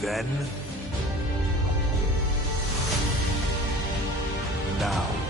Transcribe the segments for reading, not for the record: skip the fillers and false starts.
Then, now.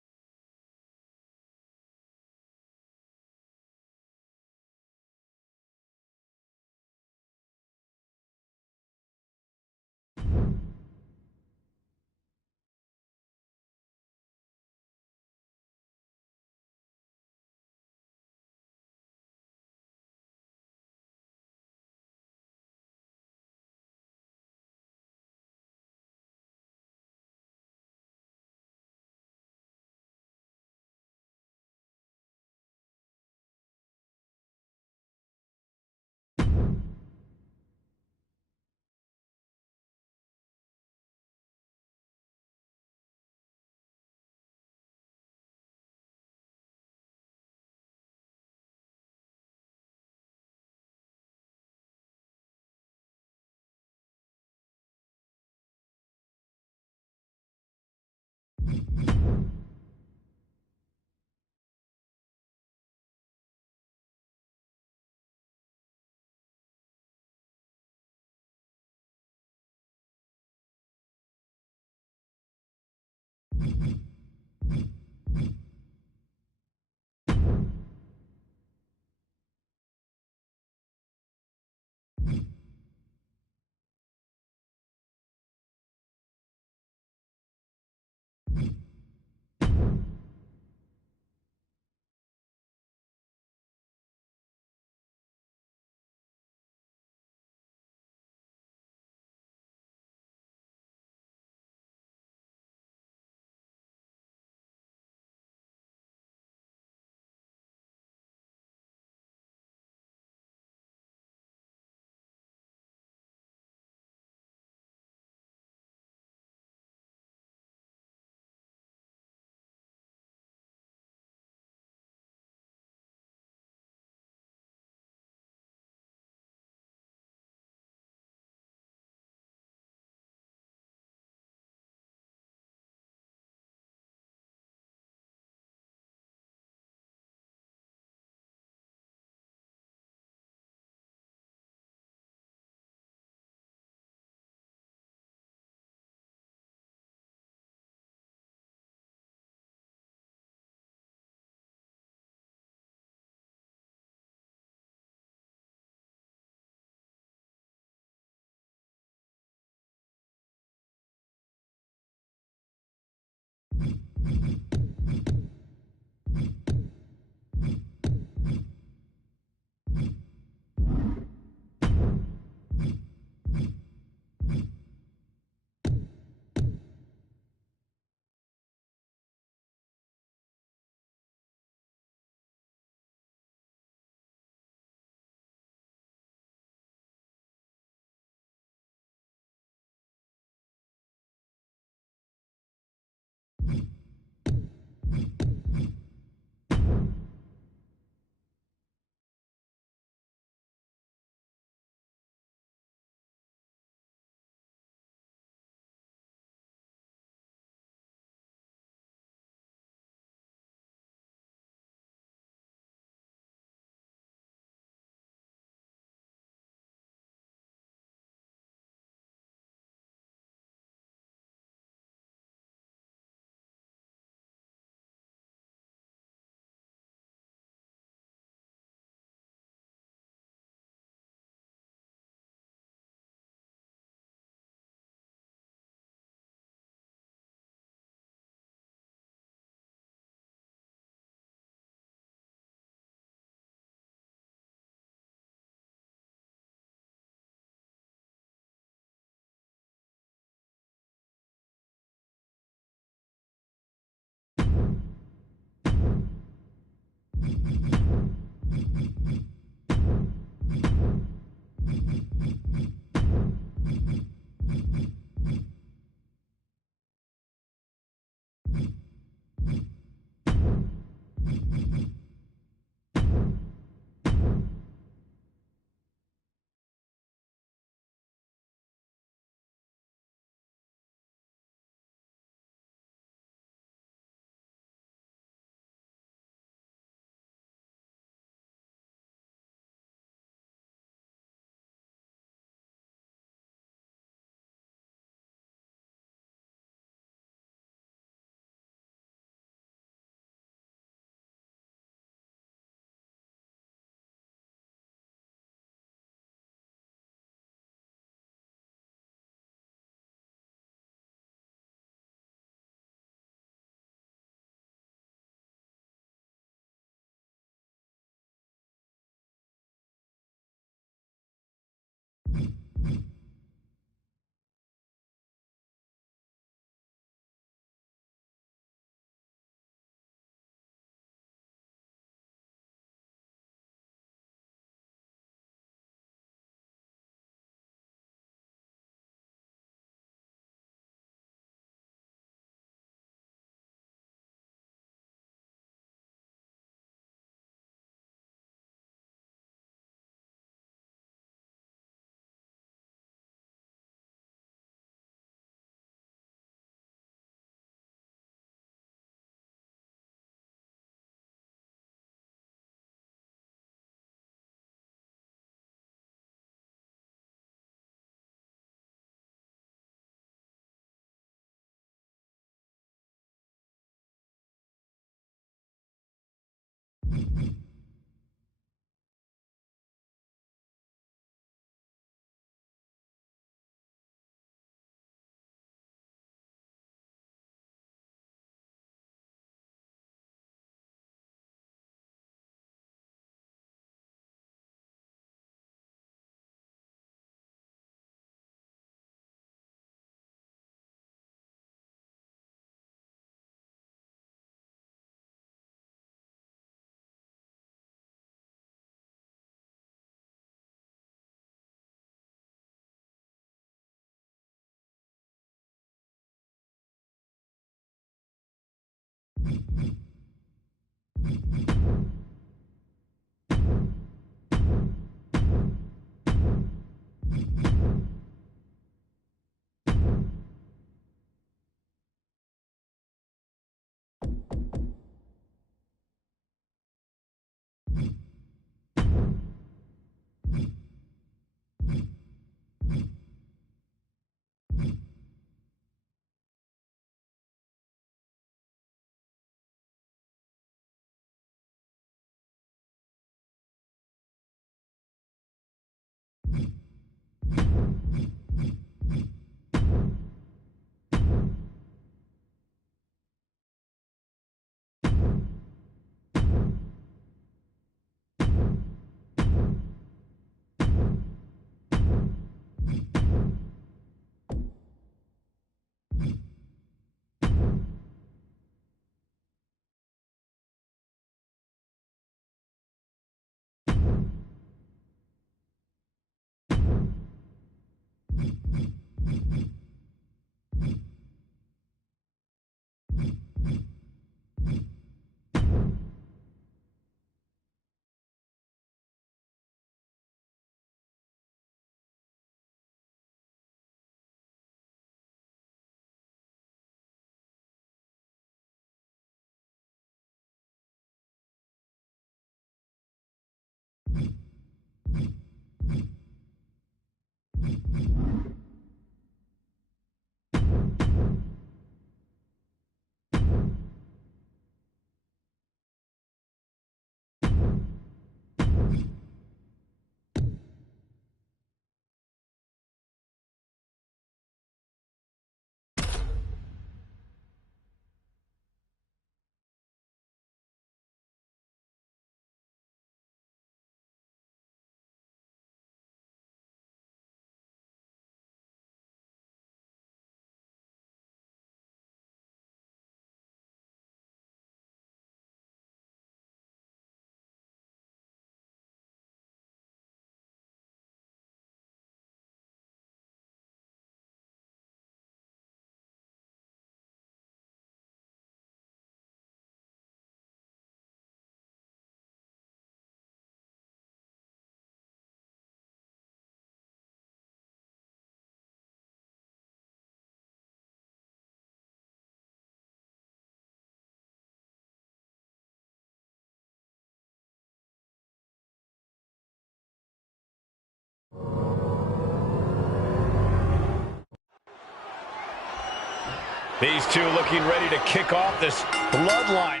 These two looking ready to kick off this bloodline.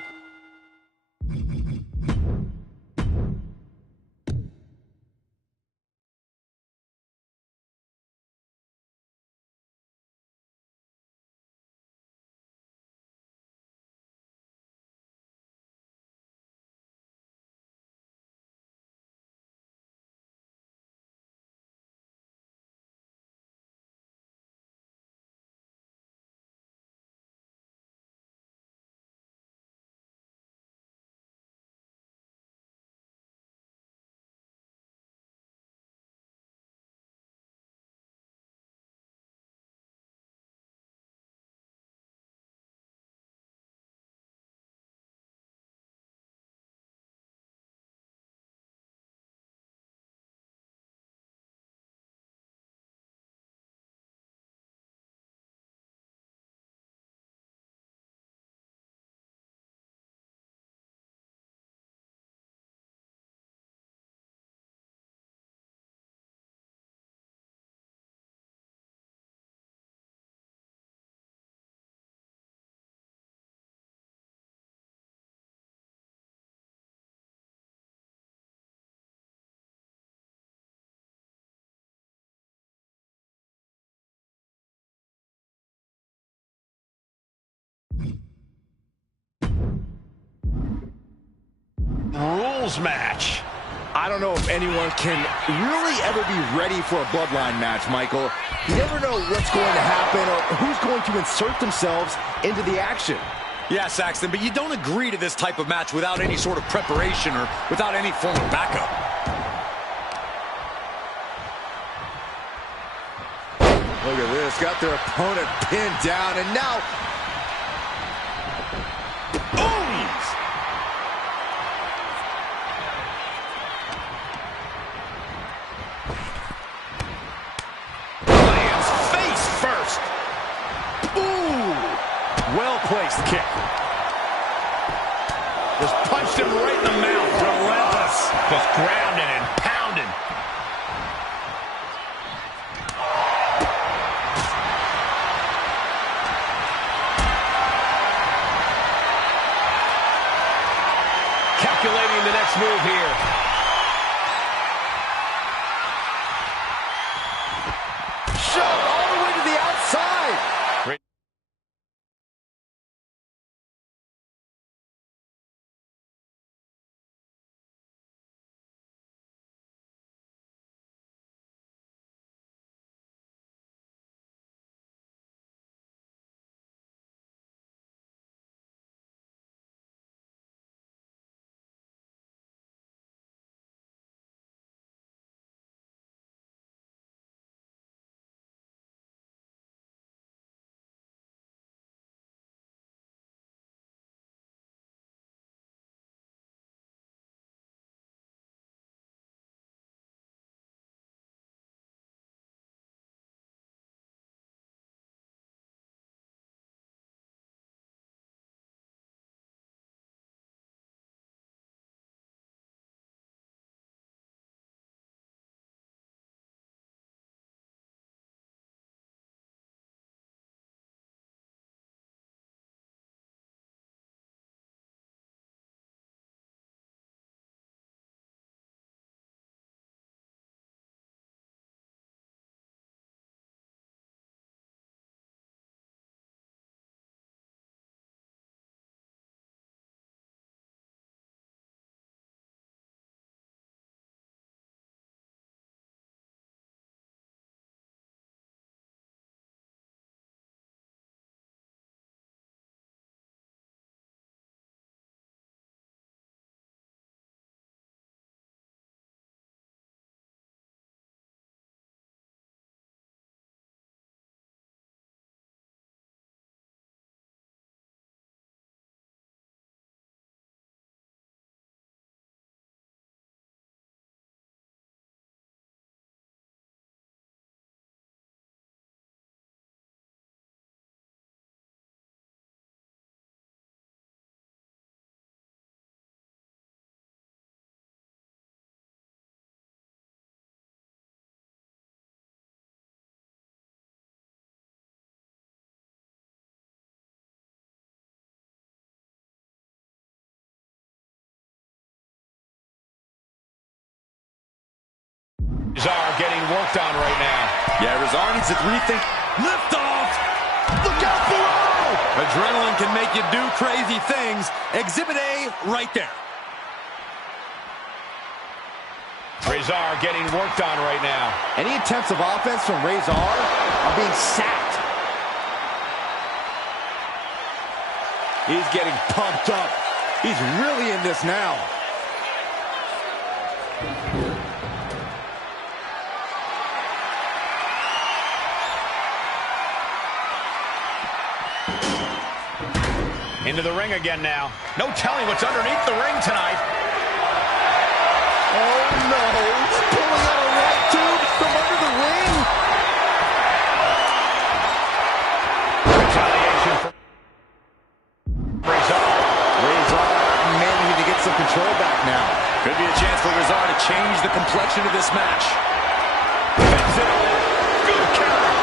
singles match. I don't know if anyone can really ever be ready for a bloodline match, Michael. You never know what's going to happen or who's going to insert themselves into the action. Yeah, Saxton, but you don't agree to this type of match without any sort of preparation or without any form of backup. Look at this, got their opponent pinned down, and now... Lands face first. Well-placed kick. Just punched him right in the mouth. Relentless. Just grounded and pounded. Calculating the next move here. Shoved all the way to the outside. Great. Rizar getting worked on right now. Yeah, Rizar needs to rethink. Lift off! Look out below! Adrenaline can make you do crazy things. Exhibit A right there. Rizar getting worked on right now. Any attempts of offense from Rizar are being sacked. He's getting pumped up. He's really in this now. Into the ring again now. No telling what's underneath the ring tonight. Oh no, he's pulling out a right tube from under the ring. Retaliation for Rizar. Rizar managing to get some control back now. Could be a chance for Rizar to change the complexion of this match. Fends it off. Good counter.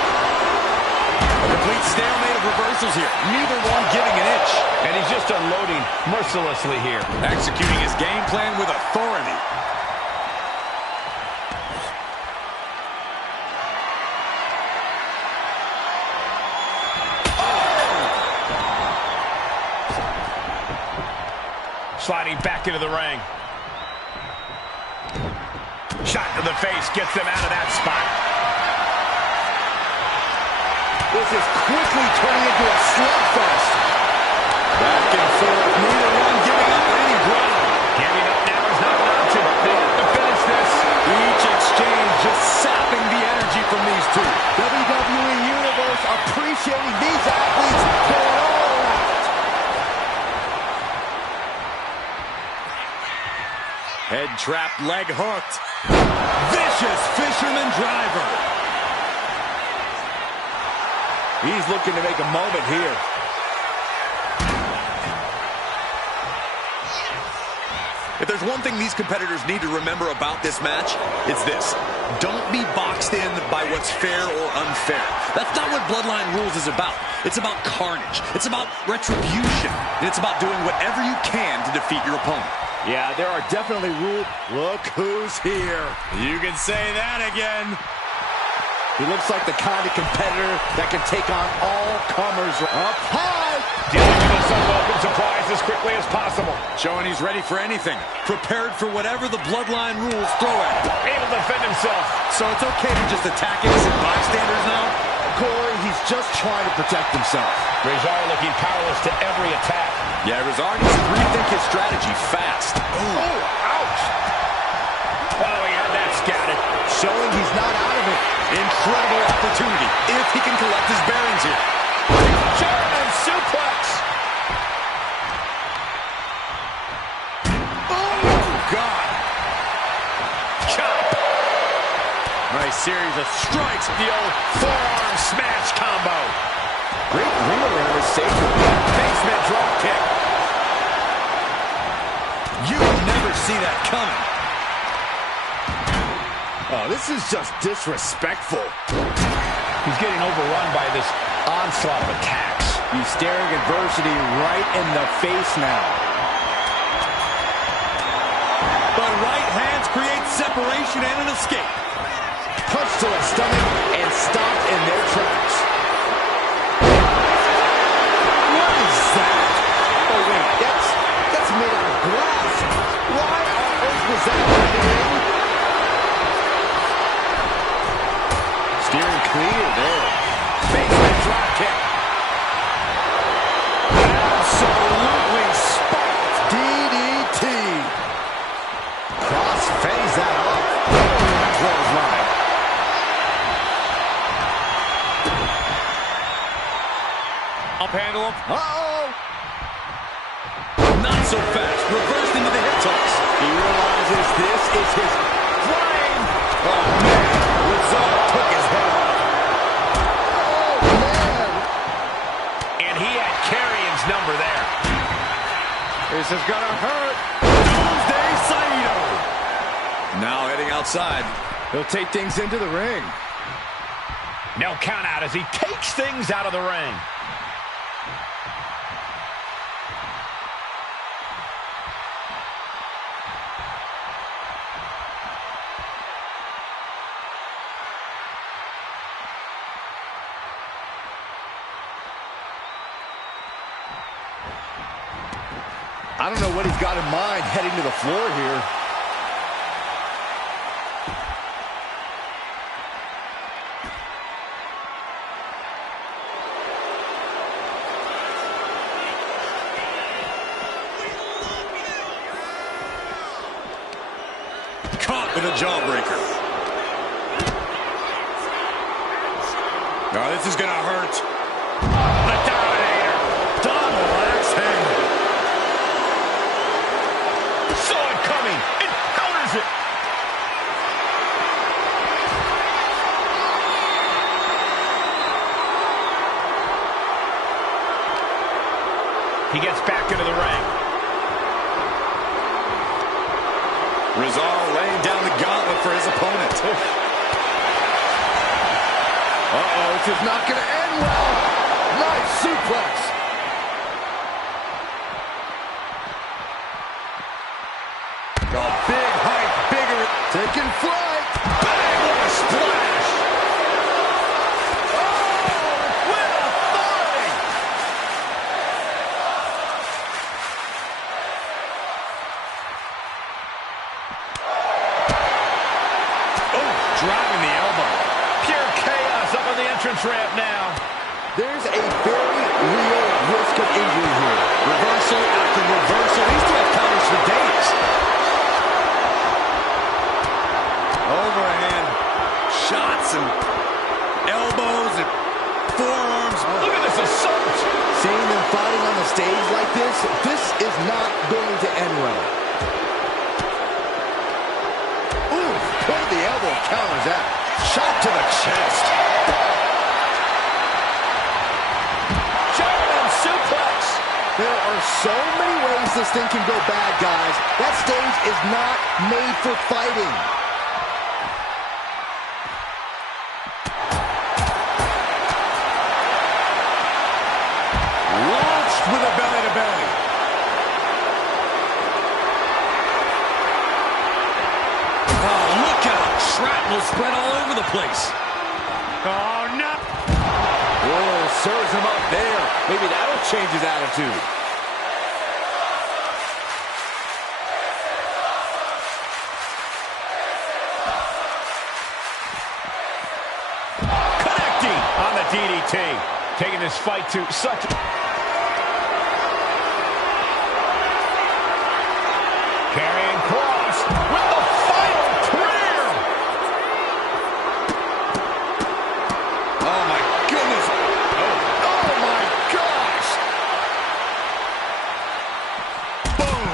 A complete stalemate of reversals here. Neither one giving an inch. And he's just unloading mercilessly here. Executing his game plan with authority. Sliding back into the ring. Shot to the face gets them out of that spot. This is quickly turning into a slugfest. Back and forth, neither one giving up any ground. Giving up now is not an option. They have to finish this. Each exchange just sapping the energy from these two. WWE Universe appreciating these athletes going all out. Head trapped, leg hooked. Vicious fisherman driver. He's looking to make a moment here. If there's one thing these competitors need to remember about this match, it's this. Don't be boxed in by what's fair or unfair. That's not what Bloodline Rules is about. It's about carnage. It's about retribution. And it's about doing whatever you can to defeat your opponent. Yeah, there are definitely rules. Look who's here. You can say that again. He looks like the kind of competitor that can take on all comers. Up high. Dealing with this unwelcome surprise as quickly as possible. Showing he's ready for anything. Prepared for whatever the Bloodline Rules throw at him. Able to defend himself. So it's okay to just attack innocent bystanders now? Corey, he's just trying to protect himself. Rizar looking powerless to every attack. Yeah, Rizar needs to rethink his strategy fast. Oh, ouch. Oh, he had that scattered. Showing he's not out of it. Incredible opportunity if he can collect his bearings here. German suplex. Oh, God. Chop. Nice series of strikes. The old forearm smash combo. Great ring awareness saved him. Basement drop kick. You never see that coming. Oh, this is just disrespectful. He's getting overrun by this onslaught of attacks. He's staring adversity right in the face now. But right hands create separation and an escape. Punch to the stomach and stopped in their tracks. What is that? Oh, wait, that's made out of glass. Why on earth was that happening? Steering clear there. Basement drop kick. Absolutely spiked DDT. Cross fends that off. Clothesline. Up handle him. Uh-oh. Not so fast. Reversed into the hip toss. He realizes this is his Flying. Oh, man. Rizal took his head off. Oh, man. And he had Carrion's number there. This is gonna hurt. Doomsday Saito. Now heading outside. He'll take things into the ring. No count out as he takes things out of the ring. I don't know what he's got in mind heading to the floor here. Caught with a jawbreaker. Oh, this is going to hurt. The Dominator. Double axe handle. Saw it coming. It counters it. He gets back into the ring. Rizal laying down the gauntlet for his opponent. Uh-oh, this is not going to end well. Nice suplex. A big height, bigger. Taking flight. Bang, what a splash. Oh, with authority. entrance ramp now. There's a very real risk of injury here. Reversal after reversal. These two have counters for days. Overhand shots and elbows and forearms. Look at this assault. Seeing them fighting on the stage like this, this is not going to end well. Ooh, point of the elbow counters that. Shot to the chest. German suplex. There are so many ways this thing can go bad, guys. That stage is not made for fighting. Launched with a belly-to-belly. Oh, look out. Shrapnel spread all over the place. Oh, no. Whoa, serves him up there. Maybe that'll change his attitude. Connecting on the DDT. Taking this fight to such... Carrying Cross with the final prayer. Oh, my goodness. Oh my gosh! Boom.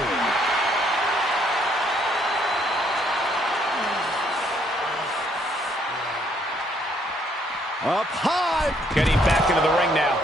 Up high! Getting back into the ring now.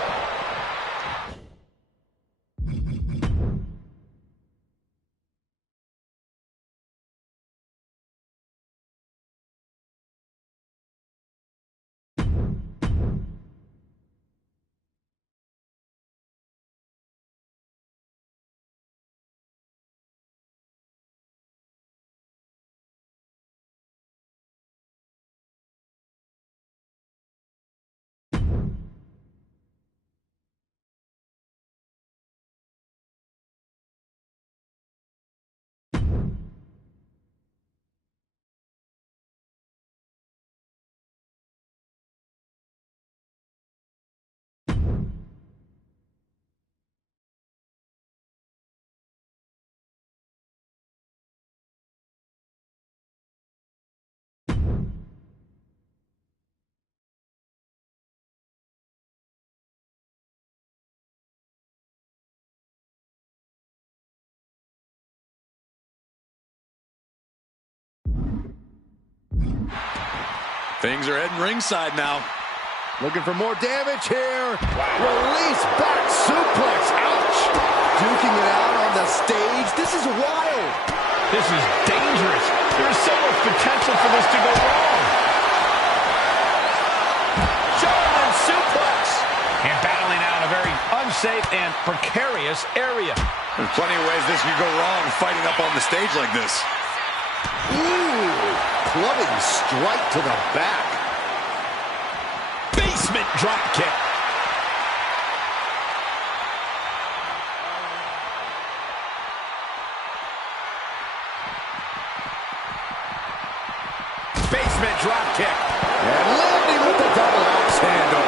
Things are heading ringside now. Looking for more damage here. Release back suplex. Ouch. Duking it out on the stage. This is wild. This is dangerous. There is so much potential for this to go wrong. German suplex. And battling out a very unsafe and precarious area. There's plenty of ways this could go wrong fighting up on the stage like this. Ooh. Clubbing strike to the back. Basement drop kick. Basement drop kick. And landing with the double axe handle.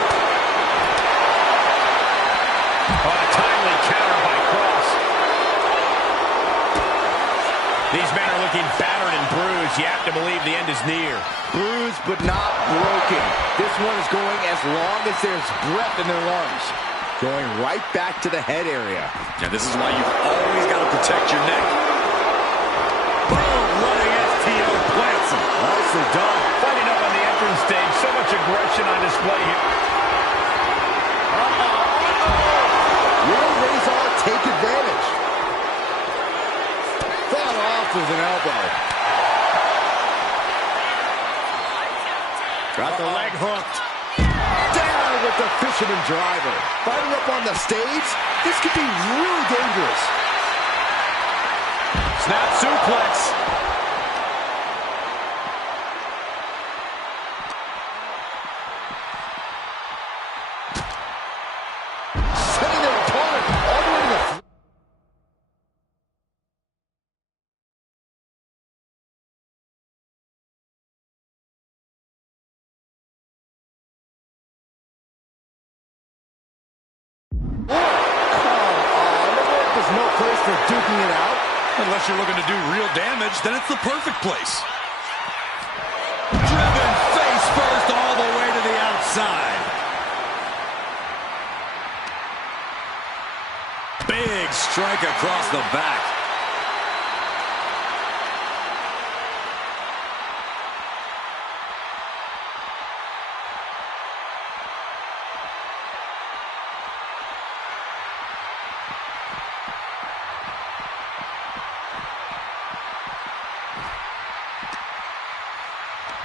Oh, a timely counter by Cross. These men are looking battered and bruised. You have to believe the end is near. Bruised but not broken. This one is going as long as there's breath in their lungs. Going right back to the head area. Yeah, this is why you've always got to protect your neck. Boom! Running STO plants him. Nicely done. Fighting up on the entrance stage. So much aggression on display here. Will Razor take advantage? Fought off with an elbow. Got the leg hooked. Down with the fisherman driver. Fighting up on the stage, this could be really dangerous. Snap suplex. for duking it out. Unless you're looking to do real damage, then it's the perfect place. Driven face first all the way to the outside. Big strike across the back.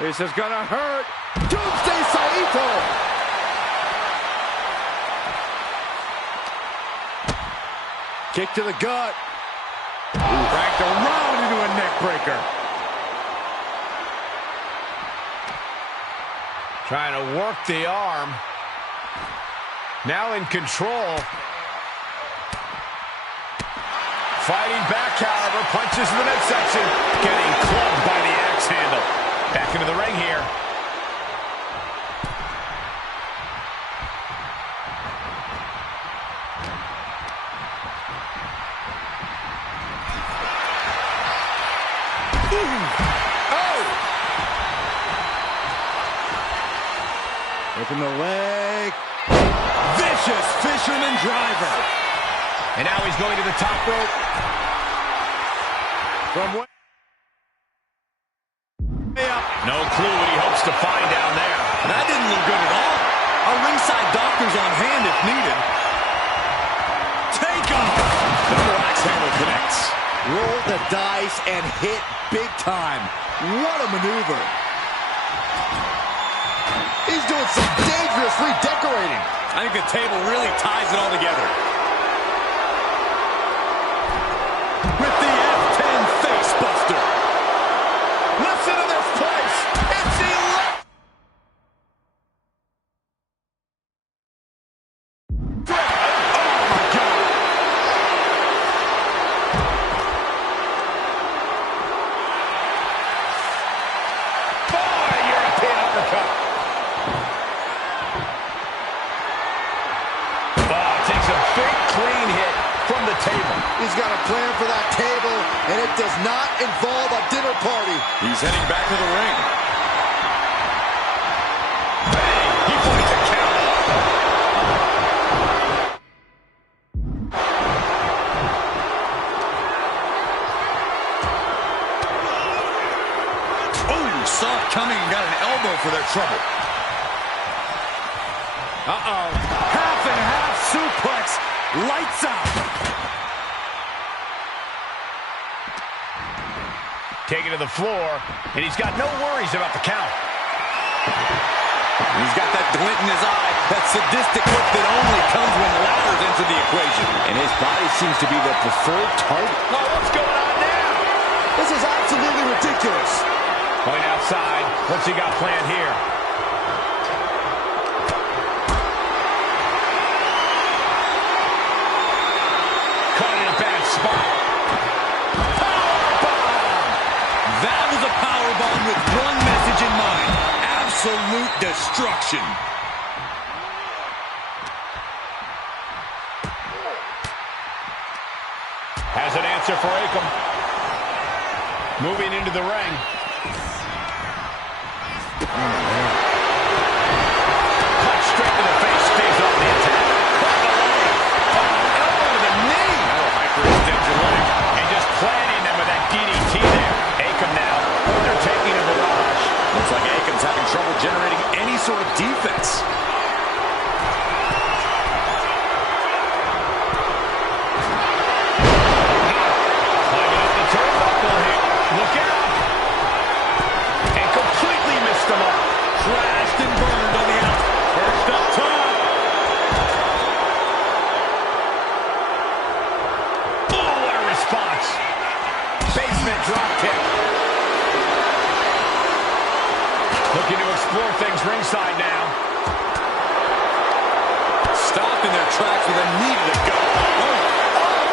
This is gonna hurt. Doomsday Saito. Kick to the gut. Cranked around into a neck breaker. Trying to work the arm. Now in control. Fighting back, however. Punches in the midsection. Getting clubbed by the axe handle. Back into the ring here. Oh! Open the leg. Vicious fisherman driver. And now he's going to the top rope. From way up. No clue what he hopes to find down there. That didn't look good at all. A ringside doctor's on hand if needed. Take off. Double axe handle connects. Roll the dice and hit big time. What a maneuver. He's doing some dangerous redecorating. I think the table really ties it all together. With the F10 face buster. Listen to this place. It's electric. Oh, my God. Boy, European uppercut. Oh, takes a big clean hit from the table. He's got a plan for that table, and it does not involve a dinner party. He's heading back to the ring. Bang! He finds a count. Oh, saw it coming and got an elbow for their trouble. Uh-oh. Half and half suplex. Lights out. Taken to the floor, and he's got no worries about the count. He's got that glint in his eye, that sadistic look that only comes when ladders enter the equation. And his body seems to be the preferred target. Oh, what's going on now? This is absolutely ridiculous. Going outside. What's he got planned here? Caught in a bad spot. That was a powerbomb with one message in mind. Absolute destruction. Has an answer for Akam. Moving into the ring. Punch straight to the face. Stays off the attack. Elbow to the knee. That'll hyperextend your leg. And just planting them with that DDT there. Akam now undertaking a barrage. Looks like Akam's having trouble generating any sort of defense. Climbing up the turnbuckle here. Look out. And completely missed them all. Crashed and burned on the out. First up top. Oh, what a response. Basement drop kick. Looking to explore things ringside now. Stopped in their tracks with a knee to the gut. Oh,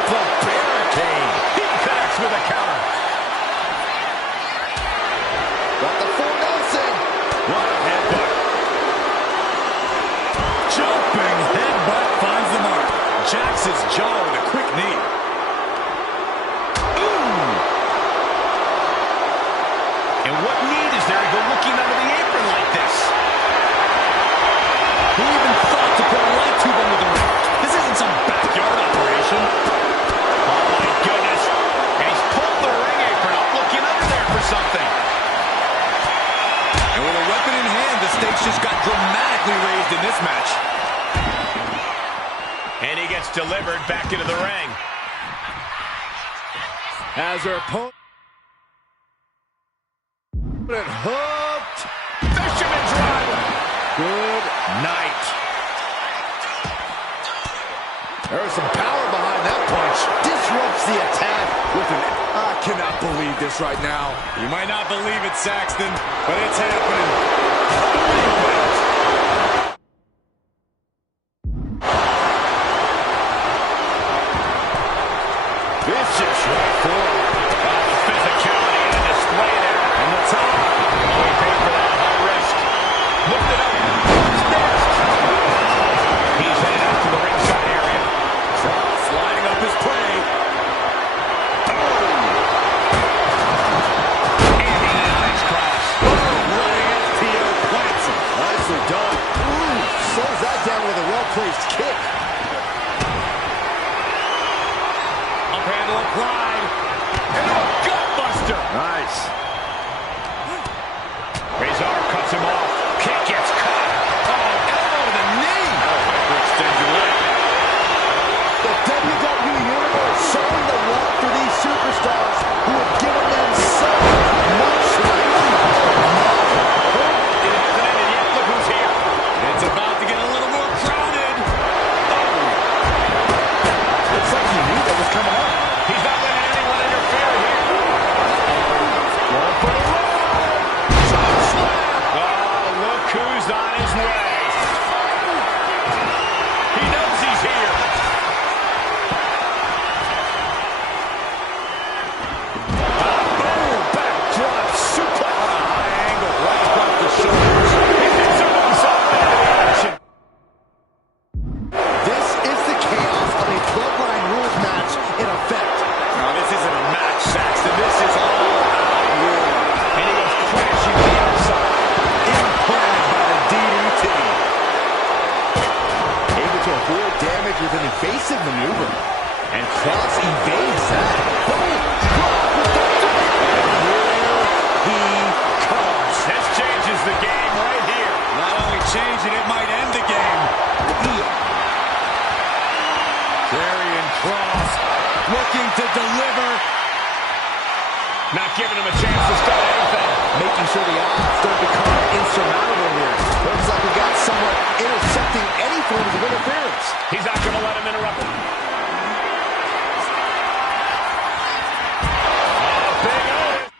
The barricade. He connects with a counter. Got the full Nelson. what a headbutt. Jumping headbutt finds the mark. Jacks his jaw with a quick knee. vertically raised in this match. And he gets delivered back into the ring. As her opponent hooked. Fisherman's run. Good night. There's some power behind that punch. Disrupts the attack with an... I cannot believe this right now. You might not believe it, Saxton, but it's happening. Vicious right forward. The physicality on display there. And the top. Oh, he paid for that high risk. Lifted up. He's headed out to the ringside area. Cross lining up his prey. And he nice cross. Running FTO plants him. Nicely done. Ooh, slows that down with a well-placed kick. Up handle applied. And a gutbuster. Nice. Razor cuts him off. Kick gets caught. Oh, elbow to the knee. Oh, hyperextend your leg. The WWE Universe showing the love for these superstars who have given them so much life. It hasn't ended yet. Look who's here. It's about to get a little more crowded. Looks like he knew that was coming up. He's not letting anyone interfere here. Going for the roll. Chop slam. Oh, look who's on his way. He knows he's here. Boom. Backdrop suplex. High angle right across the shoulders. He's inserted himself into the action. This is the chaos of a Bloodline Rules match in effect. Now, this isn't a match, Saxton. This is all-out war. And he goes crashing to the outside. Implanted by the DDT. Able to avoid damage with an evasive maneuver. And Cross evades that. Boom! Drop with the and here he comes. This changes the game right here. Not only change it, it might end the game. Karrion Kross looking to deliver. Not giving him a chance to start anything. Making sure the odds don't become insurmountable here. Looks like we got someone intercepting any forms of interference. He's not going to let him interrupt him. Oh, big Otis.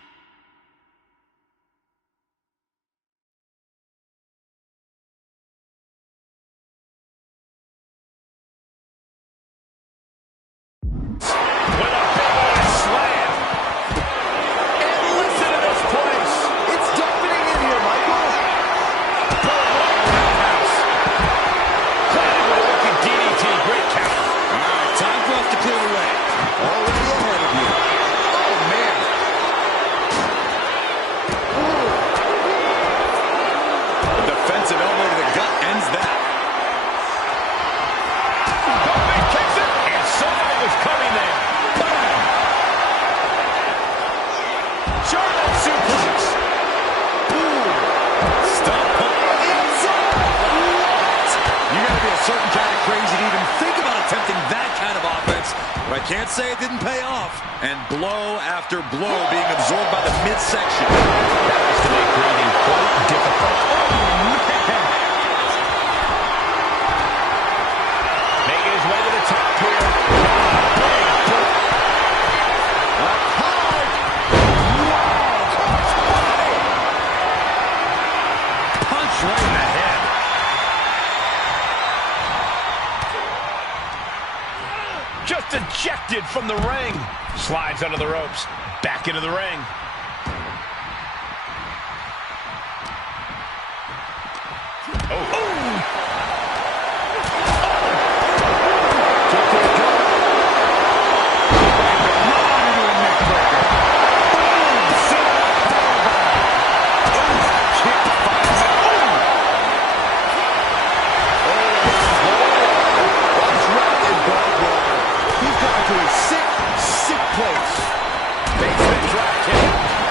With a big Otis slam. And listen to this place. It's deafening in here, Michael. Roundhouse. Planted with a wicked DDT. Great counter. All right, time for us to clear the way. Already ahead of you. Oh, man. A defensive elbow to the gut ends that. Big kicks it. And somebody was coming there. Bam. German suplex. Stump pump. You gotta be a certain kind of crazy to even think about attempting that kind of offense. But I can't say it didn't pay off. And blow after blow being absorbed by the midsection. That has to make breathing quite difficult. Making his way to the top here. Punch right in the head. Just ejected from the ring. Slides under the ropes. Back into the ring. Place. Basement drop kick.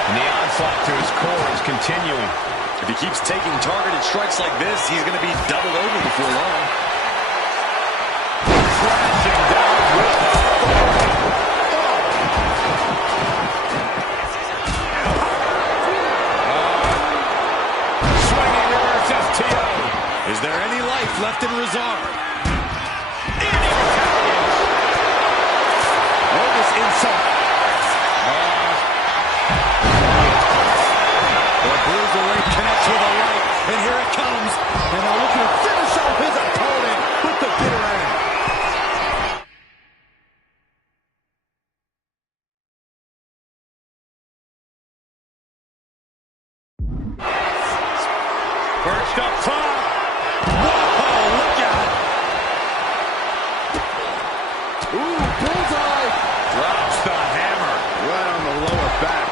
And the onslaught to his core is continuing. If he keeps taking targeted strikes like this, he's going to be doubled over before long. Crashing down with swinging reverse STO. Is there any life left in Rezard? Notice insult. The Bruiserweight connects with a right, and here it comes. And now looking to finish off his opponent with the bitter end. First up top. Whoa, look out. Ooh, bullseye. Drops the hammer. Right on the lower back.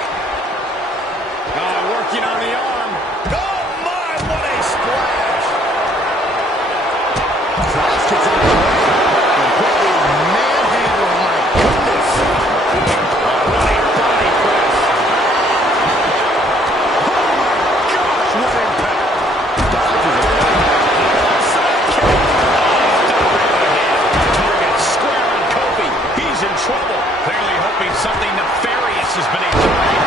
Working on the arm. Oh, my, what a splash. Cross gets out of the way. Completely manhandled. My goodness. Running body press. Oh, my gosh. What impact. Dodges it. Target square on Kofi. He's in trouble. Clearly hoping something nefarious is beneath the ring.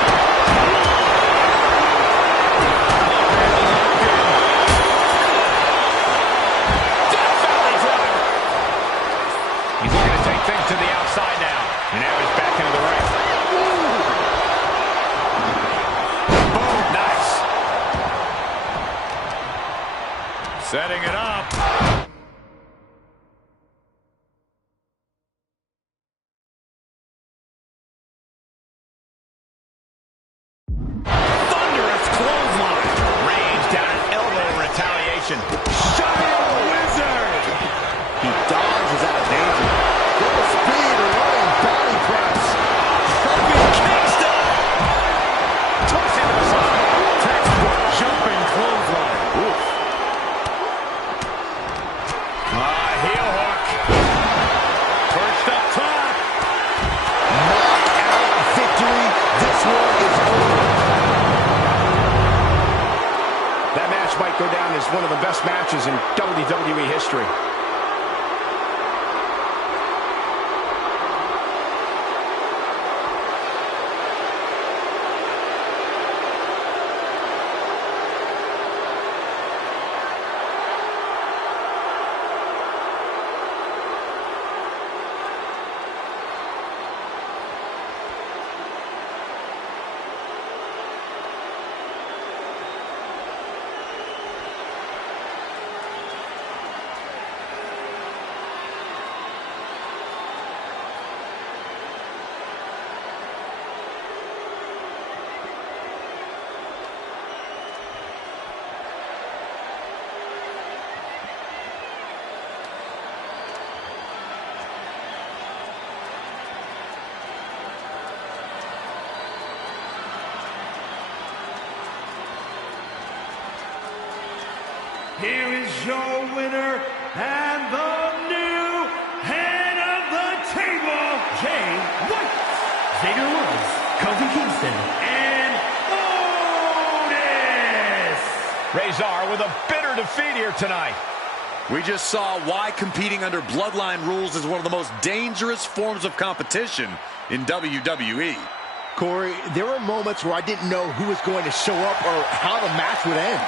He's looking to take things to the outside now. And now he's back into the ring. Boom, nice. Setting it up. Thunderous clothesline. Range down an elbow in retaliation. Shadow Wizard. He dodges out of danger. Full speed running body press. Kofi Kingston. Tossing to the side. Textbook jumping clothesline. Oof. Heel hook. Perched up top. Knockout victory. This one is over. That match might go down as one of the best matches in WWE history. Here is your winner and the new head of the table, Jay White, Xavier Woods, Kofi Kingston, and Otis. Rezar with a bitter defeat here tonight. We just saw why competing under bloodline rules is one of the most dangerous forms of competition in WWE. Corey, there were moments where I didn't know who was going to show up or how the match would end.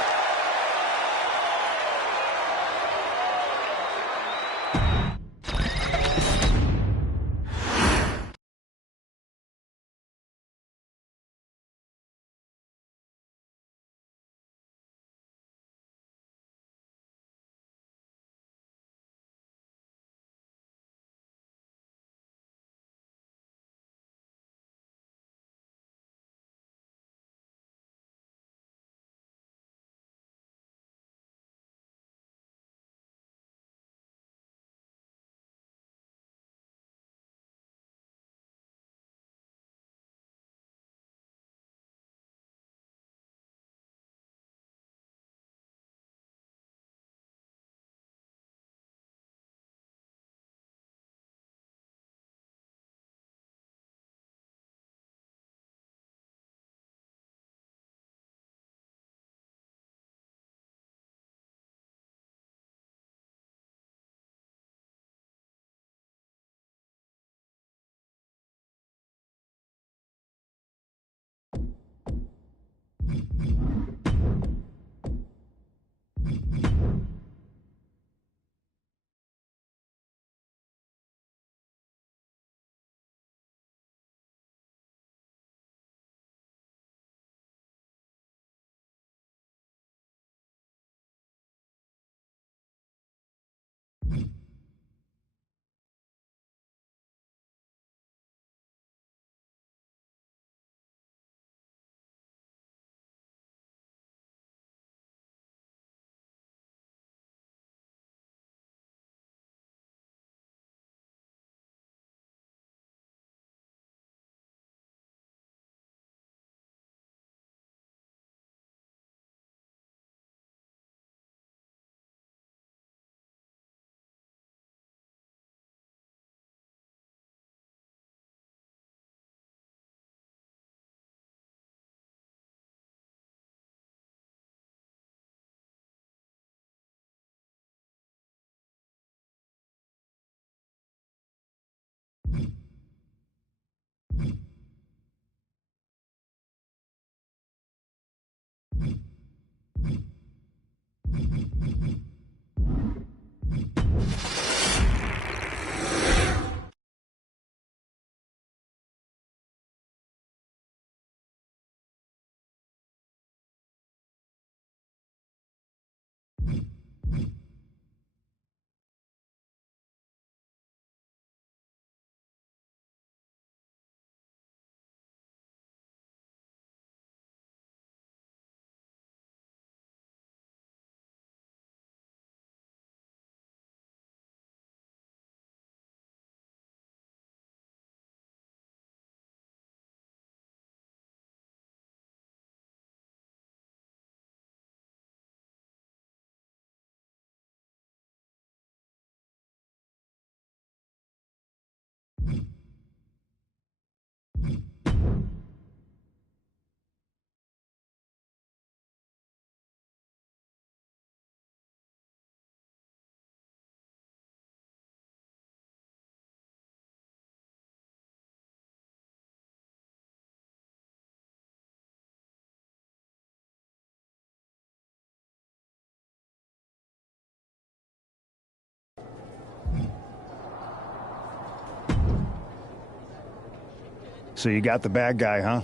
So you got the bad guy, huh?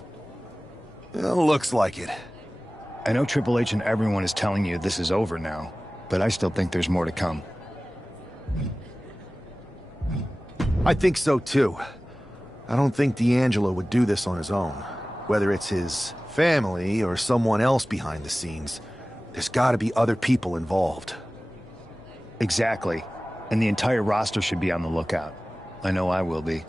Looks like it. I know Triple H and everyone is telling you this is over now, but I still think there's more to come. I think so too. I don't think D'Angelo would do this on his own. Whether it's his family or someone else behind the scenes, there's gotta be other people involved. Exactly. And the entire roster should be on the lookout. I know I will be.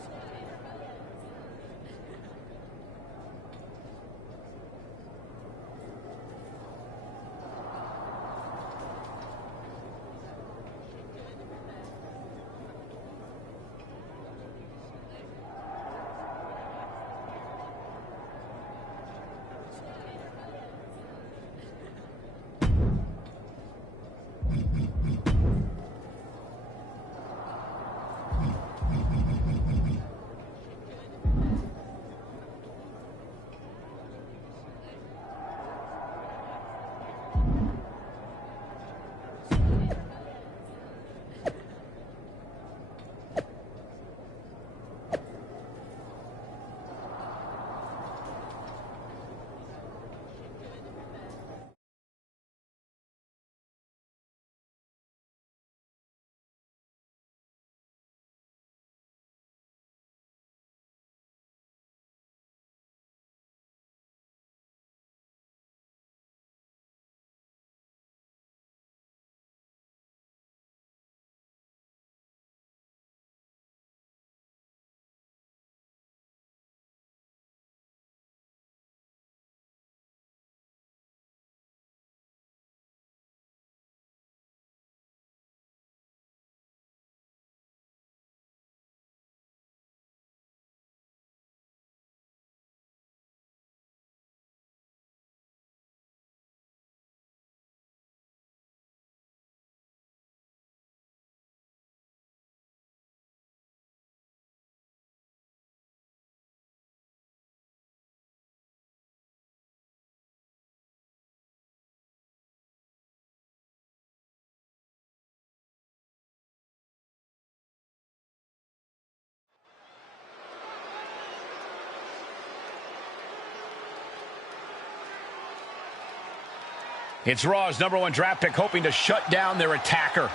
It's Raw's #1 draft pick hoping to shut down their attacker.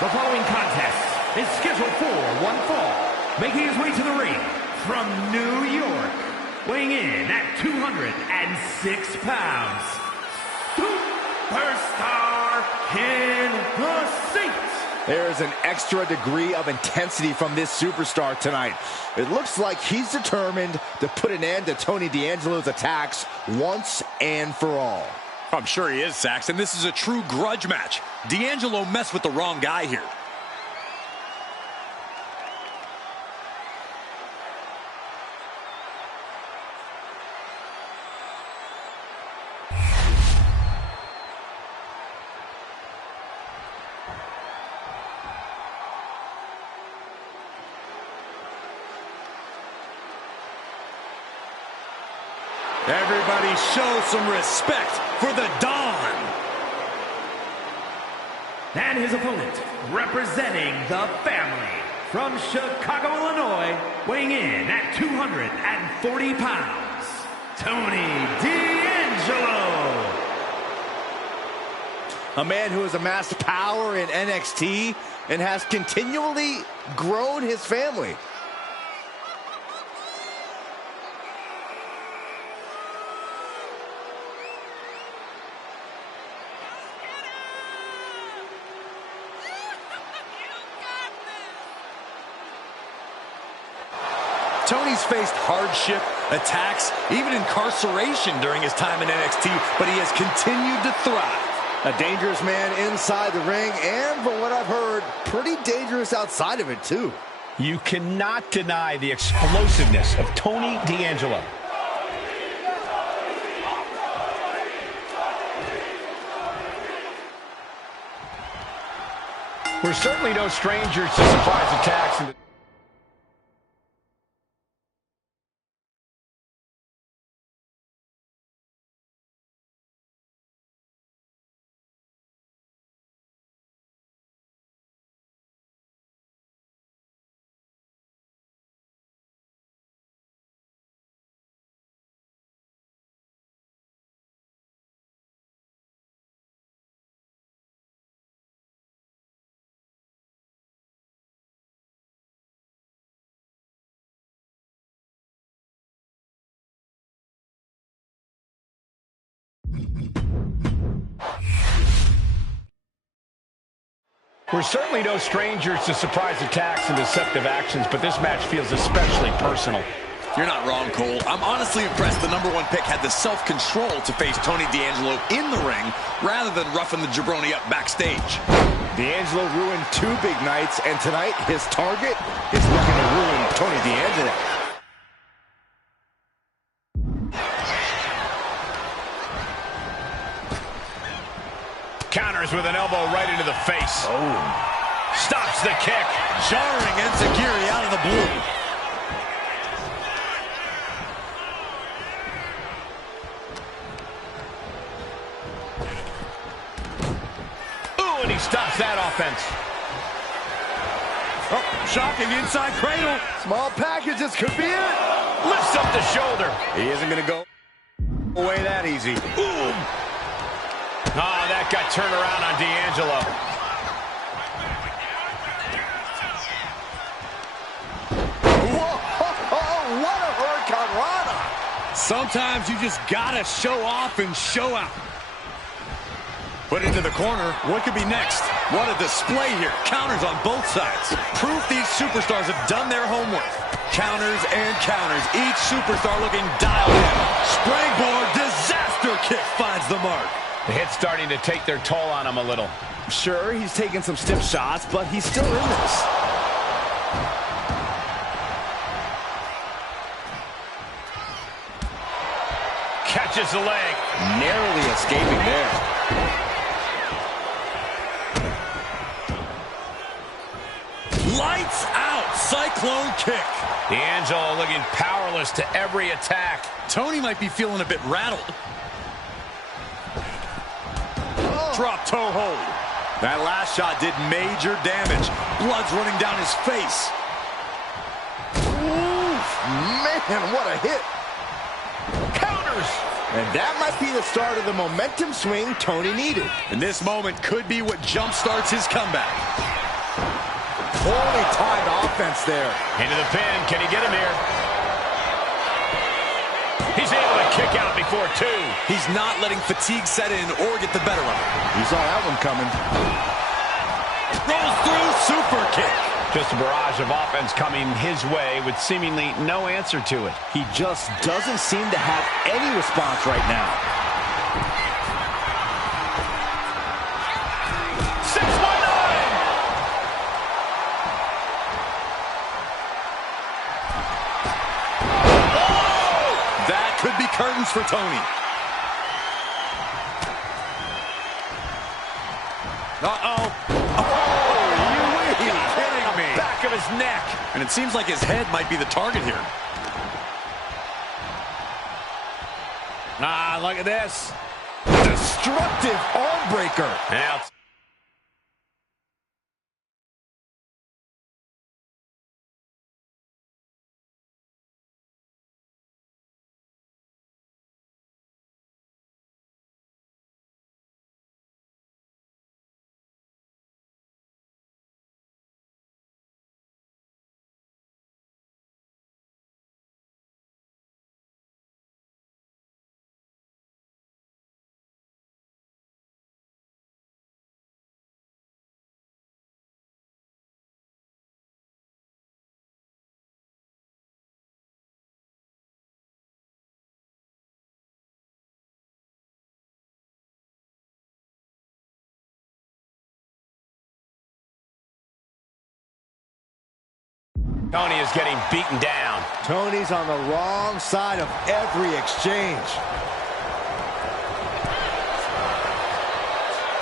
The following contest is scheduled for one fall. Making his way to the ring from New York, weighing in at 206 pounds, Superstar in the seat. There's an extra degree of intensity from this superstar tonight. It looks like he's determined to put an end to Tony D'Angelo's attacks once and for all. I'm sure he is, Saxton. This is a true grudge match. D'Angelo messed with the wrong guy here. Everybody show some respect for the Don. And his opponent, representing the family, from Chicago, Illinois, weighing in at 240 pounds, Tony D'Angelo. A man who has amassed power in NXT and has continually grown his family. Tony's faced hardship, attacks, even incarceration during his time in NXT, but he has continued to thrive. A dangerous man inside the ring, and from what I've heard, pretty dangerous outside of it, too. You cannot deny the explosiveness of Tony D'Angelo. We're certainly no strangers to surprise attacks. We're certainly no strangers to surprise attacks and deceptive actions, but this match feels especially personal. You're not wrong, Cole. I'm honestly impressed the #1 pick had the self-control to face Tony D'Angelo in the ring rather than roughing the jabroni up backstage. D'Angelo ruined 2 big nights, and tonight his target is looking to ruin Tony D'Angelo. Counters with an elbow right into the face. Oh. Stops the kick. Jarring enziguri out of the blue. Ooh, and he stops that offense. Oh, shocking inside cradle. Small packages could be it. Lifts up the shoulder. He isn't going to go away that easy. Ooh. Oh, that got turned around on D'Angelo. Whoa, what a hurricanrana. Sometimes you just gotta show off and show out. Put into the corner. What could be next? What a display here. Counters on both sides. Proof these superstars have done their homework. Counters and counters. Each superstar looking dialed in. Springboard disaster kick finds the mark. The hit's starting to take their toll on him a little. Sure, he's taking some stiff shots, but he's still in this. Catches the leg. Narrowly escaping there. Lights out. Cyclone kick. D'Angelo looking powerless to every attack. Tony might be feeling a bit rattled. Drop toe hold. That last shot did major damage. Blood's running down his face. Oof, man, what a hit. Counters. And that might be the start of the momentum swing Tony needed. And this moment could be what jump-starts his comeback. Poorly timed offense there. Into the pin. Can he get him here? He's able to kick out before 2. He's not letting fatigue set in or get the better of him. He saw that one coming. Rolls through, super kick. Just a barrage of offense coming his way with seemingly no answer to it. He just doesn't seem to have any response right now. 619. That could be curtains for Tony. Uh-oh. Back of his neck. And it seems like his head might be the target here. Ah, look at this. Destructive arm breaker. Now, Tony is getting beaten down. Tony's on the wrong side of every exchange.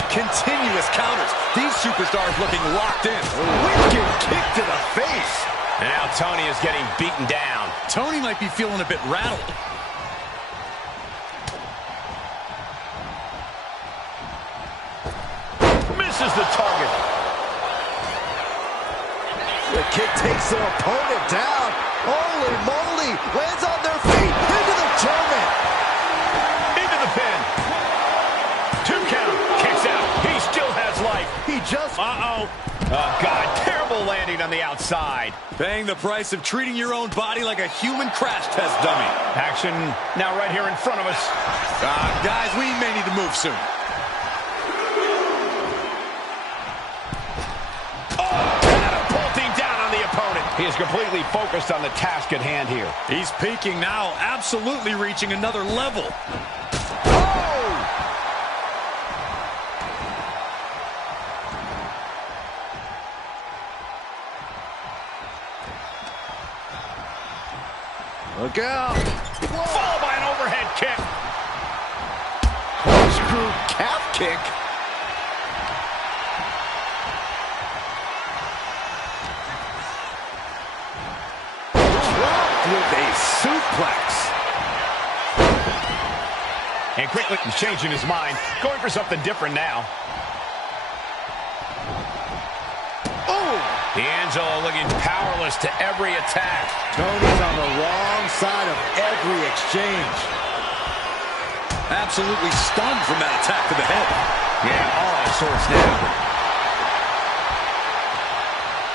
Continuous counters. These superstars looking locked in. Wicked kick to the face. And now Tony is getting beaten down. Tony might be feeling a bit rattled. Misses the target. The kick takes their opponent down. Holy moly. Lands on their feet. Into the German. Into the pin. 2 count. Kicks out. He still has life. He just... Uh-oh. Oh, God. Terrible landing on the outside. Paying the price of treating your own body like a human crash test dummy. Action now right here in front of us. Guys, we may need to move soon. is completely focused on the task at hand here. He's peaking now, absolutely reaching another level. Look out. Fall by an overhead kick. Corkscrew calf kick. Dropped with a suplex. And quickly he's changing his mind, going for something different now. D'Angelo looking powerless to every attack. Tony's on the wrong side of every exchange. Absolutely stunned from that attack to the head. Yeah, all out of sorts now.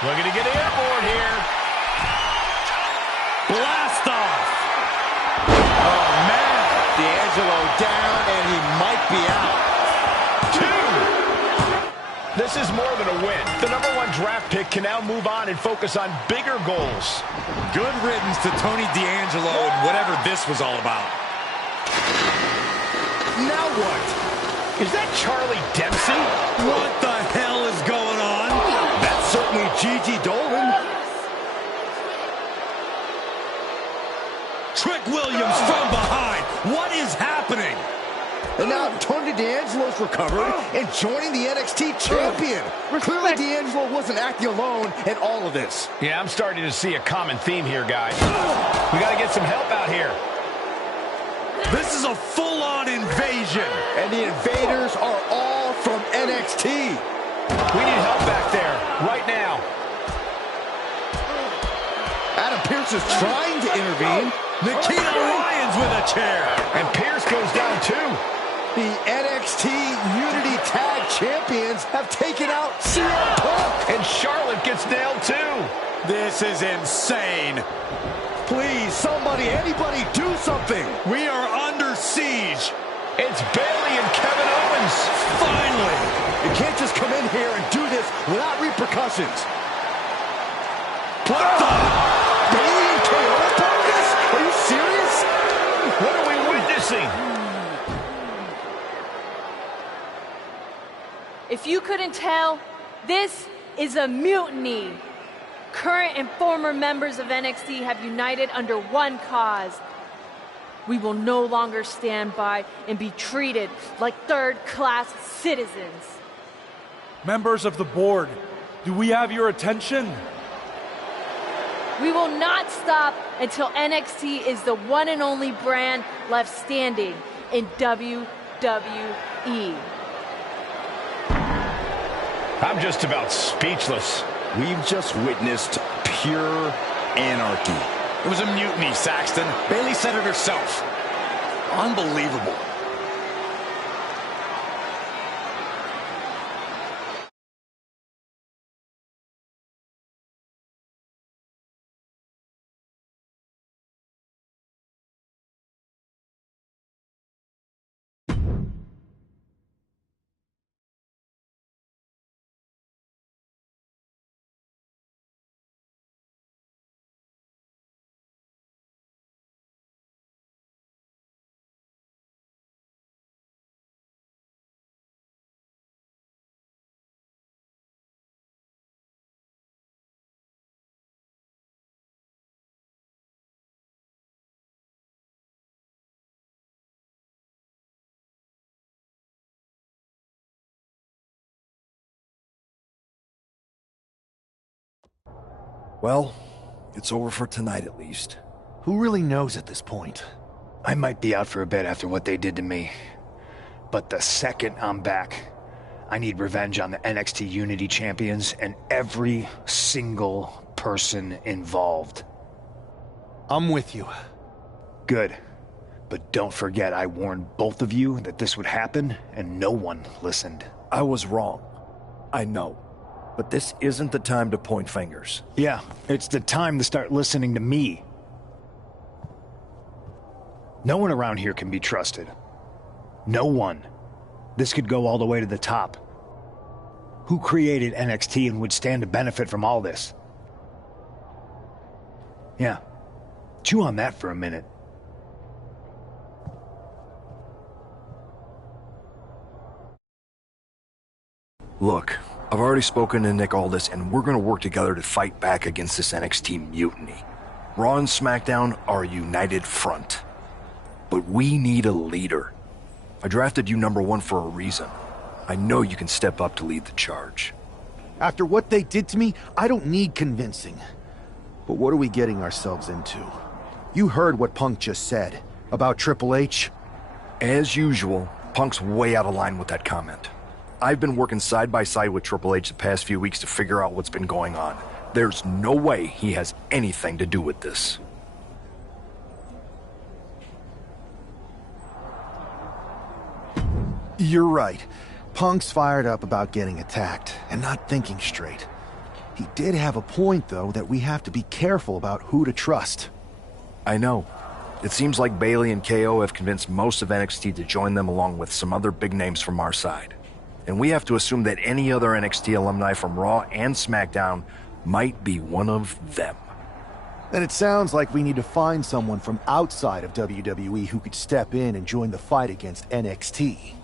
Looking to get airborne here. Blast off. Oh, man. D'Angelo down, and he might be out. This is more than a win. The #1 draft pick can now move on and focus on bigger goals. Good riddance to Tony D'Angelo and whatever this was all about. Now what? Is that Charlie Dempsey? What the hell is going on? That's certainly Gigi Dolan. Trick Williams from behind. What is happening? And now Tony D'Angelo's recovered and joining the NXT champion. Clearly D'Angelo wasn't acting alone in all of this. Yeah, I'm starting to see a common theme here, guys. We got to get some help out here. This is a full-on invasion. And the invaders are all from NXT. We need help back there, right now. Adam Pearce is trying to intervene. Nikita Lyons with a chair. And Pearce goes down too. The NXT Unity Tag Champions have taken out CM Punk. And Charlotte gets nailed too. This is insane. Please, somebody, anybody, do something. We are under siege. It's Bayley and Kevin Owens. Finally. You can't just come in here and do this without repercussions. What the? Bayley and KO about this? Are you serious? What are we witnessing? If you couldn't tell, this is a mutiny. Current and former members of NXT have united under one cause. We will no longer stand by and be treated like third-class citizens. Members of the board, do we have your attention? We will not stop until NXT is the one and only brand left standing in WWE. I'm just about speechless. We've just witnessed pure anarchy. It was a mutiny, Saxton. Bayley said it herself. Unbelievable. Well, it's over for tonight at least. Who really knows at this point? I might be out for a bit after what they did to me. But the second I'm back, I need revenge on the NXT Unity Champions and every single person involved. I'm with you. Good. But don't forget I warned both of you that this would happen, and no one listened. I was wrong. I know. But this isn't the time to point fingers. Yeah, it's the time to start listening to me. No one around here can be trusted. No one. This could go all the way to the top. Who created NXT and would stand to benefit from all this? Yeah. Chew on that for a minute. Look, I've already spoken to Nick Aldis, and we're gonna work together to fight back against this NXT mutiny. Raw and SmackDown are a united front. But we need a leader. I drafted you #1 for a reason. I know you can step up to lead the charge. After what they did to me, I don't need convincing. But what are we getting ourselves into? You heard what Punk just said about Triple H. As usual, Punk's way out of line with that comment. I've been working side by side with Triple H the past few weeks to figure out what's been going on. There's no way he has anything to do with this. You're right. Punk's fired up about getting attacked and not thinking straight. He did have a point, though, that we have to be careful about who to trust. I know. It seems like Bayley and KO have convinced most of NXT to join them along with some other big names from our side. And we have to assume that any other NXT alumni from Raw and SmackDown might be one of them. Then it sounds like we need to find someone from outside of WWE who could step in and join the fight against NXT.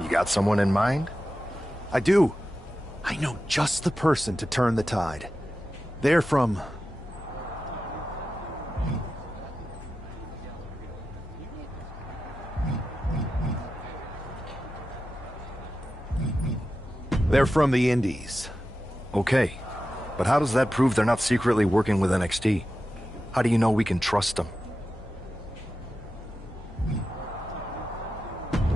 You got someone in mind? I do. I know just the person to turn the tide. They're from... They're from the Indies. Okay, but how does that prove they're not secretly working with NXT? How do you know we can trust them?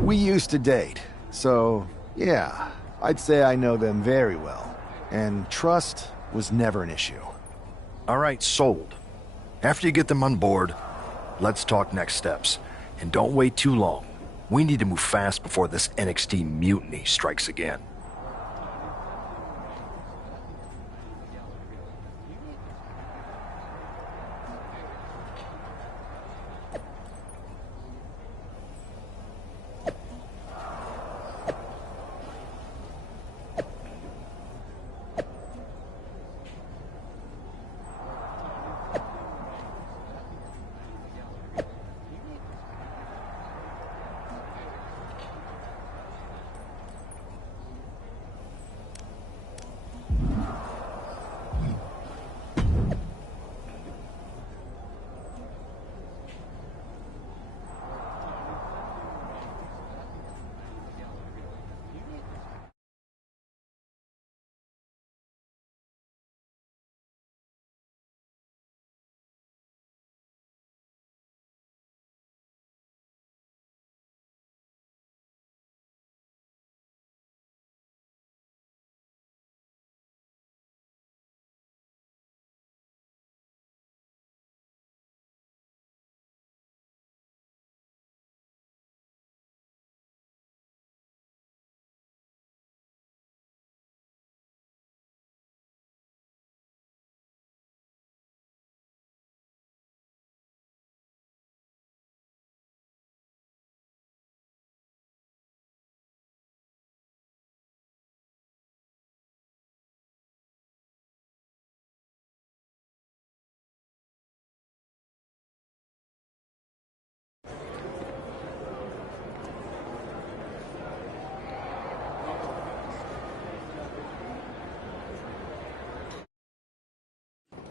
We used to date, so yeah, I'd say I know them very well. And trust was never an issue. All right, sold. After you get them on board, let's talk next steps. And don't wait too long. We need to move fast before this NXT mutiny strikes again.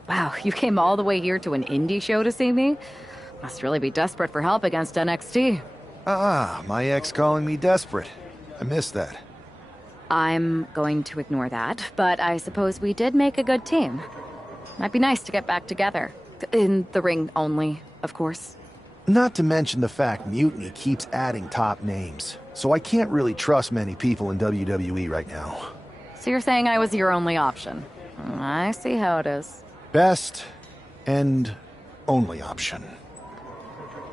Wow, you came all the way here to an indie show to see me? Must really be desperate for help against NXT. My ex calling me desperate. I missed that. I'm going to ignore that, but I suppose we did make a good team. Might be nice to get back together. In the ring only, of course. Not to mention the fact Mutiny keeps adding top names, so I can't really trust many people in WWE right now. So you're saying I was your only option? I see how it is. Best and only option.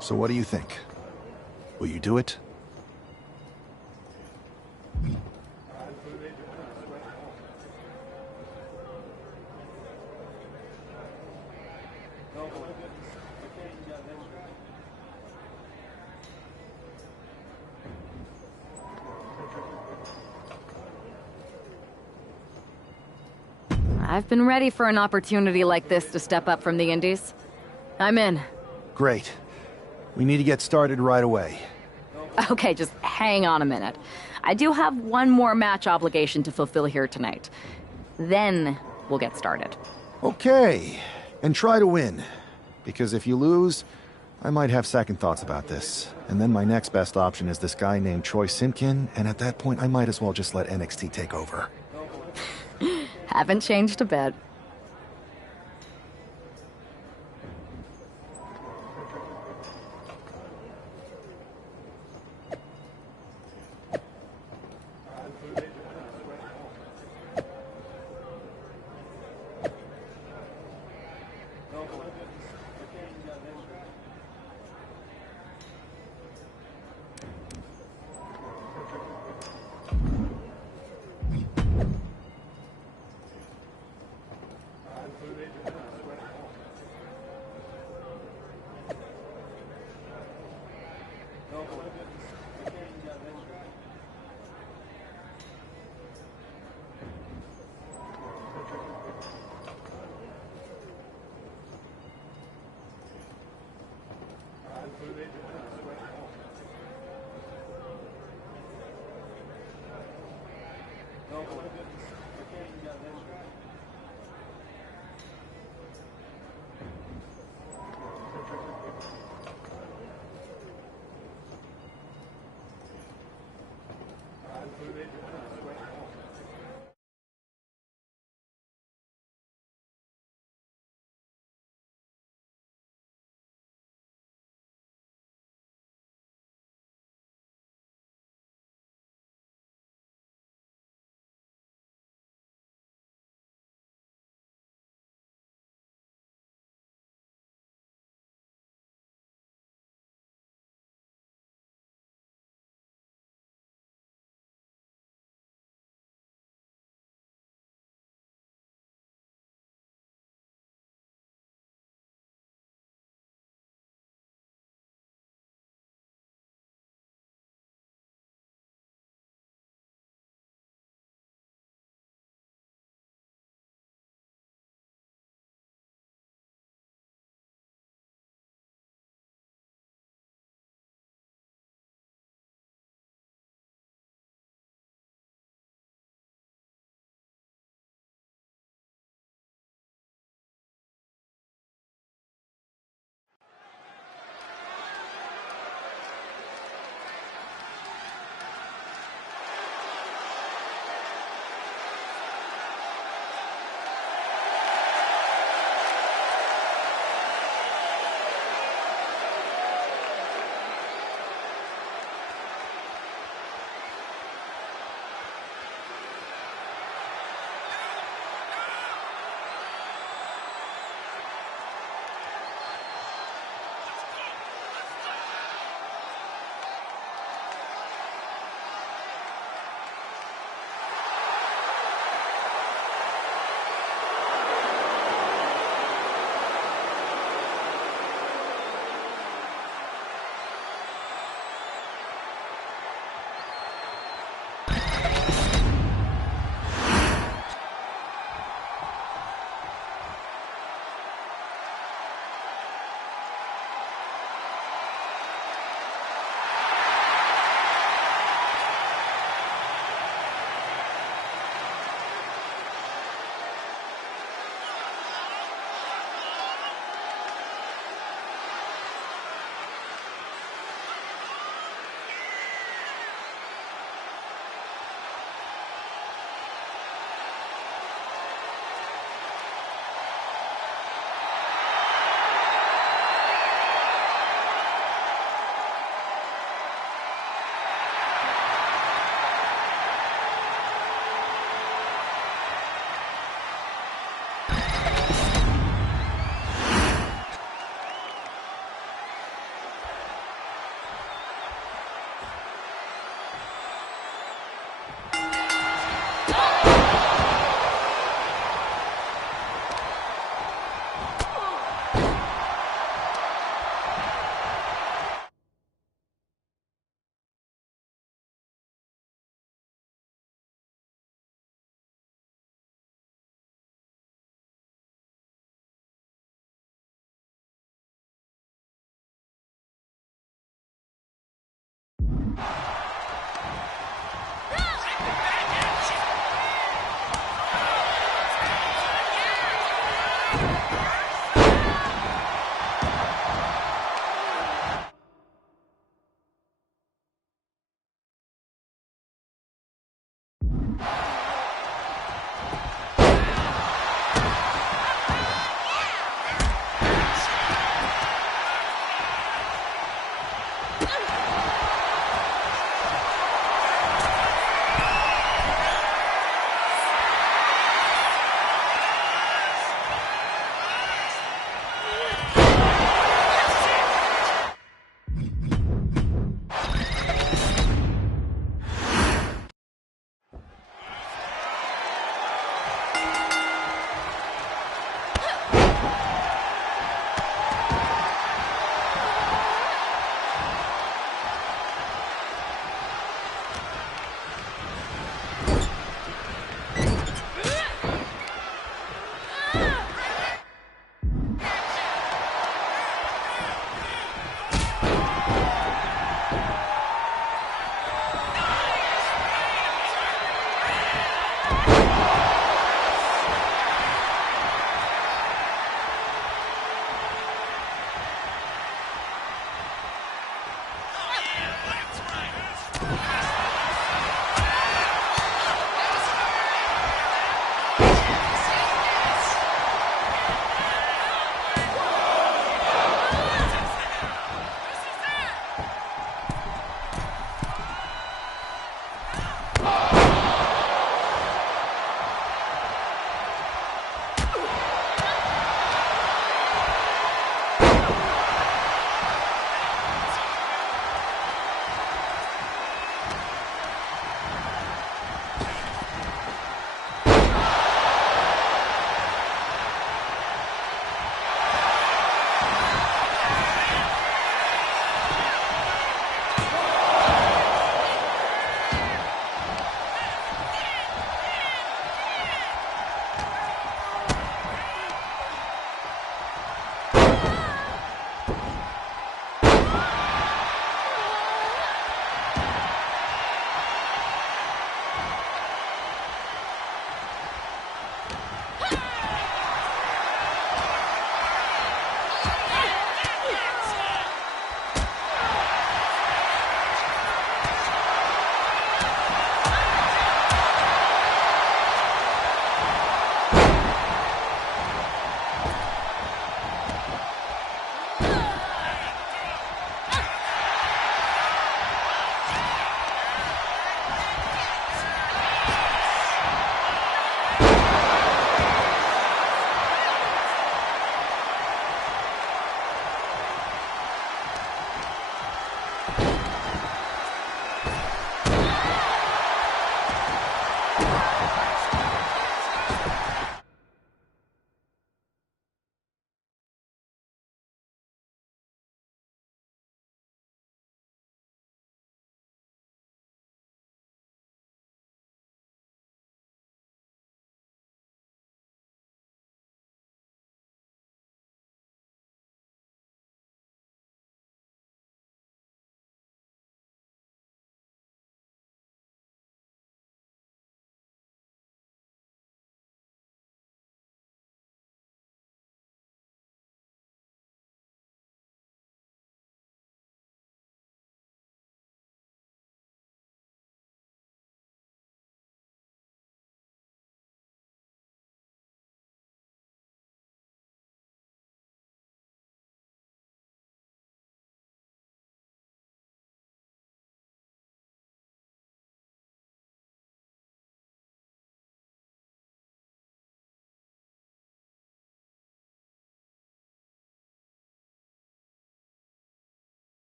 So what do you think? Will you do it? I've been ready for an opportunity like this to step up from the indies. I'm in. Great. We need to get started right away. Okay, just hang on a minute. I do have one more match obligation to fulfill here tonight. Then we'll get started. Okay. And try to win. Because if you lose, I might have second thoughts about this. And then my next best option is this guy named Troy Simkin, and at that point I might as well just let NXT take over. Haven't changed a bit.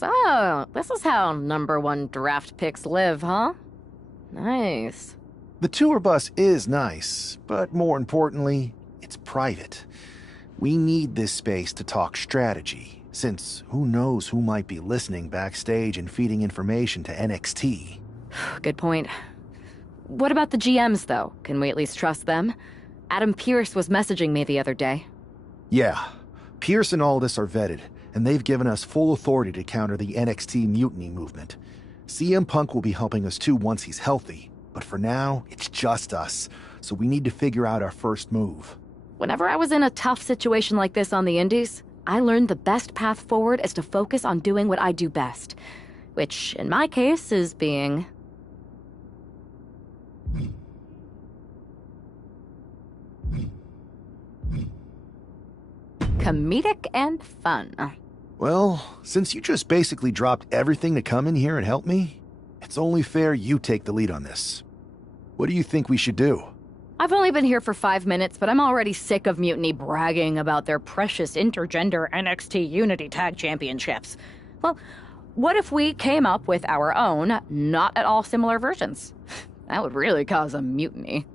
So, this is how #1 draft picks live, huh? Nice. The tour bus is nice, but more importantly, it's private. We need this space to talk strategy, since who knows who might be listening backstage and feeding information to NXT. Good point. What about the GMs, though? Can we at least trust them? Adam Pearce was messaging me the other day. Yeah, Pierce and Aldis are vetted, and they've given us full authority to counter the NXT mutiny movement. CM Punk will be helping us too once he's healthy, but for now, it's just us, so we need to figure out our first move. Whenever I was in a tough situation like this on the Indies, I learned the best path forward is to focus on doing what I do best, which, in my case, is being... comedic and fun. Well, since you just basically dropped everything to come in here and help me, it's only fair you take the lead on this. What do you think we should do? I've only been here for 5 minutes, but I'm already sick of Mutiny bragging about their precious intergender NXT Unity Tag Championships. Well, what if we came up with our own, not at all similar versions? That would really cause a mutiny.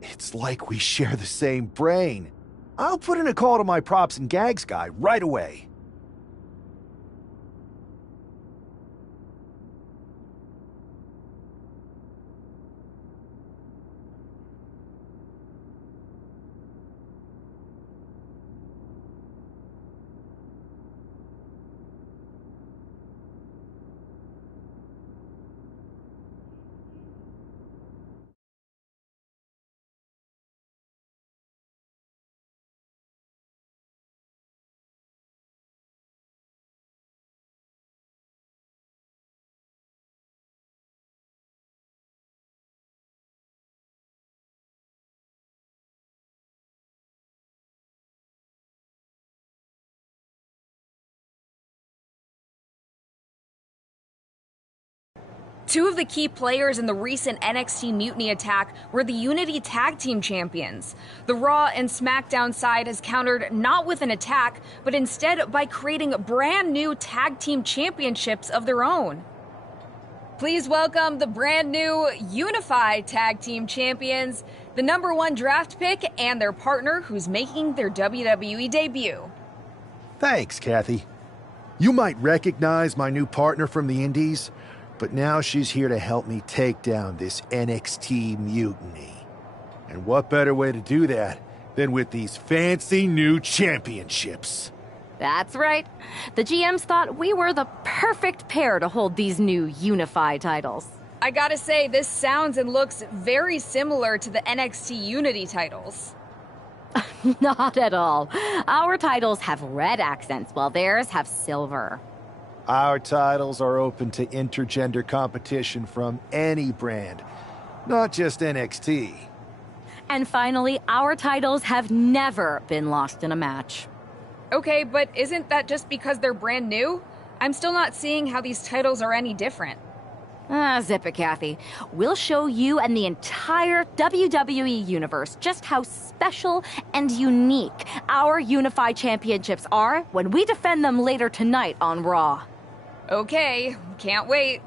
It's like we share the same brain. I'll put in a call to my props and gags guy right away. Two of the key players in the recent NXT Mutiny attack were the Unity Tag Team Champions. The Raw and SmackDown side has countered not with an attack, but instead by creating brand new Tag Team Championships of their own. Please welcome the brand new Unified Tag Team Champions, the #1 draft pick, and their partner who's making their WWE debut. Thanks, Kathy. You might recognize my new partner from the Indies, but now she's here to help me take down this NXT mutiny. And what better way to do that than with these fancy new championships? That's right. The GMs thought we were the perfect pair to hold these new unified titles. I gotta say, this sounds and looks very similar to the NXT Unity titles. Not at all. Our titles have red accents, while theirs have silver. Our titles are open to intergender competition from any brand, not just NXT. And finally, our titles have never been lost in a match. Okay, but isn't that just because they're brand new? I'm still not seeing how these titles are any different. Zip it, Kathy. We'll show you and the entire WWE universe just how special and unique our unified championships are when we defend them later tonight on Raw. Okay, can't wait.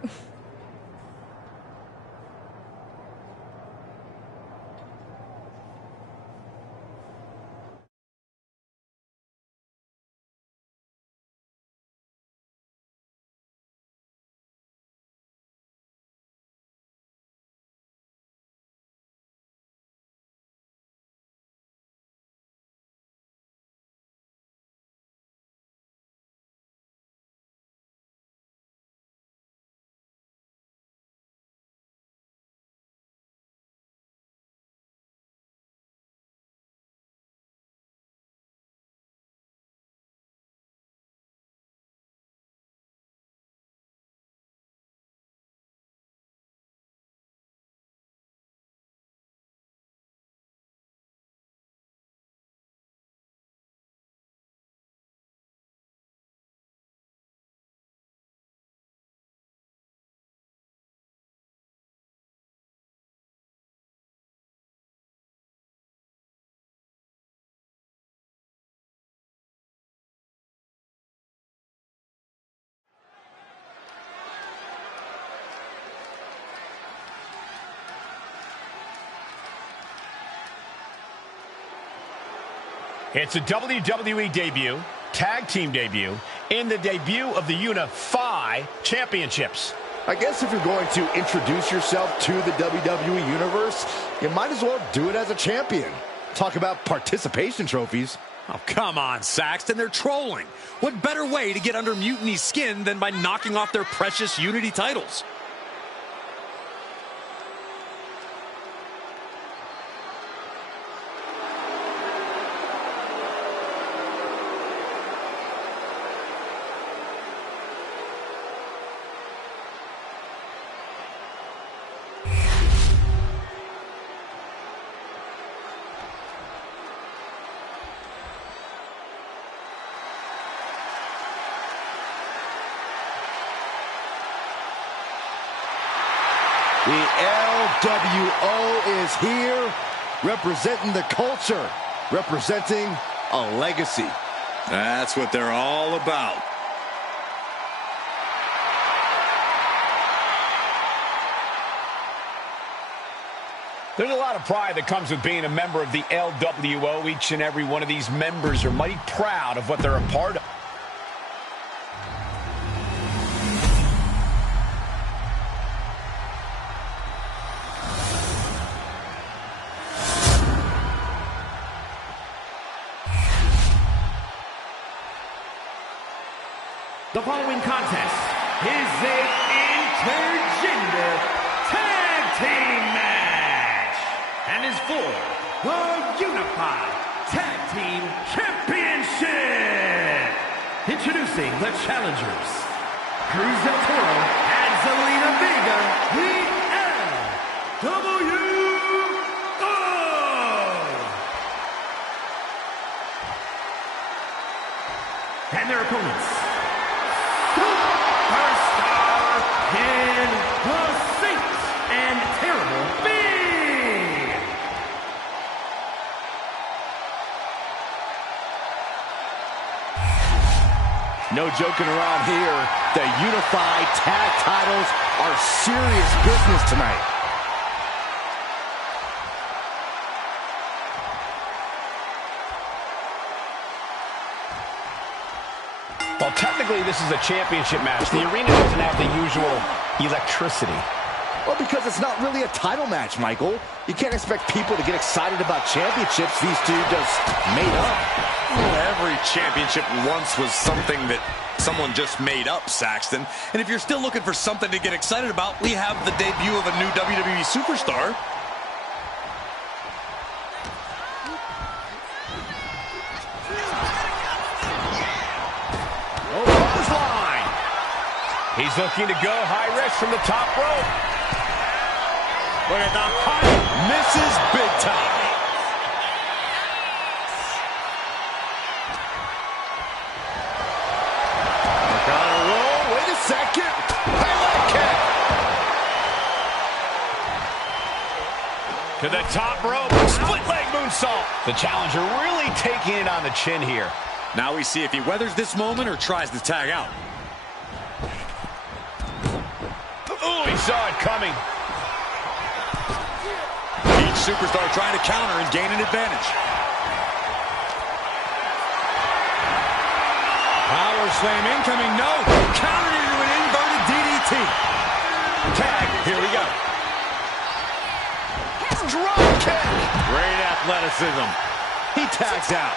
It's a WWE debut, tag team debut, and the debut of the Unify Championships. I guess if you're going to introduce yourself to the WWE Universe, you might as well do it as a champion. Talk about participation trophies. Oh, come on, Saxton. They're trolling. What better way to get under Mutiny's skin than by knocking off their precious Unity titles? The LWO is here, representing the culture, representing a legacy. That's what they're all about. There's a lot of pride that comes with being a member of the LWO. Each and every one of these members are mighty proud of what they're a part of. The following contest is an intergender tag team match and is for the Unified Tag Team Championship. Introducing the challengers, Cruz del Toro and Zelina Vega, the LWO. And their opponents, in the Saints and Terrible Big. No joking around here. The Unified Tag titles are serious business tonight. Well, technically, this is a championship match. The arena doesn't have the usual electricity. Well, because it's not really a title match, Michael. You can't expect people to get excited about championships these two just made up. Well, every championship once was something that someone just made up, Saxton. And if you're still looking for something to get excited about, we have the debut of a new WWE superstar. He's looking to go high risk from the top rope. Look at the height. Misses big time. Look on a roll. Wait a second. Highlight kick. To the top rope. Split leg moonsault. The challenger really taking it on the chin here. Now we see if he weathers this moment or tries to tag out. Oh, he saw it coming. Each superstar trying to counter and gain an advantage. Power slam incoming, no. Countered into an inverted DDT. Tag, here we go. Drop kick. Great athleticism. He tags out.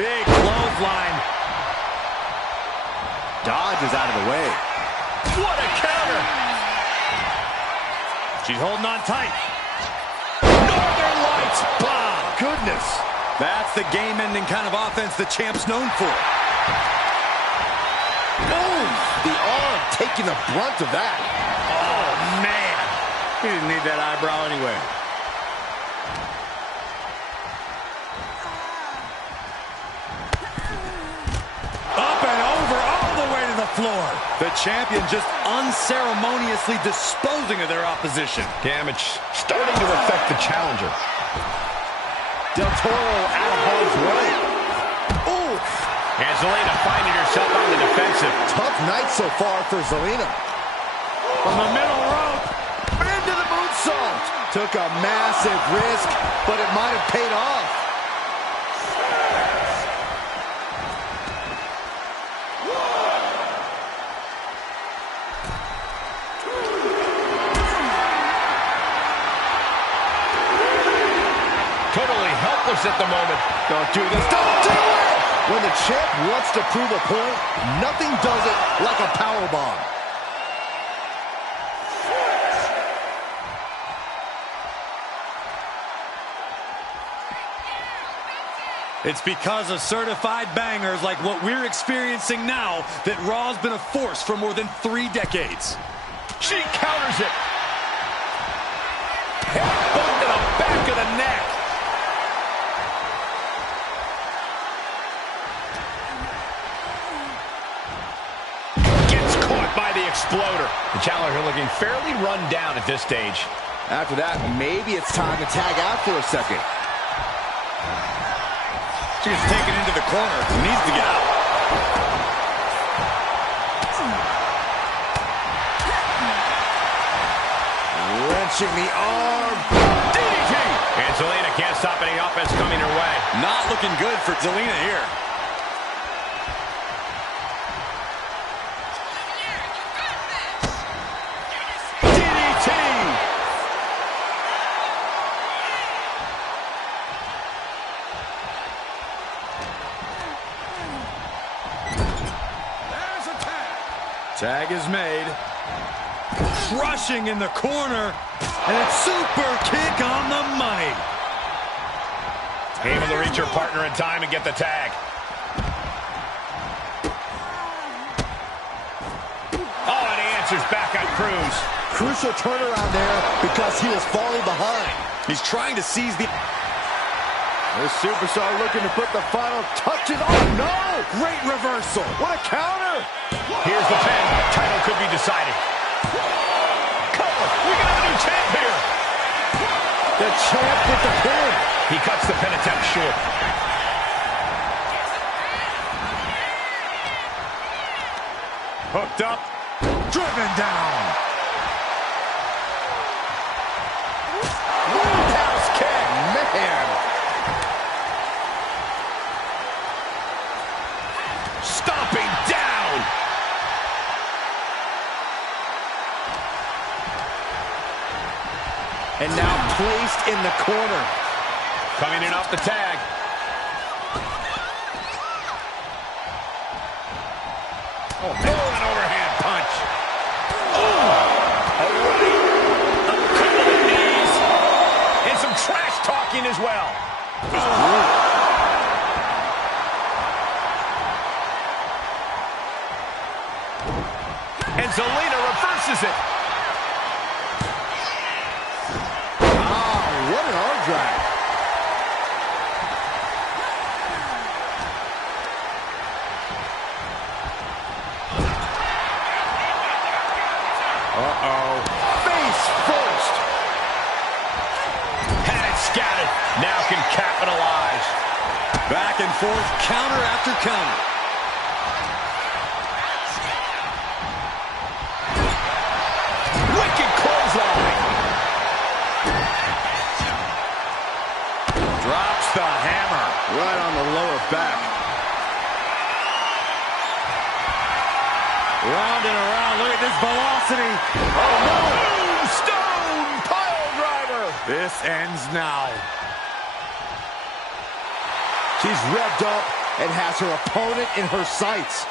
Big clothesline. Dodge is out of the way. What a counter. She's holding on tight. Northern Lights bomb. Goodness. That's the game-ending kind of offense the champ's known for. Boom. The arm taking the brunt of that. Oh, man. He didn't need that eyebrow anyway. Up and over, all the way to the floor. The champion just unceremoniously disposing of their opposition. Damage starting to affect the challenger. Del Toro out of harm's way. Ooh. And Zelina finding herself on the defensive. Tough night so far for Zelina. From the middle rope. Into the moonsault. Took a massive risk, but it might have paid off. Totally helpless at the moment. Don't do this. Don't do it! When the champ wants to prove a point, nothing does it like a powerbomb. It's because of certified bangers like what we're experiencing now that Raw's been a force for more than 3 decades. She counters it. Headbutt to the back of the neck. Gets caught by the exploder. The challenger looking fairly run down at this stage. After that, maybe it's time to tag out for a second. She's taken into the corner. Needs to get out. Wrenching the arm. DDT! And Zelina can't stop any offense coming her way. Not looking good for Zelina here. Tag is made. Crushing in the corner. And it's super kick on the money. Able to reach her partner in time and get the tag. Oh, and he answers back on Cruz. Crucial turnaround there because he was falling behind. He's trying to seize the... This superstar looking to put the final touches. Oh, no! Great reversal. What a counter! Here's the pin. Title could be decided. Cover. We got a new champ here. The champ with the pin. He cuts the pin attempt short. Hooked up. Driven down. Roundhouse kick. Man. Stomping down. And now placed in the corner. Coming in off the tag. Oh, an overhand punch. Oh, a right. A couple of knees. And some trash talking as well. And Zelina reverses it. What an arm drag. Uh-oh. Face first. Had it scattered. Now can capitalize. Back and forth, counter after counter. Wicked clothesline. Drops the hammer. Right on the lower back. Round and around. Look at this velocity. Oh, no. Stone pile driver. This ends now. She's revved up and has her opponent in her sights.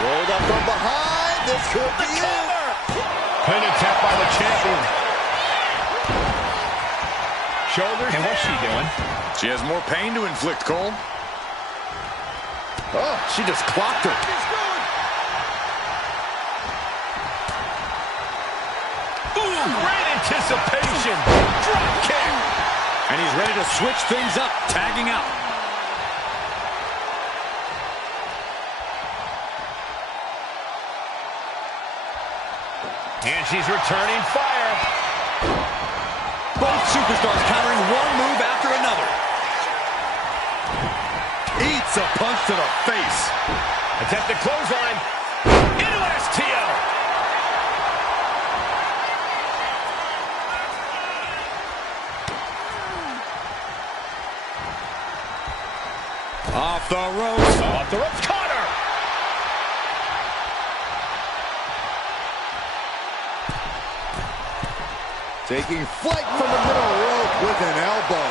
Rolled up from behind. This could be it. Pin attempt by the champion. Shoulders. And what's she doing? She has more pain to inflict, Cole. Oh, she just clocked her. Ooh, great anticipation. Drop kick. And he's ready to switch things up, tagging out. And she's returning fire. Both superstars countering one move after another. Eats a punch to the face. Attempted clothesline. Into an STO. Off the ropes. Off the ropes. Caught her. Taking flight from the middle rope with an elbow.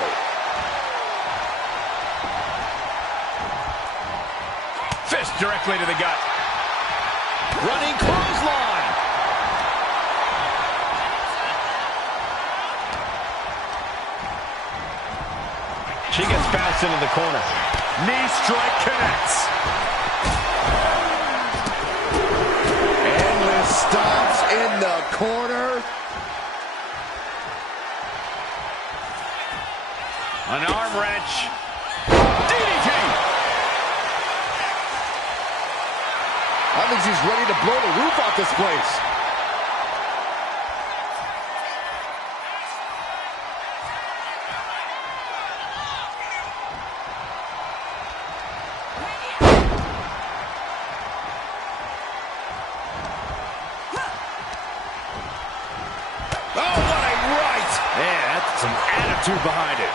Fist directly to the gut. Running clothesline. She gets bounced into the corner. Knee strike connects. Endless stomps in the corner. An arm wrench. DDT. I think she's ready to blow the roof off this place. Oh, what a right. Yeah, that's some attitude behind it.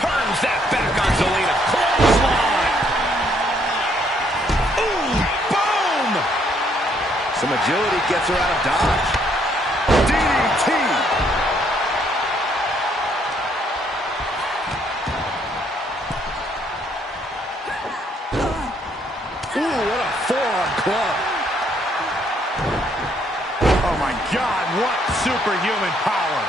Turns that back on Zelina. Clothesline. Ooh, boom. Some agility gets her out of dodge. DDT. Ooh, what a forearm club. Oh my God, what superhuman power.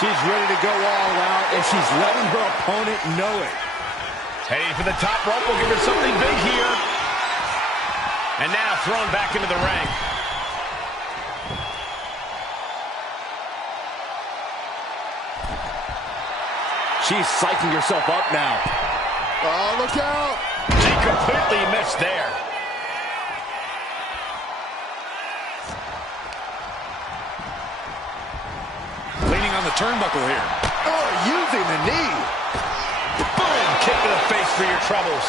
She's ready to go all out, and she's letting her opponent know it. Heading for the top rope. We'll give her something big here. And now thrown back into the ring. She's psyching herself up now. Oh, look out. She completely missed there. Leaning on the turnbuckle here. Oh, using the knee. Boom! Kick to the face for your troubles.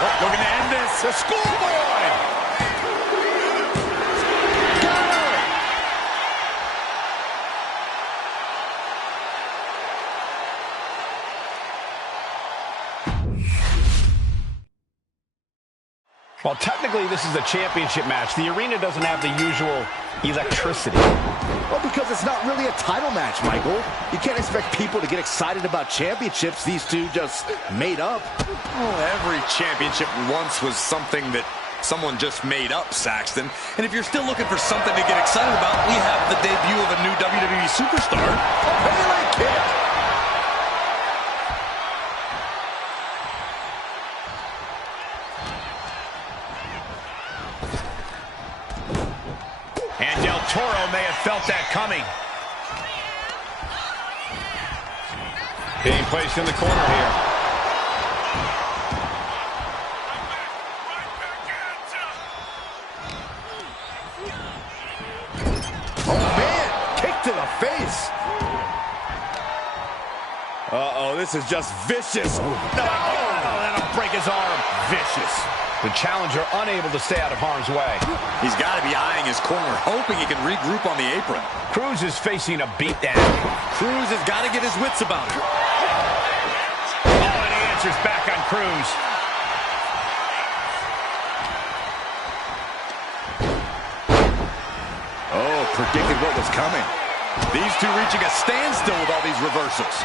Oh, we're going to end this. The schoolboy! Got her. Well, technically, this is a championship match. The arena doesn't have the usual electricity. Well, because it's not really a title match, Michael. You can't expect people to get excited about championships these two just made up. Oh, every championship once was something that someone just made up, Saxton. And if you're still looking for something to get excited about, we have the debut of a new WWE superstar, a Pele Kid. And Del Toro may have felt that coming. Being placed in the corner here. Oh, man. Kick to the face. Uh-oh, this is just vicious. No, that'll break his arm. Vicious. The challenger unable to stay out of harm's way. He's got to be eyeing his corner, hoping he can regroup on the apron. Cruz is facing a beatdown. Cruz has got to get his wits about him. Oh, and he answers back on Cruz. Oh, predicted what was coming. These two reaching a standstill with all these reversals.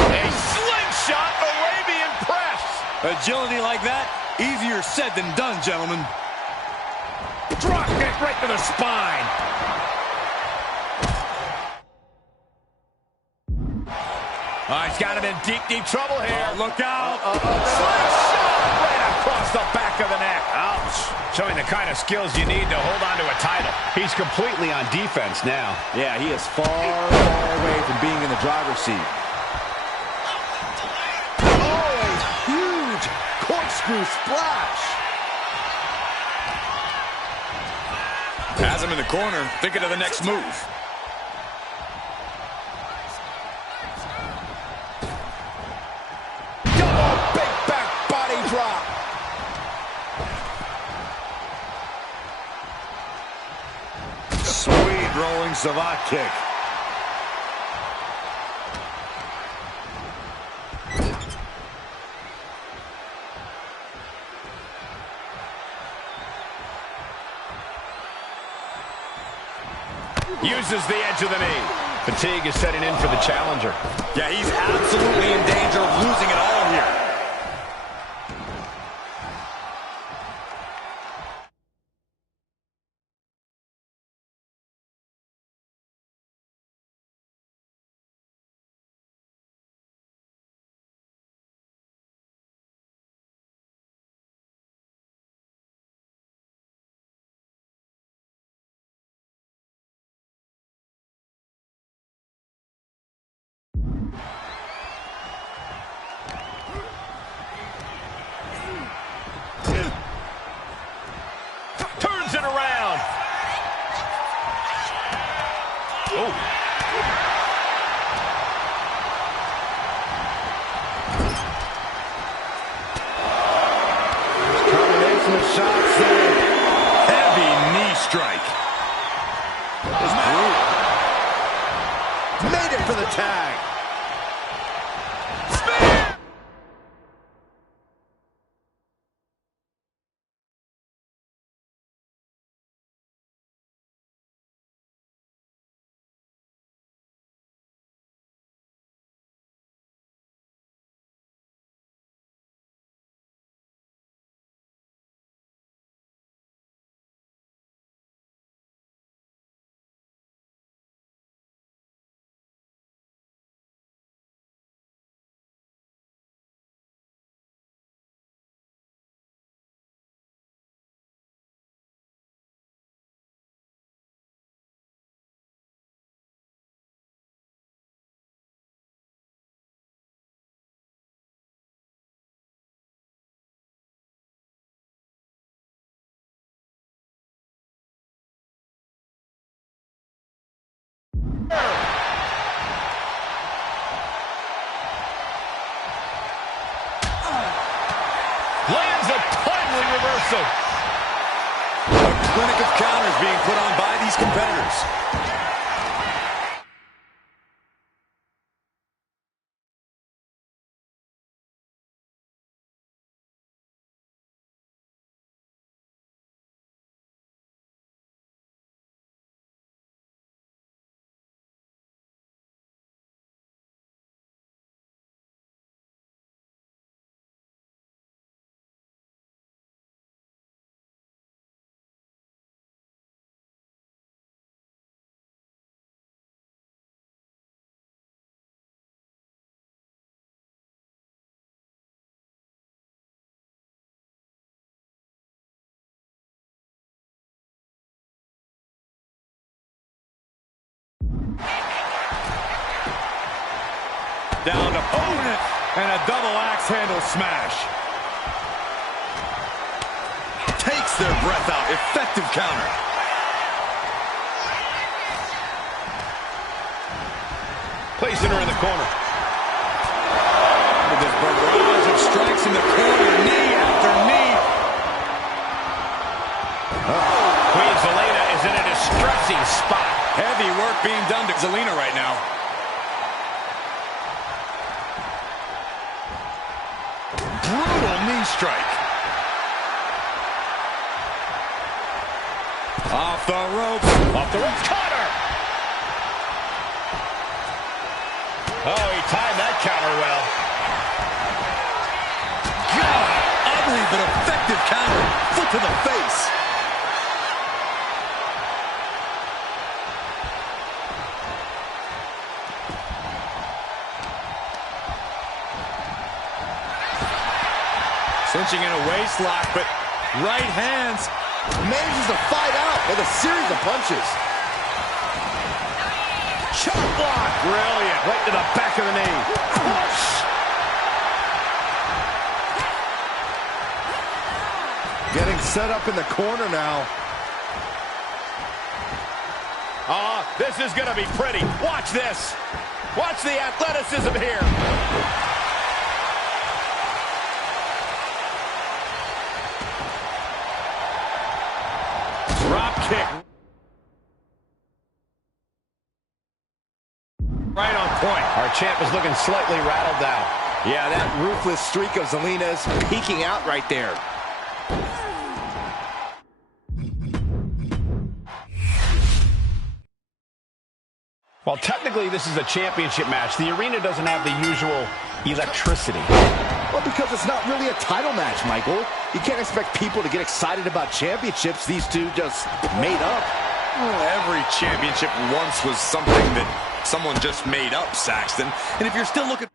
A slingshot Arabian press. Agility like that, easier said than done, gentlemen. Drop kick right to the spine. Oh, he's got him in deep, deep trouble here. Look out. Slingshot right across the back of the neck. Ouch. Showing the kind of skills you need to hold on to a title. He's completely on defense now. Yeah, he is far, far away from being in the driver's seat. Oh, a huge corkscrew splash. Has him in the corner, thinking of the next move. Double big back body drop. Sweet rolling savate kick. Uses the edge of the knee. Fatigue is setting in for the challenger. Yeah, he's absolutely in danger of losing it all here. Turns it around. Oh. Combination of shots there. Heavy knee strike. Made it for the tag. Lands a timely reversal. A clinic of counters being put on by these competitors. Down to opponent and a double axe handle smash. Takes their breath out. Effective counter. Placing her in the corner. With this barrage of strikes in the corner, knee after knee. Queen Zelina is in a distressing spot. Heavy work being done to Zelina right now. Brutal knee strike. Off the ropes. Off the ropes. Caught her. Oh, he timed that counter well. God, ugly but effective counter. Foot to the face. Cinching in a waist lock, but right hands. Manages to fight out with a series of punches. Chop block. Brilliant. Right to the back of the knee. Push. Getting set up in the corner now. This is going to be pretty. Watch this. Watch the athleticism here. Drop kick. Right on point. Our champ is looking slightly rattled now. Yeah, that ruthless streak of Zelina's peeking out right there. Well, technically, this is a championship match. The arena doesn't have the usual electricity. Well, because it's not really a title match, Michael. You can't expect people to get excited about championships these two just made up. Well, every championship once was something that someone just made up, Saxton. And if you're still looking...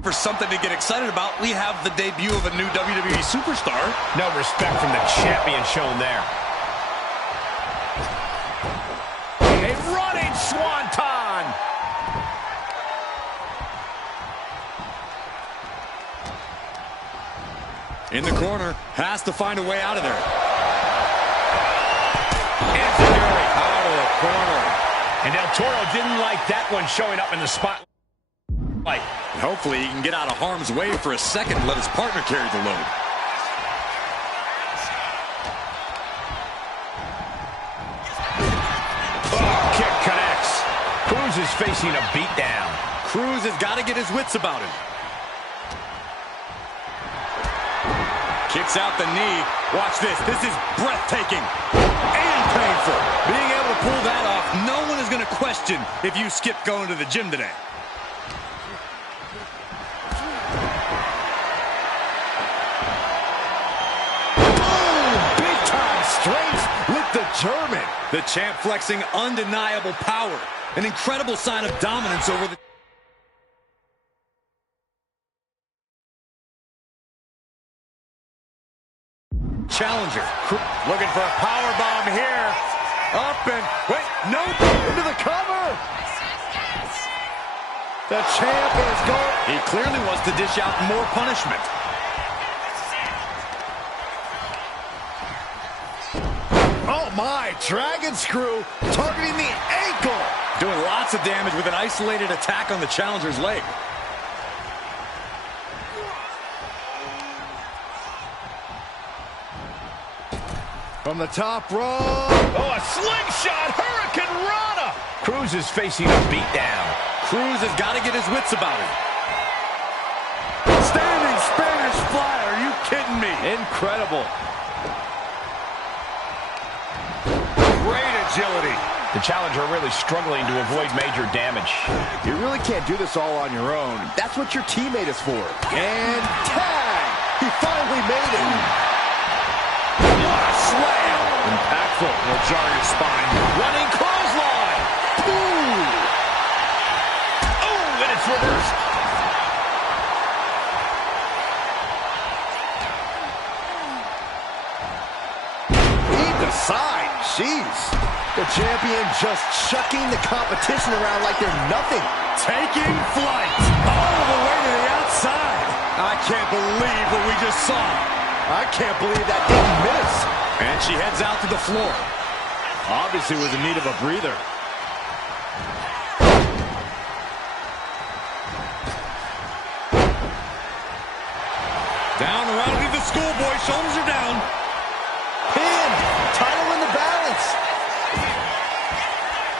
for something to get excited about, we have the debut of a new WWE superstar. No respect from the champion shown there. A running swanton. In the corner, has to find a way out of there. Enziguri out of the corner. And Del Toro didn't like that one showing up in the spotlight. And hopefully he can get out of harm's way for a second and let his partner carry the load. Oh, kick connects. Cruz is facing a beatdown. Cruz has got to get his wits about him. Kicks out the knee. Watch this. This is breathtaking and painful. Being able to pull that off, no one is going to question if you skipped going to the gym today. Strength with the German. The champ flexing undeniable power. An incredible sign of dominance over the... challenger. Looking for a power bomb here. Up and... wait, no! Into the cover! The champ is going... He clearly wants to dish out more punishment. Oh my, dragon screw targeting the ankle. Doing lots of damage with an isolated attack on the challenger's leg. From the top rope. Oh, a slingshot Hurricane Rana. Cruz is facing a beatdown. Cruz has got to get his wits about him. Standing Spanish fly. Are you kidding me? Incredible. Great agility. The challenger really struggling to avoid major damage. You really can't do this all on your own. That's what your teammate is for. And tag! He finally made it. What a slam! Impactful. Will jar your spine. Running clothesline. Ooh! Oh, and it's reversed. Side, jeez. The champion just chucking the competition around like they're nothing. Taking flight all the way to the outside. I can't believe what we just saw. I can't believe that didn't miss. And she heads out to the floor. Obviously was in need of a breather. Down around to the schoolboy. Shoulders are down. Pin. Title in the balance.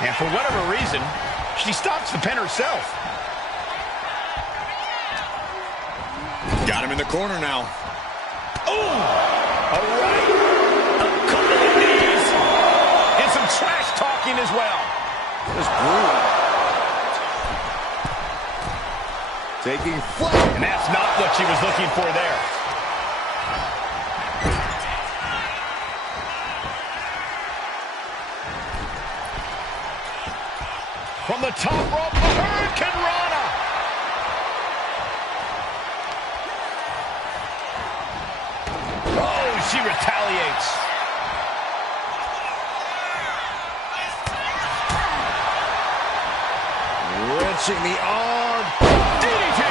And for whatever reason, she stops the pin herself. Got him in the corner now. Oh! A right. A couple of knees. And some trash talking as well. Just brutal. Taking flight. And that's not what she was looking for there. From the top rope, the Hurricane Rana. Oh, she retaliates. Wrenching the arm. DDT.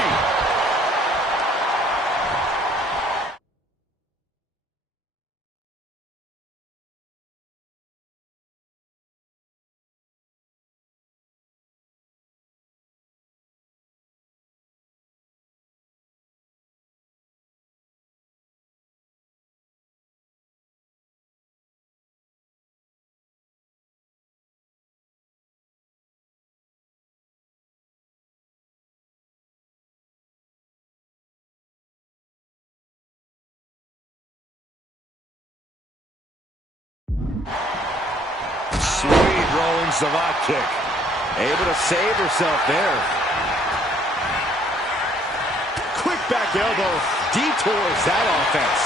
Sweet rolling Savate kick. Able to save herself there. Quick back elbow. Detours that offense.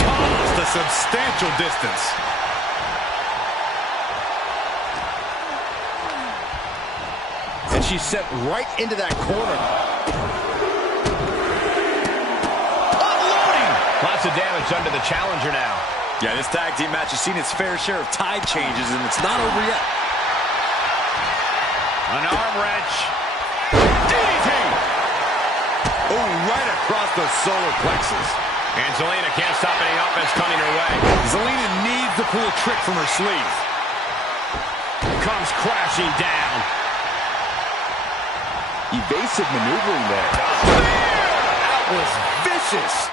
Tossed a substantial distance. And she's set right into that corner. Unloading. Lots of damage under the challenger now. Yeah, this tag team match has seen its fair share of tide changes, and it's not over yet. An arm wrench. DDT. Oh, right across the solar plexus. And Zelina can't stop any offense coming her way. Zelina needs to pull a trick from her sleeve. Comes crashing down. Evasive maneuvering there. That was vicious.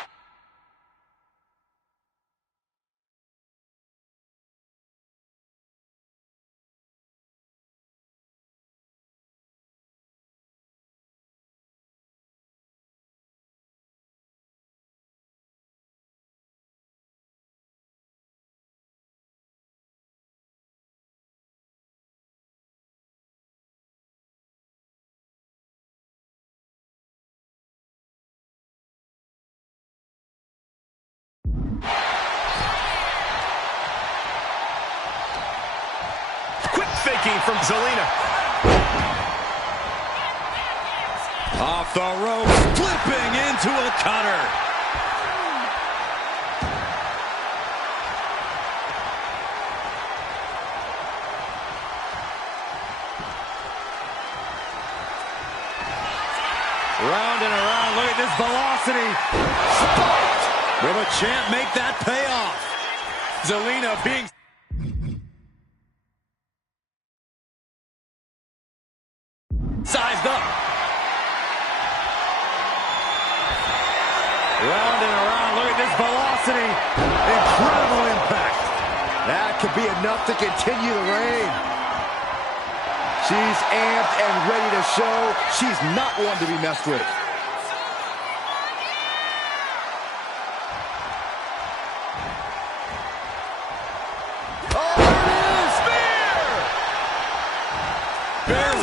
Thinking from Zelina. Off the rope, flipping into a cutter. Round and around, look at this velocity. Spiked. Will the champ make that pay off? Zelina being sized up. Round and around, look at this velocity. Incredible impact. That could be enough to continue the reign. She's amped and ready to show she's not one to be messed with.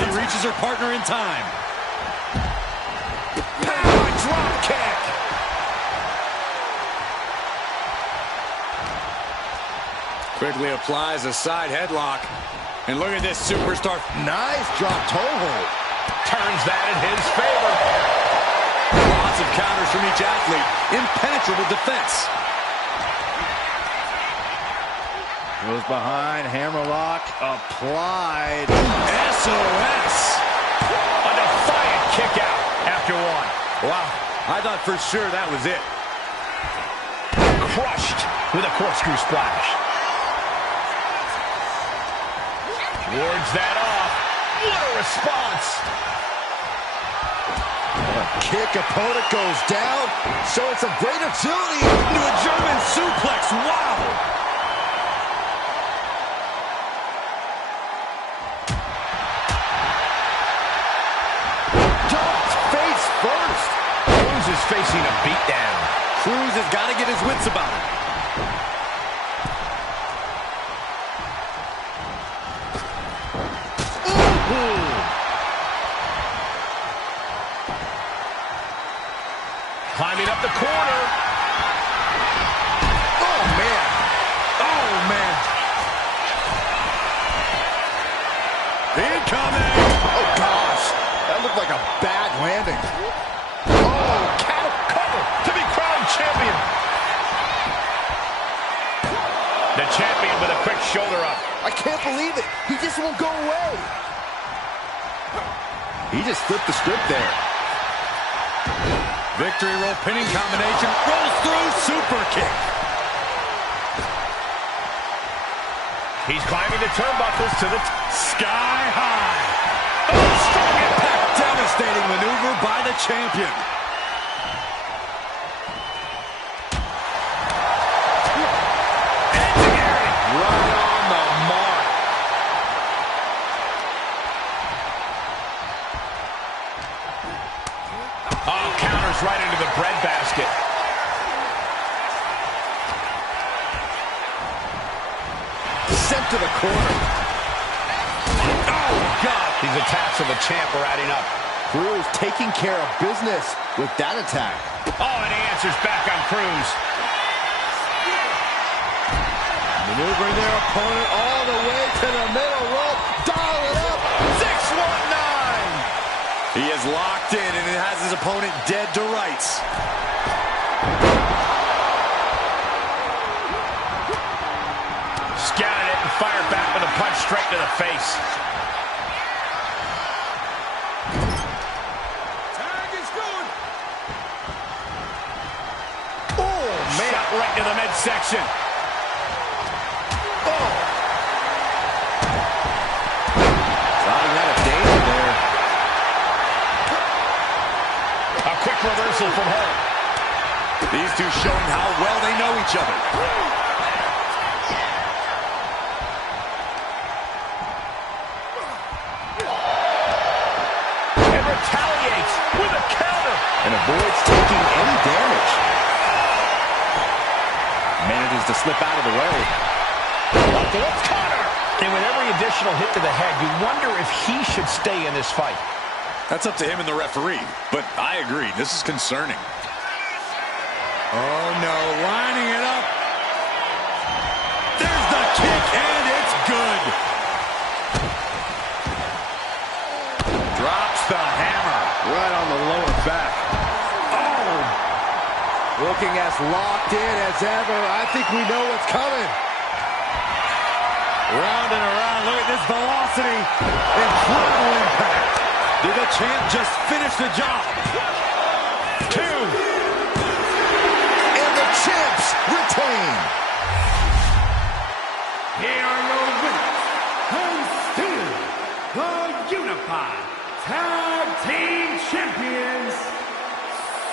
Reaches her partner in time. Power drop kick. Quickly applies a side headlock. And look at this superstar. Nice drop toe hold. Turns that in his favor. Lots of counters from each athlete. Impenetrable defense. Goes behind, hammerlock applied. SOS. A defiant kick out after one. Wow, I thought for sure that was it. Crushed with a corkscrew splash. Wards that off. What a response. Kick, opponent goes down. Showing some great agility into a German suplex. Wow. Cruz is facing a beatdown. Cruz has got to get his wits about him. Climbing up the corner. Oh, man. Oh, man. Incoming! Oh, gosh. That looked like a bad landing. Oh, cattle cover to be crowned champion. The champion with a quick shoulder up. I can't believe it. He just won't go away. He just flipped the script there. Victory roll pinning combination. Rolls through, super kick. He's climbing the turnbuckles to the sky high. Oh, strong impact. Devastating maneuver by the champion. Right on the mark. Oh, counters right into the breadbasket. Sent to the corner. Oh, God. These attacks of the champ are adding up. Cruz taking care of business with that attack. Oh, and he answers back on Cruz. Maneuvering their opponent all the way to the middle rope. Dial it up. 619. He is locked in and it has his opponent dead to rights. Scouted it and fired back with a punch straight to the face. Tag is good. Oh, man. Shot right to the midsection. Reversal from her. These two showing how well they know each other. And retaliates with a counter. And avoids taking any damage. Manages to slip out of the way. Up to the counter. And with every additional hit to the head, you wonder if he should stay in this fight. That's up to him and the referee, but I agree. This is concerning. Oh, no. Lining it up. There's the kick, and it's good. Drops the hammer. Right on the lower back. Oh! Looking as locked in as ever. I think we know what's coming. Round and around. Look at this velocity. Incredible impact. Did the champ just finish the job? 2. And the champs retain. Here are your winners, and still the Unified Tag Team Champions,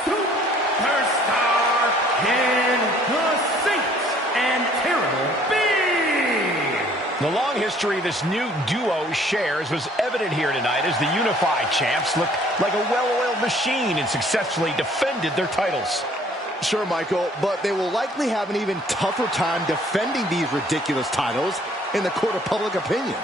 Superstar Ken the Saint and Terrible B. The long history this new duo shares was evident here tonight as the Unified Champs looked like a well-oiled machine and successfully defended their titles. Sure, Michael, but they will likely have an even tougher time defending these ridiculous titles in the court of public opinion.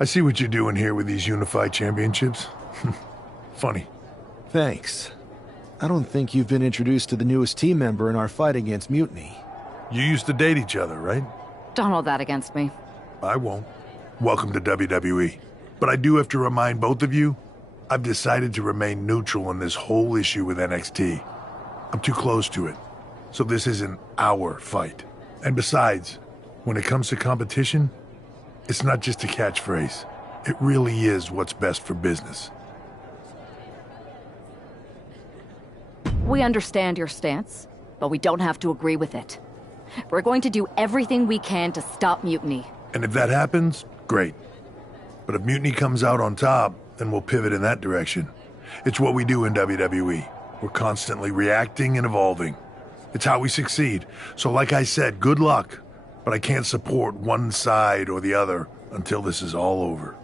I see what you're doing here with these Unified Championships. Funny. Thanks. I don't think you've been introduced to the newest team member in our fight against Mutiny. You used to date each other, right? Don't hold that against me. I won't. Welcome to WWE. But I do have to remind both of you, I've decided to remain neutral in this whole issue with NXT. I'm too close to it. So this isn't our fight. And besides, when it comes to competition, it's not just a catchphrase. It really is what's best for business. We understand your stance, but we don't have to agree with it. We're going to do everything we can to stop Mutiny. And if that happens, great. But if Mutiny comes out on top, then we'll pivot in that direction. It's what we do in WWE. We're constantly reacting and evolving. It's how we succeed. So like I said, good luck. But I can't support one side or the other until this is all over.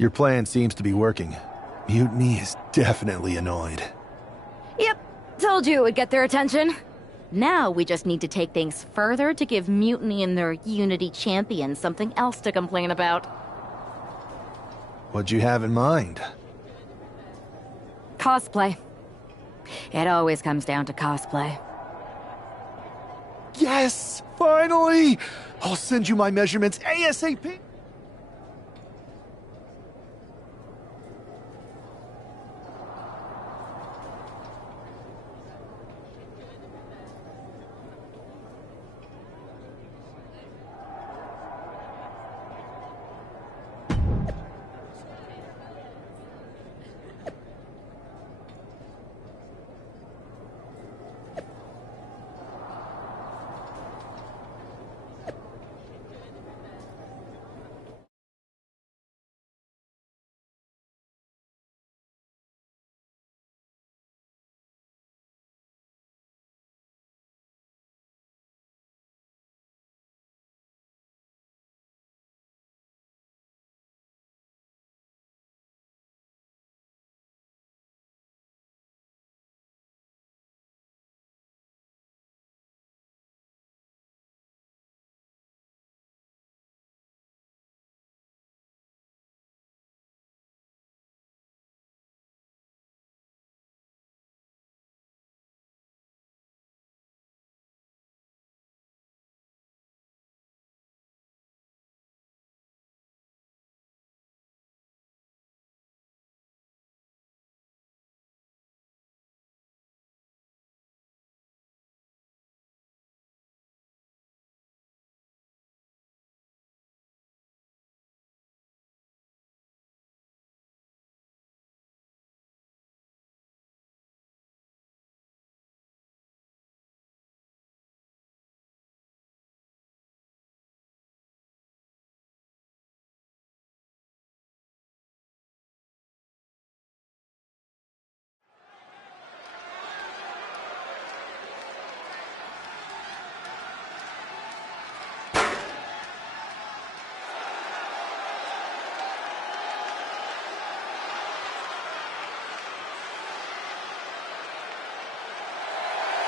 Your plan seems to be working. Mutiny is definitely annoyed. Yep, told you it would get their attention. Now we just need to take things further to give Mutiny and their Unity champion something else to complain about. What'd you have in mind? Cosplay. It always comes down to cosplay. Yes! Finally! I'll send you my measurements ASAP!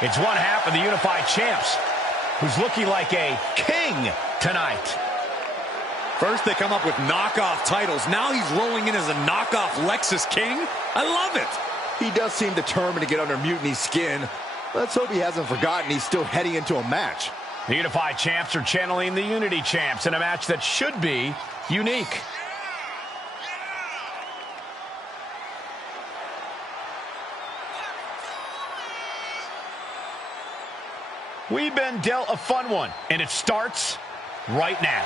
It's one half of the Unified Champs, who's looking like a king tonight. First they come up with knockoff titles. Now he's rolling in as a knockoff Lexus King. I love it. He does seem determined to get under Mutiny's skin. Let's hope he hasn't forgotten he's still heading into a match. The Unified Champs are channeling the Unity Champs in a match that should be unique. We've been dealt a fun one, and it starts right now.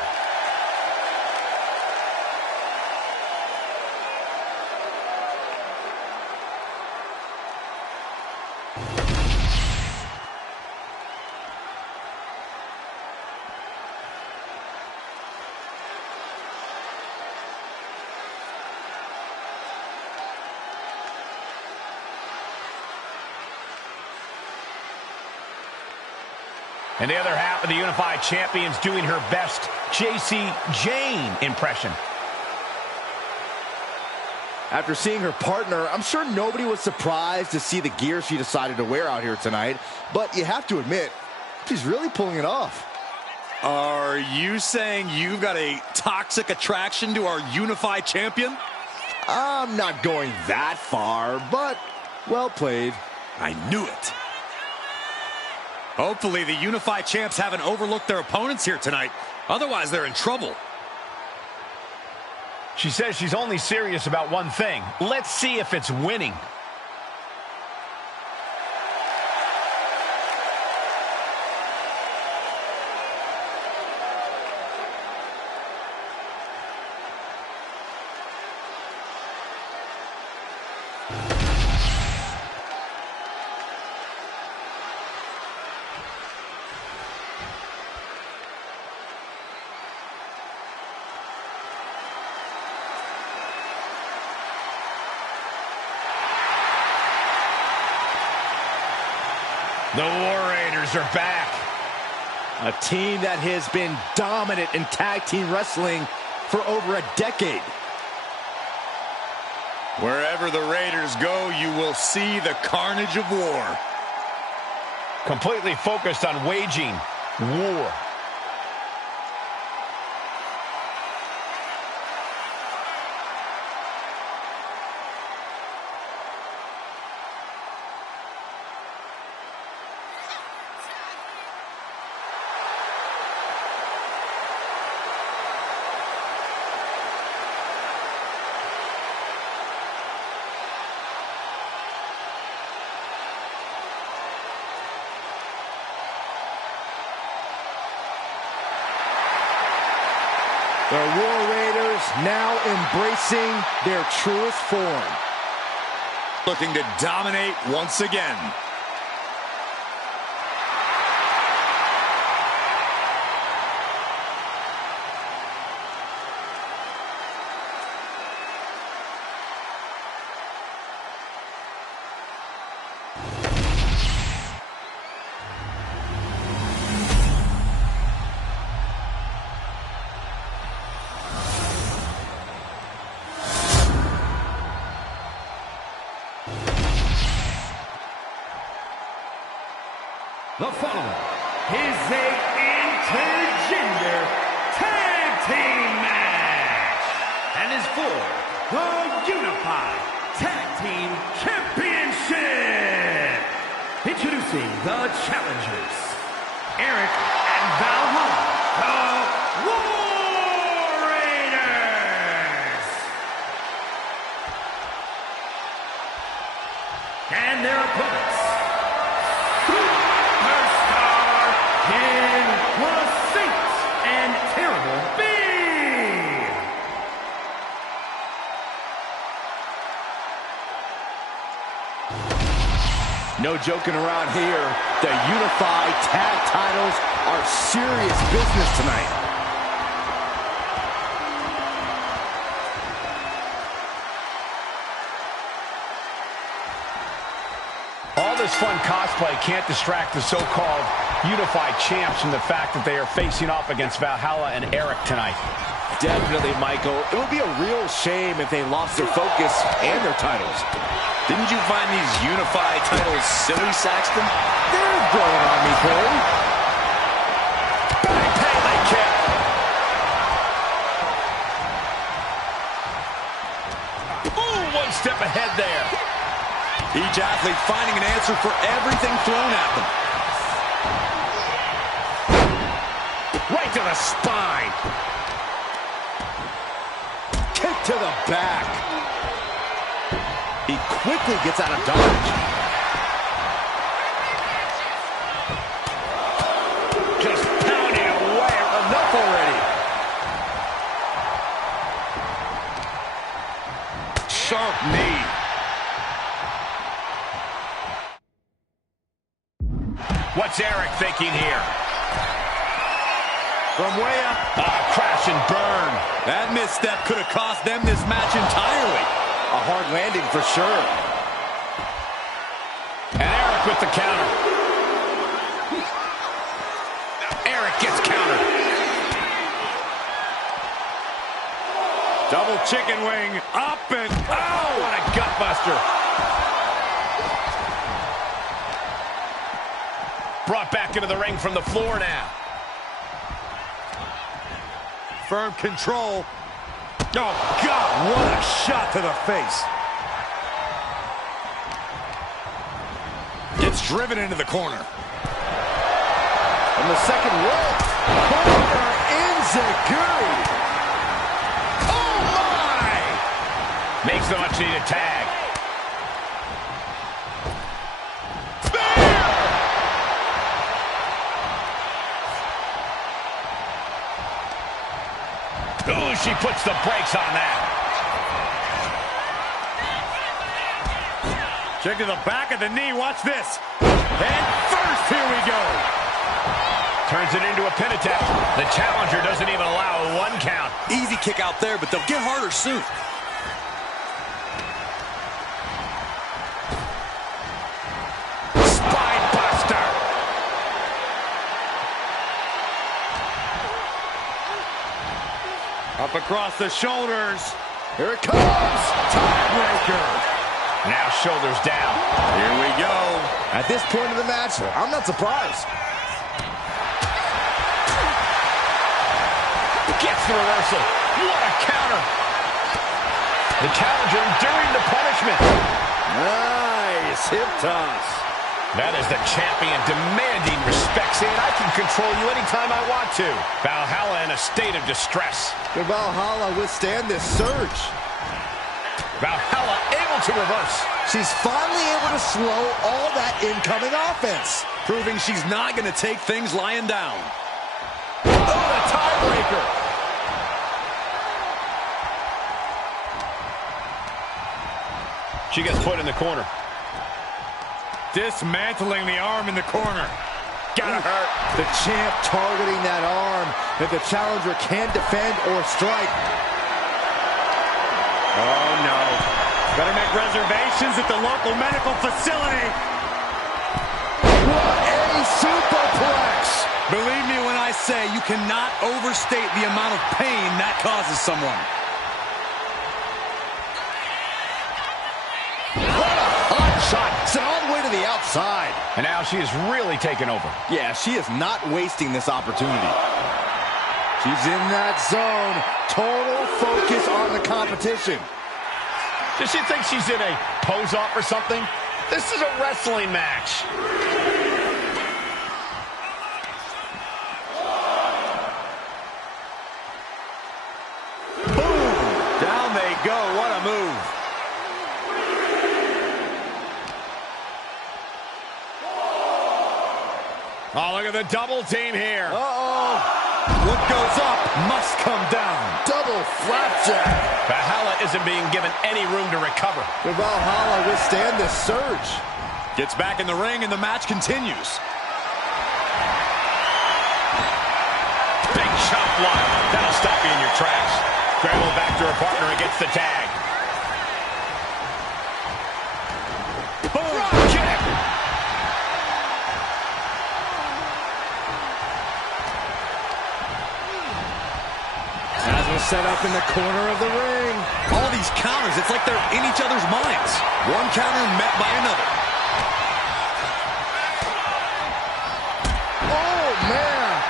And the other half of the Unified Champions doing her best JC Jane impression. After seeing her partner, I'm sure nobody was surprised to see the gear she decided to wear out here tonight. But you have to admit, she's really pulling it off. Are you saying you've got a toxic attraction to our Unified Champion? I'm not going that far, but well played. I knew it. Hopefully the Unified Champs haven't overlooked their opponents here tonight. Otherwise, they're in trouble. She says she's only serious about one thing. Let's see if it's winning. The War Raiders are back. A team that has been dominant in tag team wrestling for over a decade. Wherever the Raiders go, you will see the carnage of war. Completely focused on waging war. The War Raiders now embracing their truest form. Looking to dominate once again. The following is a intergender tag team match and is for the Unified Tag Team Championship. Introducing the challengers, Eric and Valhalla, the War Raiders. And their opponents, and Terrible B. No joking around here. The Unified Tag titles are serious business tonight. All this fun cosplay can't distract the so-called Unified Champs from the fact that they are facing off against Valhalla and Eric tonight. Definitely, Michael. It would be a real shame if they lost their focus and their titles. Didn't you find these Unified titles silly, Saxton? They're growing on me, Corey. Big Pele kick. Ooh, one step ahead there. Each athlete finding an answer for everything thrown at them. Right to the spine. Kick to the back. He quickly gets out of dodge. Just pounding away. Enough already. Sharp knee. What's Eric thinking here? From way up. Crash and burn. That misstep could have cost them this match entirely. A hard landing for sure. And Eric with the counter. Eric gets countered. Double chicken wing. Up and oh, what a gutbuster. Brought back into the ring from the floor now. firm control. Oh, God, what a shot to the face. Gets driven into the corner. From the second rope. Corner Enziguri. Oh, my! Makes the much-needed tag. Ooh, she puts the brakes on that. Check to the back of the knee. Watch this. Head first. Here we go. Turns it into a pin attempt. The challenger doesn't even allow a 1 count. Easy kick out there, but they'll get harder soon. Spine buster. Up across the shoulders. Here it comes. Tiebreaker. Now shoulders down. Here we go. At this point of the match, I'm not surprised. Gets the reversal. What a counter. The challenger enduring the punishment. Nice hip toss. That is the champion demanding respect, saying I can control you anytime I want to. Valhalla in a state of distress. Can Valhalla withstand this surge? Valhalla able to reverse. She's finally able to slow all that incoming offense. Proving she's not going to take things lying down. Oh, the tiebreaker. She gets put in the corner. Dismantling the arm in the corner. Gotta hurt. The champ targeting that arm that the challenger can't defend or strike. Oh, no. Better make reservations at the local medical facility. What a superplex. Believe me when I say you cannot overstate the amount of pain that causes someone. Shot sent all the way to the outside. And now she is really taken over. Yeah, she is not wasting this opportunity. She's in that zone. Total focus on the competition. Does she think she's in a pose-off or something? This is a wrestling match. Boom! Down they go. What a move. Oh, look at the double team here. Uh-oh. What goes up must come down. Double flapjack. Valhalla isn't being given any room to recover. Will Valhalla withstand this surge? Gets back in the ring and the match continues. Big chop block. That'll stop you in your tracks. Scramble back to her partner and gets the tag. Boom! Kick! Set up in the corner of the ring. All these counters, it's like they're in each other's minds. One counter met by another. Oh, man.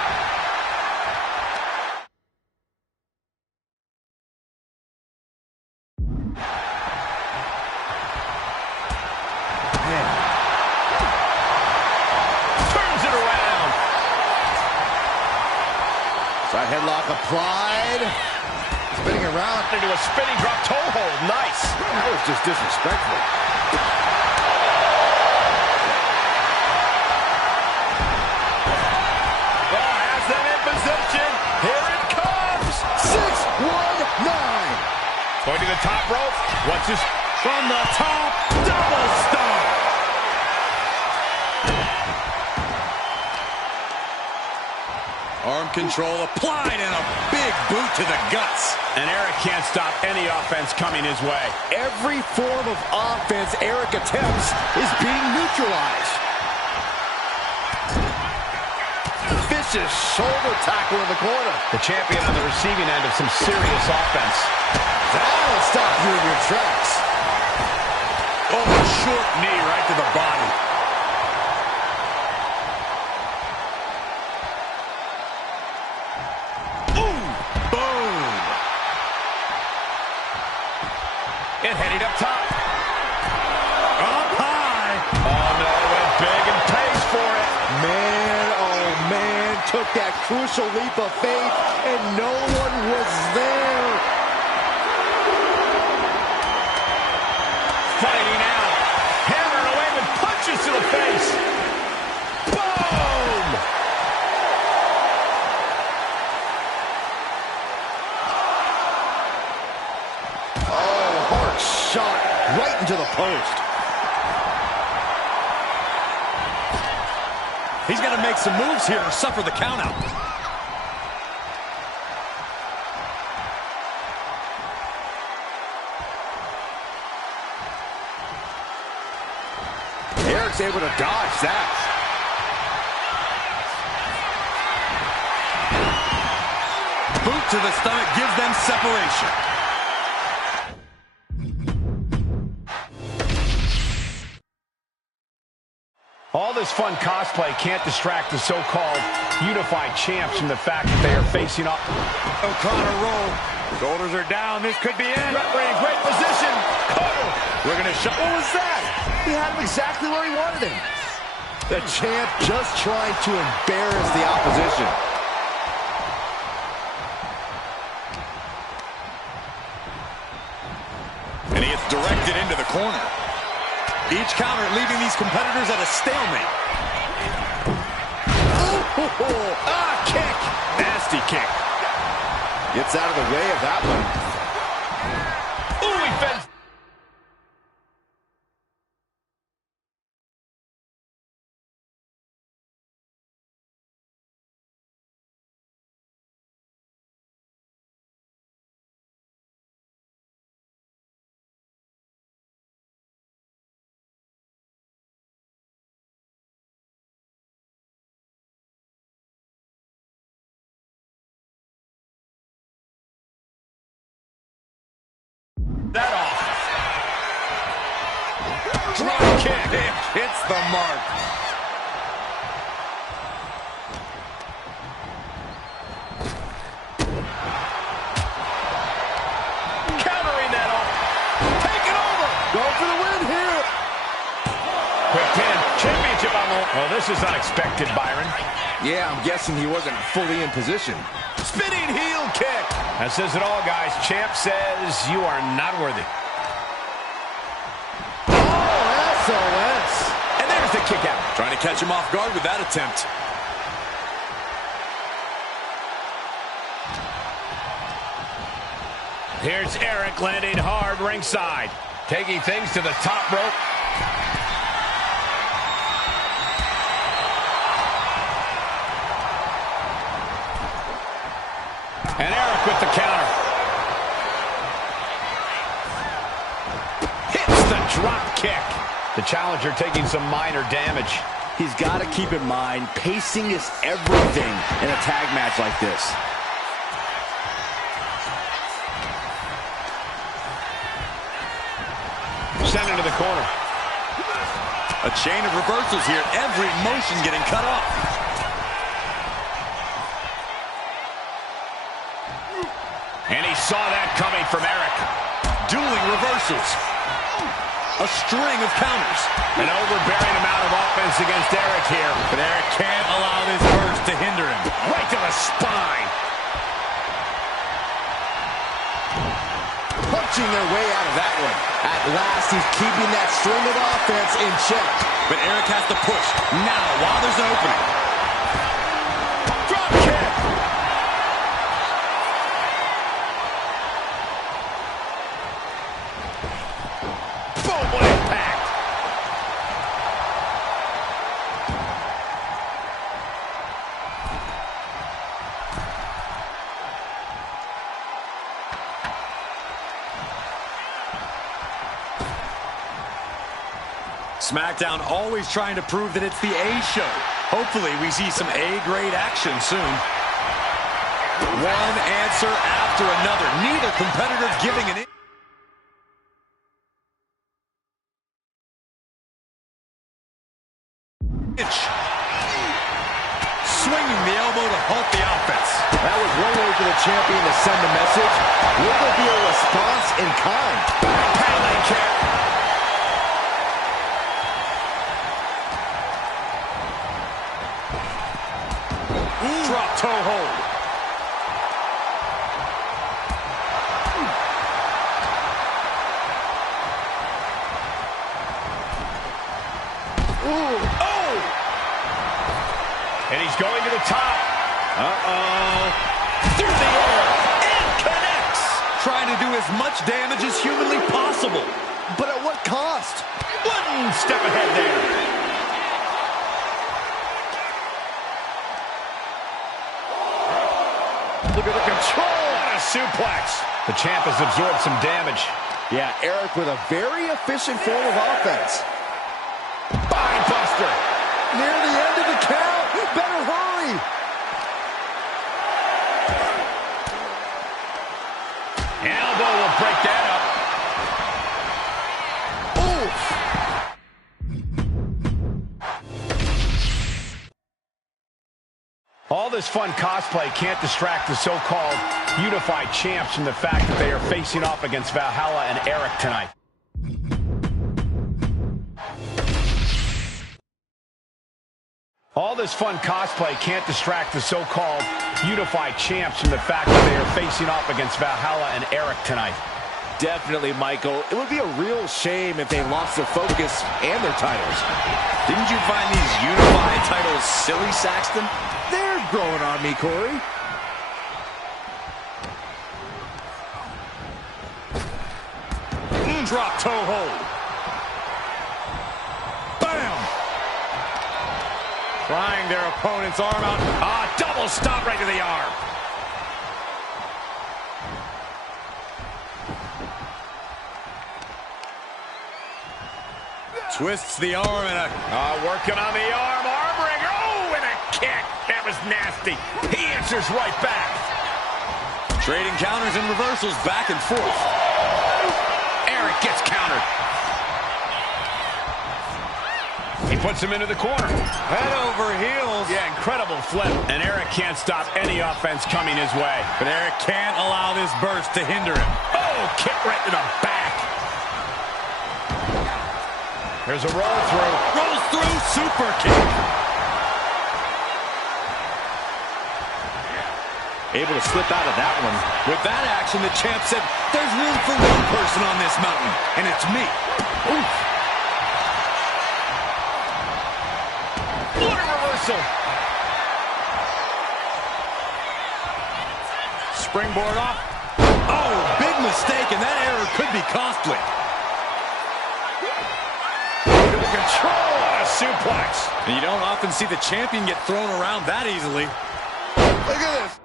Turns it around. Side headlock applied. Spinning around. Into a spinning drop toe hold. Nice. That was just disrespectful. Oh, has them in position. Here it comes. 619. Going to the top rope. What's this? From the top, double stomp. Arm control applied and a big boot to the guts. And Eric can't stop any offense coming his way. Every form of offense Eric attempts is being neutralized. Vicious shoulder tackle in the corner. The champion on the receiving end of some serious offense. That'll stop you in your tracks. Oh, a short knee right to the body. And heading up top. Up high. Oh, no, went big and pays for it. Man, oh man, took that crucial leap of faith, and no one was there. Fighting out. Hammering away with punches to the face. Boom! Shot right into the post. He's got to make some moves here or suffer the countout. Eric's able to dodge that. Boot to the stomach gives them separation. fun cosplay can't distract the so-called unified champs from the fact that they are facing off. O'Connor roll. Shoulders are down. This could be it. Referee in great position. Cutter. We're going to show. What was that? He had him exactly where he wanted him. The champ just trying to embarrass the opposition. And he gets directed into the corner. Each counter leaving these competitors at a stalemate. Kick. Nasty kick. Gets out of the way of that one. Ooh, he fends. That off. Drop kick. It hits the mark. Countering that off. Take it over. Going for the win here. Quick pin. Championship on the... Well, this is unexpected, Byron. Yeah, I'm guessing he wasn't fully in position. Spinning heel kick. That says it all, guys. Champ says you are not worthy. SOS. And there's the kick out. Trying to catch him off guard with that attempt. Here's Eric landing hard ringside. Taking things to the top rope. And Eric with the counter. Hits the drop kick. The challenger taking some minor damage. He's got to keep in mind, pacing is everything in a tag match like this. Sent into the corner. A chain of reversals here. Every motion getting cut off. And he saw that coming from Eric. Dueling reversals. A string of counters. An overbearing amount of offense against Eric here. But Eric can't allow this burst to hinder him. Right to the spine. Punching their way out of that one. At last, he's keeping that string of offense in check. But Eric has to push now while there's an opening. Drop kick. Boom, what impact. SmackDown always trying to prove that it's the A show. Hopefully we see some A-grade action soon. One answer after another. Neither competitor giving an inch. Swinging the elbow to halt the offense. That was one way for the champion to send a message. Will there be a response in kind? Paddling kick. Drop toe hold. And he's going to the top. Through the air. And connects. Trying to do as much damage as humanly possible. But at what cost? One step ahead there. Look at the control. What a suplex. The champ has absorbed some damage. Yeah, Eric with a very efficient form of offense. Spine buster. Near the end of the count. Better hurry. Elbow will break that up. this fun cosplay can't distract the so-called unified champs from the fact that they are facing off against Valhalla and Eric tonight. All this fun cosplay can't distract the so-called unified champs from the fact that they are facing off against Valhalla and Eric tonight. Definitely, Michael. It would be a real shame if they lost their focus and their titles. Didn't you find these unified titles silly, Saxton? They're growing on me, Corey. Drop toe hold. Bam! Prying their opponent's arm out. Double stop right to the arm. Twists the arm and working on the arm wringer. Oh, and a kick. That was nasty. He answers right back. Trading counters and reversals back and forth. Eric gets countered. He puts him into the corner. Head over heels. Yeah, incredible flip. And Eric can't stop any offense coming his way. But Eric can't allow this burst to hinder him. Oh, kick right to the back. There's a roll through. Rolls through, super kick. Able to slip out of that one. With that action, the champ said, there's room for one person on this mountain, and it's me. Oof. What a reversal. Springboard off. Oh, big mistake, and that error could be costly. Control on a suplex. And you don't often see the champion get thrown around that easily. Look at this.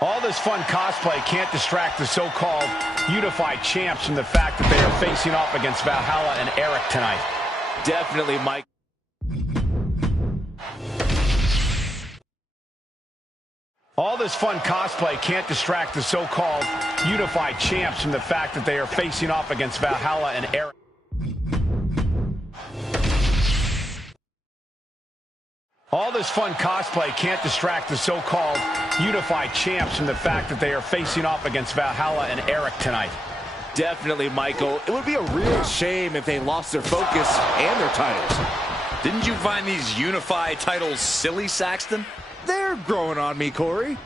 All this fun cosplay can't distract the so-called unified champs from the fact that they are facing off against Valhalla and Eric tonight. Definitely, Mike. All this fun cosplay can't distract the so-called unified champs from the fact that they are facing off against Valhalla and Eric. All this fun cosplay can't distract the so-called unified champs from the fact that they are facing off against Valhalla and Eric tonight. Definitely, Michael. It would be a real shame if they lost their focus and their titles. Didn't you find these unified titles silly, Saxton? They're growing on me, Corey.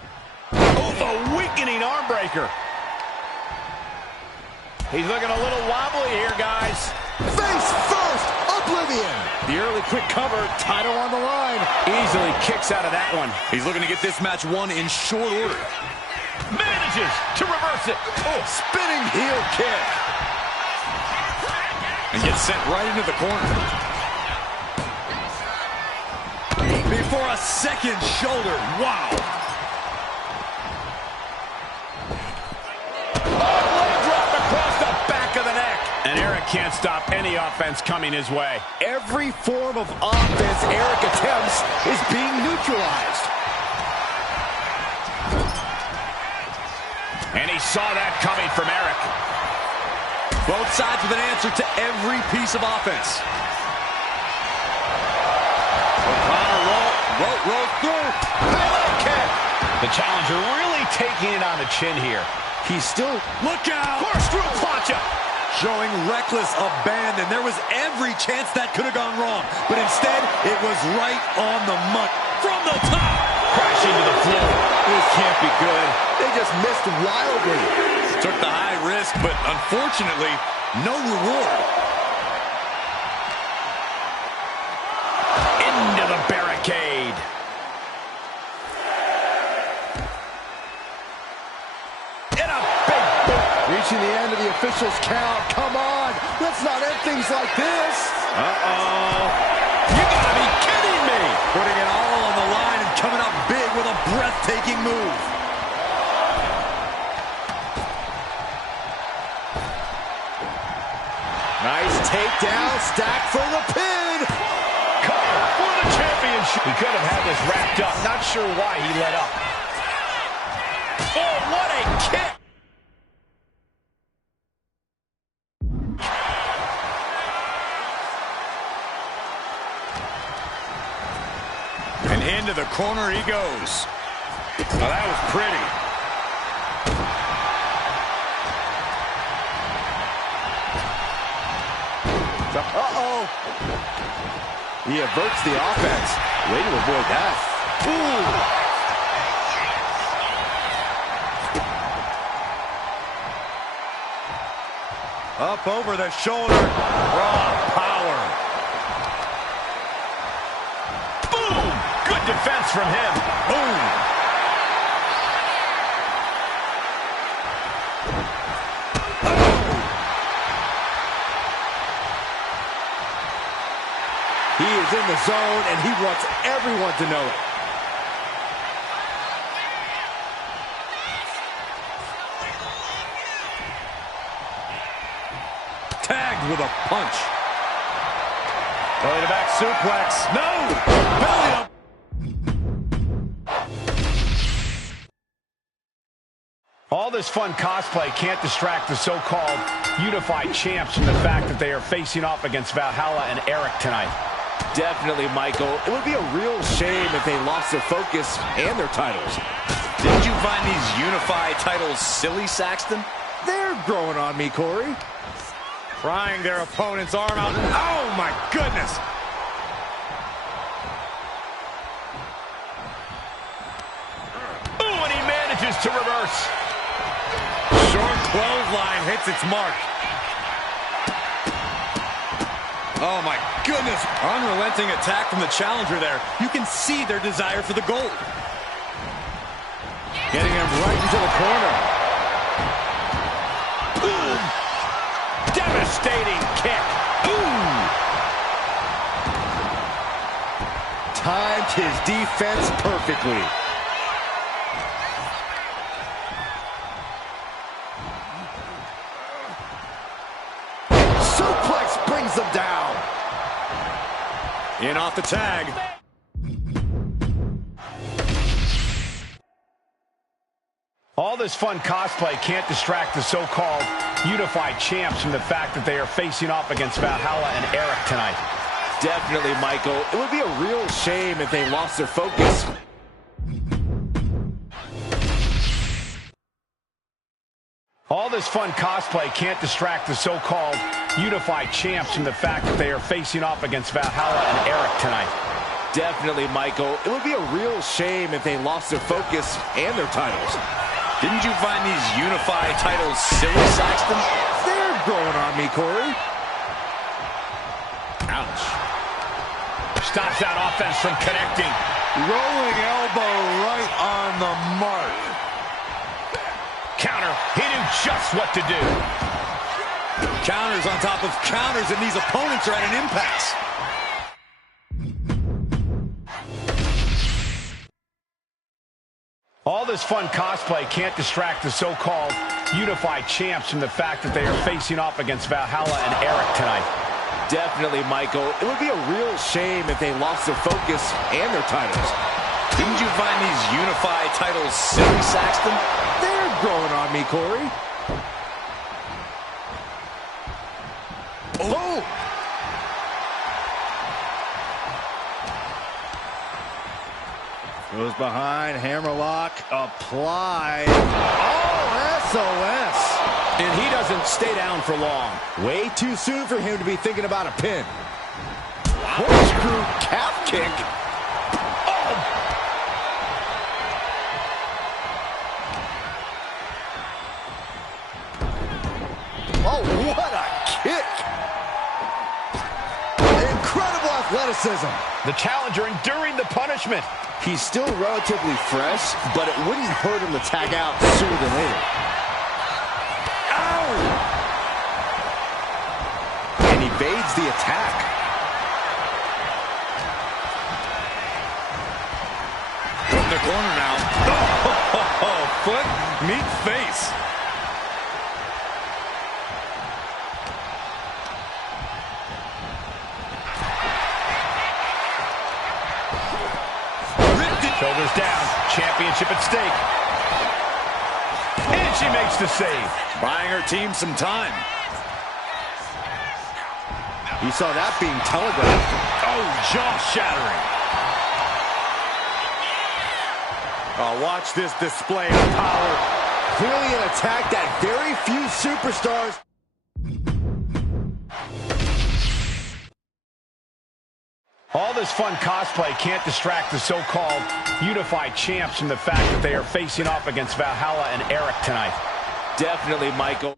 Oh, the weakening arm breaker. He's looking a little wobbly here, guys. Face first, Oblivion. The early quick cover, title on the line. Easily kicks out of that one. He's looking to get this match won in short order. Manages to reverse it. Oh, spinning heel kick. And gets sent right into the corner. Before a second shoulder. Wow. And Eric can't stop any offense coming his way. Every form of offense Eric attempts is being neutralized. And he saw that coming from Eric. Both sides with an answer to every piece of offense. Roll through. Kick. The challenger really taking it on the chin here. He's still... Look out! Corkscrew plancha. Showing reckless abandon. There was every chance that could have gone wrong. But instead, it was right on the money. From the top. Crashing to the floor. This can't be good. They just missed wildly. Took the high risk, but unfortunately, no reward. Into the barricade. Reaching the end of the official's count. Come on. Let's not end things like this. Uh-oh. You gotta be kidding me. Putting it all on the line and coming up big with a breathtaking move. Nice takedown. Stack for the pin. Cover for the championship. He could have had this wrapped up. Not sure why he let up. Oh, what a kick. Into the corner he goes. Oh, that was pretty. Uh-oh. He averts the offense. Way to avoid that. Ooh. Up over the shoulder. Raw power. Boom! Good defense from him. Boom. He is in the zone, and he wants everyone to know it. Tagged with a punch. Belly to back suplex. No! Belly up. All this fun cosplay can't distract the so-called unified champs from the fact that they are facing off against Valhalla and Eric tonight. Definitely, Michael. It would be a real shame if they lost their focus and their titles. Didn't you find these unified titles silly, Saxton? They're growing on me, Corey. Prying their opponent's arm out. Oh, my goodness. Ooh, and he manages to reverse. Short clothesline hits its mark. Oh, my goodness. Unrelenting attack from the challenger there. You can see their desire for the gold. Getting him right into the corner. Ooh. Devastating kick. Ooh. Timed his defense perfectly. Suplex brings them down. In off the tag. All this fun cosplay can't distract the so-called unified champs from the fact that they are facing off against Valhalla and Eric tonight. Definitely, Michael. It would be a real shame if they lost their focus. All this fun cosplay can't distract the so-called unified champs from the fact that they are facing off against Valhalla and Eric tonight. Definitely, Michael. It would be a real shame if they lost their focus and their titles. Didn't you find these unified titles silly, Saxton? They're growing on me, Corey. Ouch. Stops that offense from connecting. Rolling elbow right on the mark. Counter. He knew just what to do. Counters on top of counters, and these opponents are at an impasse. All this fun cosplay can't distract the so-called unified champs from the fact that they are facing off against Valhalla and Eric tonight. Definitely, Michael. It would be a real shame if they lost their focus and their titles. Didn't you find these unified titles silly, Saxton? They're growing on me, Corey. Oh! Goes behind, hammerlock, applied. Oh, SOS. And he doesn't stay down for long. Way too soon for him to be thinking about a pin. Corkscrew calf kick. Oh, what a kick. Incredible athleticism. The challenger enduring the punishment. He's still relatively fresh, but it wouldn't hurt him to tag out sooner than later. Ow! And evades the attack. From the corner now. Oh, foot meets face. Shoulders down, championship at stake. And she makes the save. Buying her team some time. You saw that being telegraphed. Oh, jaw-shattering. Watch this display of power. Clearly an attack that very few superstars... All this fun cosplay can't distract the so-called unified champs from the fact that they are facing off against Valhalla and Eric tonight. Definitely, Michael.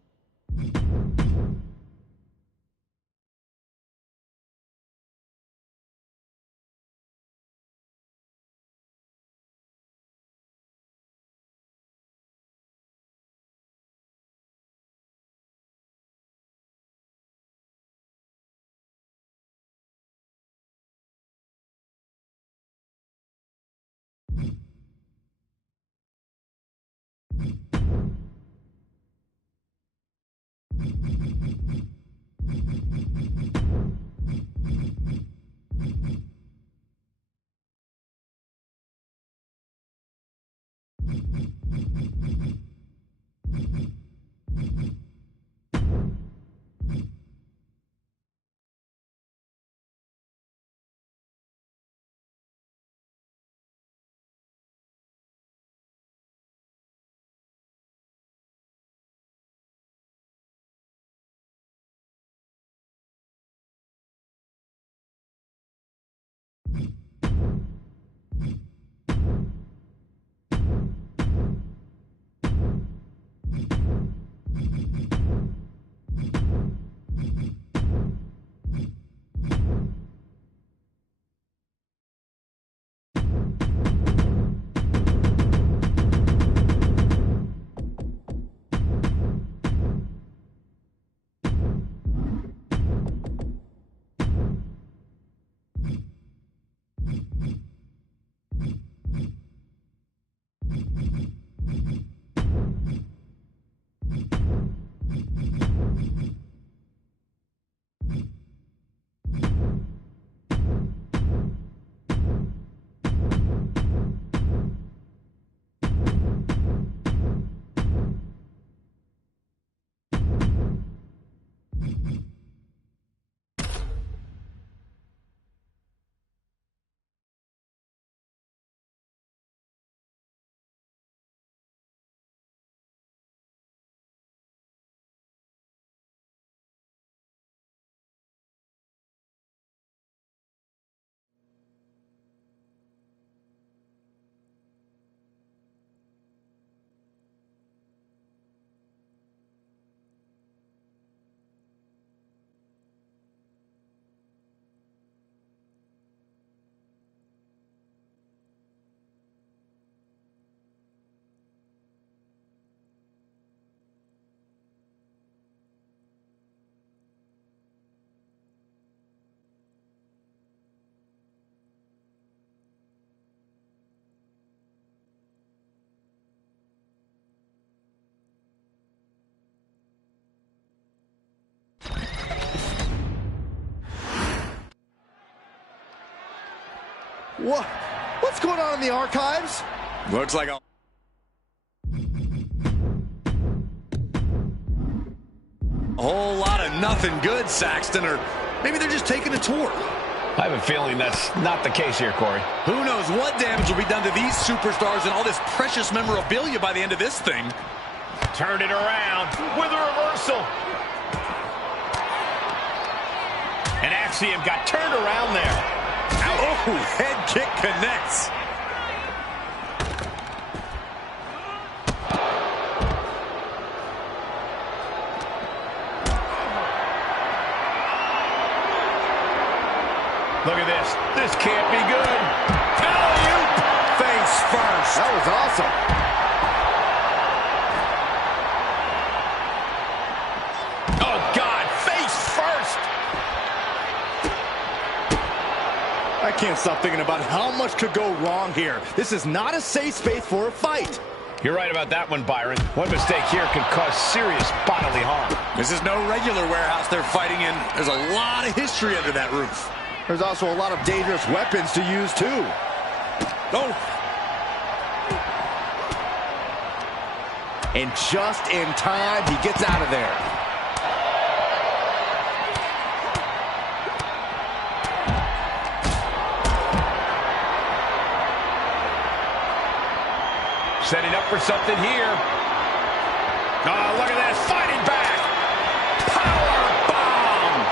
What's going on in the archives? Looks like a whole lot of nothing good, Saxton, or maybe they're just taking a tour. I have a feeling that's not the case here, Corey. Who knows what damage will be done to these superstars and all this precious memorabilia by the end of this thing. Turned it around with a reversal. And Axiom got turned around there. Oh, head kick connects. Look at this. This can't be good. Alley-oop. Face first. That was awesome. I can't stop thinking about how much could go wrong here. This is not a safe space for a fight. You're right about that one, Byron. One mistake here could cause serious bodily harm. This is no regular warehouse they're fighting in. There's a lot of history under that roof. There's also a lot of dangerous weapons to use, too. Oh. And just in time, he gets out of there. Setting up for something here. Oh, look at this. Fighting back. Power bomb.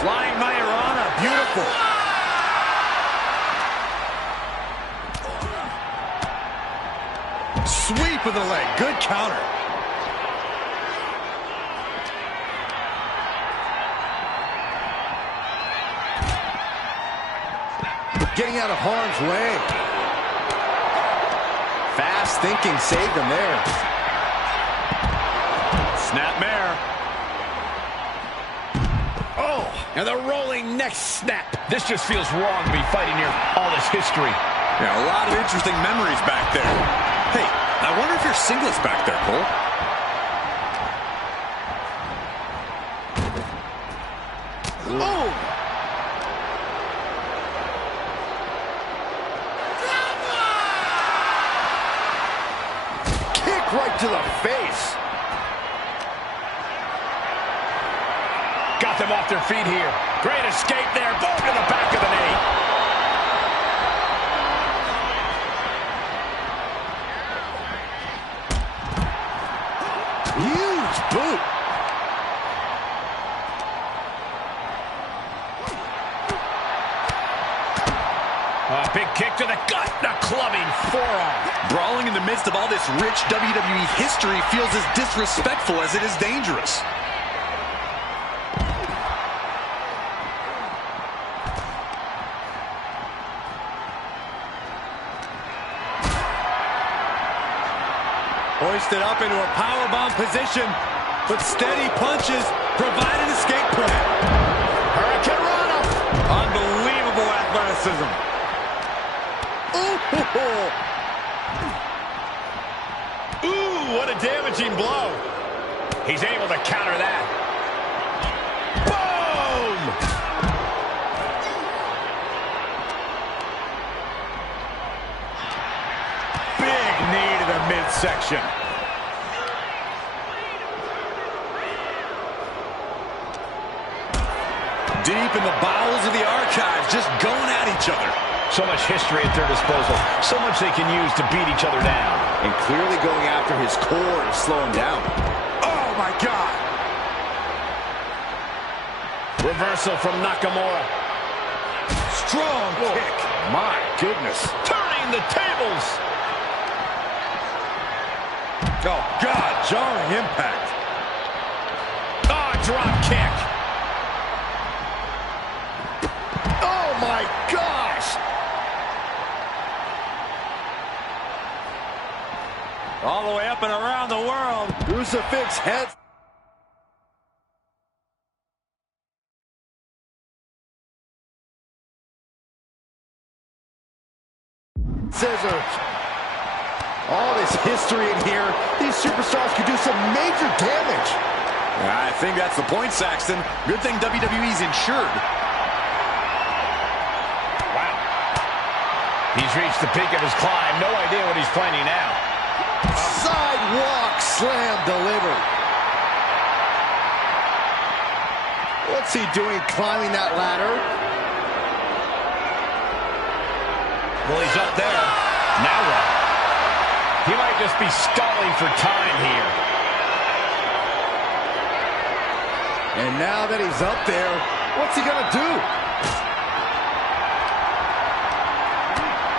Flying Majorana. Beautiful. Sweep of the leg. Good counter. Getting out of harm's way. Fast thinking saved him there. Snapmare. Oh, and the rolling neck snap. This just feels wrong to be fighting here. All this history. Yeah, a lot of interesting memories back there. Hey, I wonder if you're singlets back there, Cole. Oh! Kick right to the face. Got them off their feet here. Great escape there. Boom to the back of the knee. Huge boot. A big kick to the gut. A clubbing forearm. Brawling in the midst of all this rich WWE history feels as disrespectful as it is dangerous. Hoisted up into a powerbomb position, but steady punches provide an escape plan. Hurricane Rana. Unbelievable athleticism. Ooh, what a damaging blow. He's able to counter that. Boom! Big knee to the midsection. Deep in the bowels of the archives, just going at each other. So much history at their disposal. So much they can use to beat each other down. And clearly going after his core to slow him down. Oh, my God. Reversal from Nakamura. Strong kick. My goodness. Turning the tables. Oh, God, jarring impact. Oh, drop kick. Oh, my gosh. All the way up and around the world. Crucifix head. Scissors. All this history in here. These superstars could do some major damage. I think that's the point, Saxton. Good thing WWE's insured. Wow. He's reached the peak of his climb. No idea what he's planning now. Sidewalk slam delivered. What's he doing climbing that ladder? Well, he's up there. Now what? He might just be stalling for time here. And now that he's up there, what's he gonna do?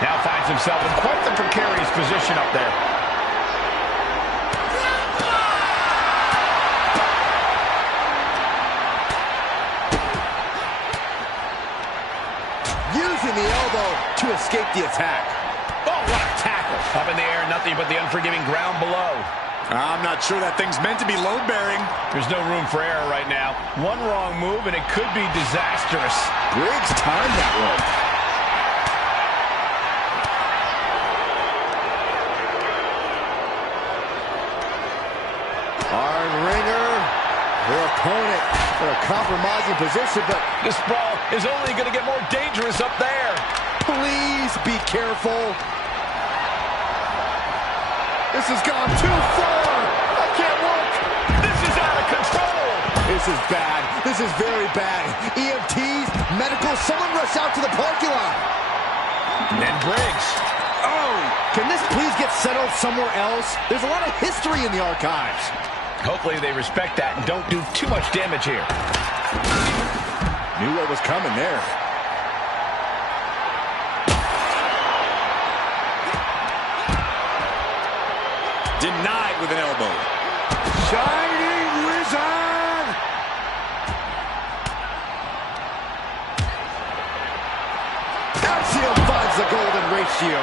Now finds himself in quite the precarious position up there. Using the elbow to escape the attack. Oh, what a tackle. Up in the air, nothing but the unforgiving ground below. I'm not sure that thing's meant to be load-bearing. There's no room for error right now. One wrong move, and it could be disastrous. Briggs timed that one. Arm wringer. Their opponent in a compromising position, but This brawl is only going to get more dangerous up there. please be careful. This has gone too far. I can't look. This is out of control. This is bad. This is very bad. EMTs, medical, someone rush out to the parking lot. And Briggs. Oh, can this please get settled somewhere else? There's a lot of history in the archives. Hopefully they respect that and don't do too much damage here. Knew what was coming there. Denied with an elbow. Shining Wizard! Axiom finds the golden ratio.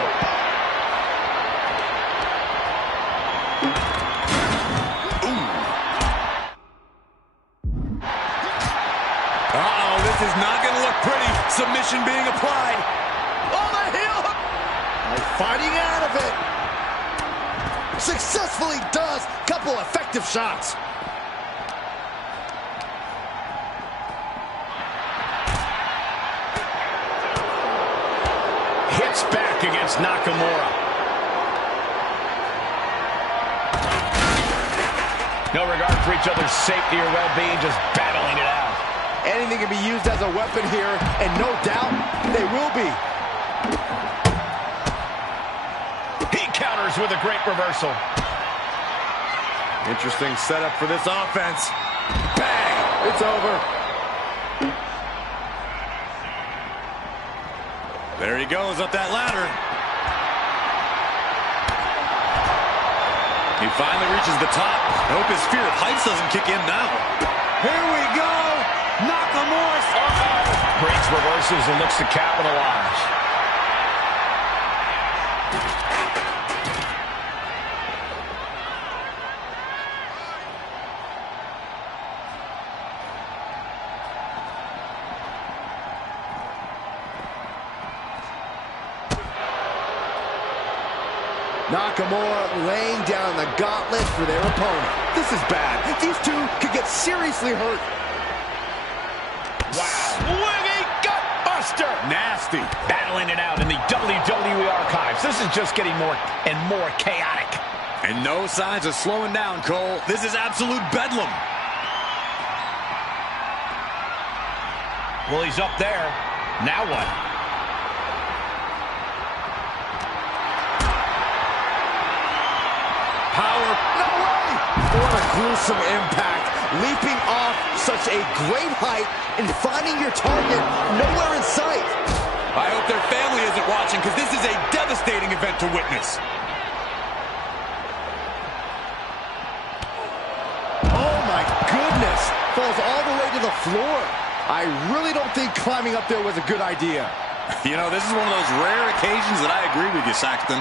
Uh-oh, this is not going to look pretty. Submission being applied. Oh, the heel hook! Fighting out of it. Successfully does. Couple effective shots. Hits back against Nakamura. No regard for each other's safety or well-being, just battling it out. Anything can be used as a weapon here, and no doubt they will be. He counters with a great reversal. Interesting setup for this offense. Bang! It's over. There he goes up that ladder. He finally reaches the top. I hope his fear of heights doesn't kick in now. Here we go. Nakamura. Briggs reverses and looks to capitalize. Nakamura laying down the gauntlet for their opponent. This is bad. These two could get seriously hurt. Wow. Swinging gutbuster. Nasty. Battling it out in the WWE archives. This is just getting more and more chaotic. And no signs of slowing down, Cole. This is absolute bedlam. Well, he's up there. Now what? Power. No way! What a gruesome impact. Leaping off such a great height and finding your target nowhere in sight. I hope their family isn't watching, because this is a devastating event to witness. Oh my goodness. Falls all the way to the floor. I really don't think climbing up there was a good idea. You know, this is one of those rare occasions that I agree with you, Saxton.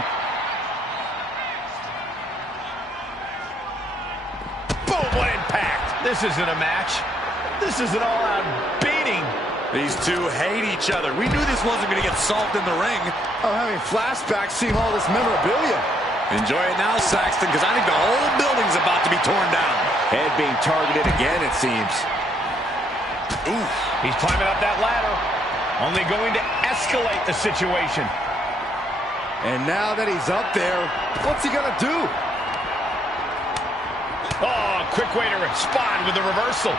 Boom, what impact. This isn't a match. This is an all-out beating. These two hate each other. We knew this wasn't going to get solved in the ring. I'm having flashbacks seeing all this memorabilia. Enjoy it now, Saxton, because I think the whole building's about to be torn down. Head being targeted again, it seems. Ooh, he's climbing up that ladder. Only going to escalate the situation. And now that he's up there, what's he going to do? Oh, quick way to respond with the reversal.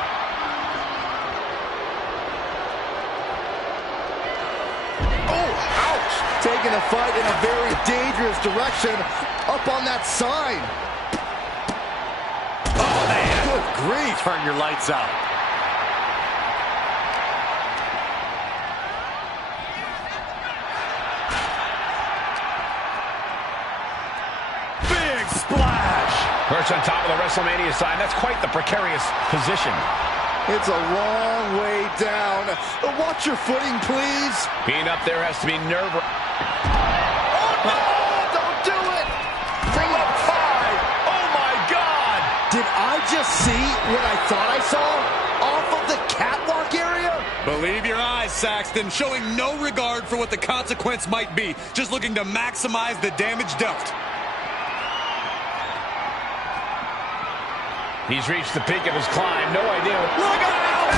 Oh, ouch! Taking the fight in a very dangerous direction up on that sign. Oh, man. Good grief. Turn your lights out. Big splash. Perched on top of the WrestleMania sign. That's quite the precarious position. It's a long way down. Watch your footing, please. Being up there has to be nerve-wracking. Oh, no! Don't do it! From up high. Oh, my God. Did I just see what I thought I saw off of the catwalk area? Believe your eyes, Saxton, showing no regard for what the consequence might be, just looking to maximize the damage dealt. He's reached the peak of his climb. No idea. Look out!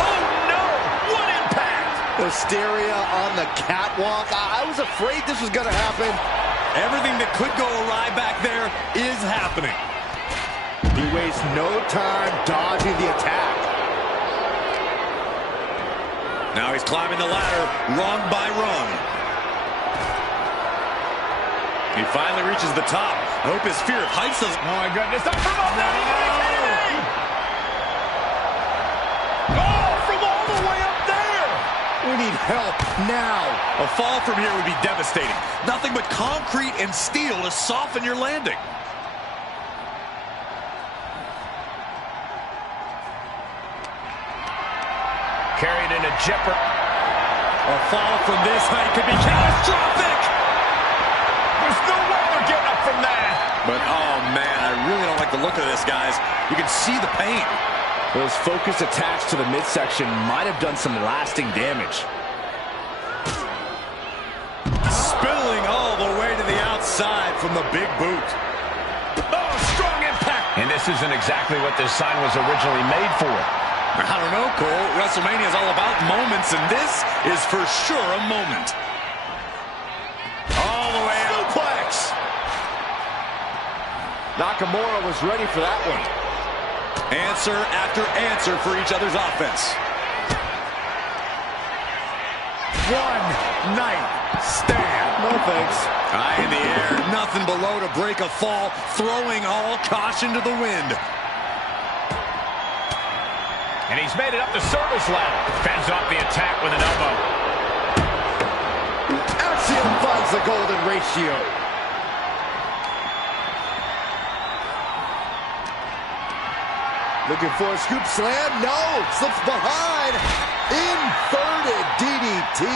Oh, no! What impact! Hysteria on the catwalk. I was afraid this was going to happen. Everything that could go awry back there is happening. He wastes no time dodging the attack. Now he's climbing the ladder, rung by rung. He finally reaches the top. I hope his fear of heights doesn't... Oh, my goodness. Up from up there. Oh, from all the way up there. We need help now. A fall from here would be devastating. Nothing but concrete and steel to soften your landing. Carried into jeopardy. A fall from this height could be catastrophic. There's no way they're getting up from that. But, oh, man, I really don't like the look of this, guys. You can see the pain. Those focused attacks to the midsection might have done some lasting damage. Spilling all the way to the outside from the big boot. Oh, strong impact. And this isn't exactly what this sign was originally made for. I don't know, Cole. WrestleMania is all about moments, and this is for sure a moment. All the way suplex. Nakamura was ready for that one. Answer after answer for each other's offense. One night stand. No thanks. Eye in the air, nothing below to break a fall, throwing all caution to the wind. And he's made it up the service ladder. Fends off the attack with an elbow. Axiom finds the golden ratio. Looking for a scoop slam. No. Slips behind. Inverted DDT.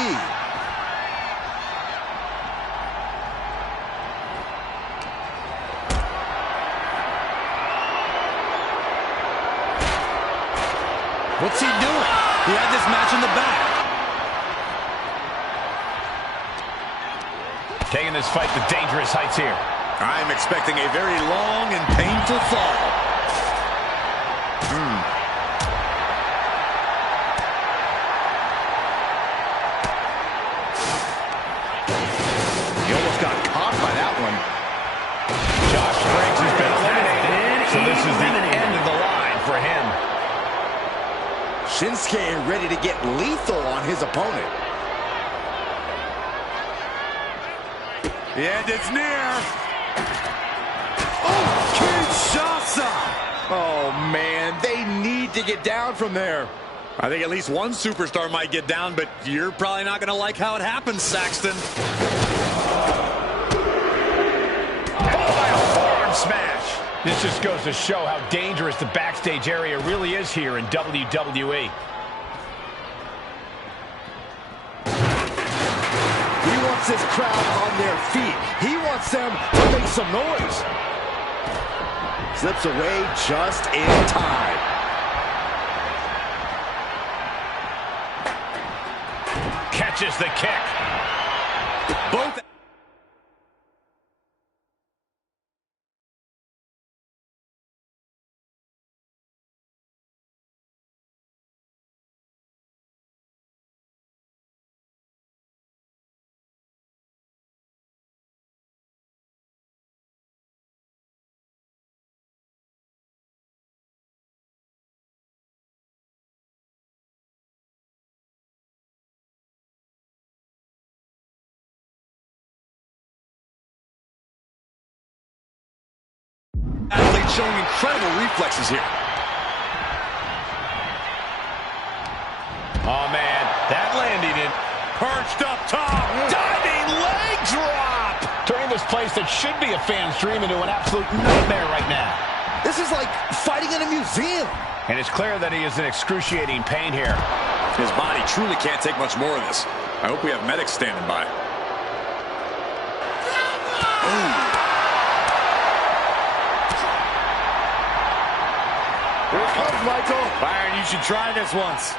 What's he doing? He had this match in the bag. Taking this fight to dangerous heights here. I'm expecting a very long and painful fall. He almost got caught by that one. Josh Briggs has been eliminated. So this is the end of the line for him. Shinsuke ready to get lethal on his opponent. The end is near. Oh, Kinshasa! Oh, man, they need to get down from there. I think at least one superstar might get down, but you're probably not going to like how it happens, Saxton. Forearm smash. This just goes to show how dangerous the backstage area really is here in WWE. He wants his crowd on their feet. He wants them to make some noise. Slips away just in time. Catches the kick. Both. Athlete showing incredible reflexes here. Oh, man, that landing in. Perched up top. Diving leg drop. Turning this place that should be a fan's dream into an absolute nightmare right now. This is like fighting in a museum. And it's clear that he is in excruciating pain here. His body truly can't take much more of this. I hope we have medics standing by. Ooh. Here it comes, Michael. Byron, you should try this once.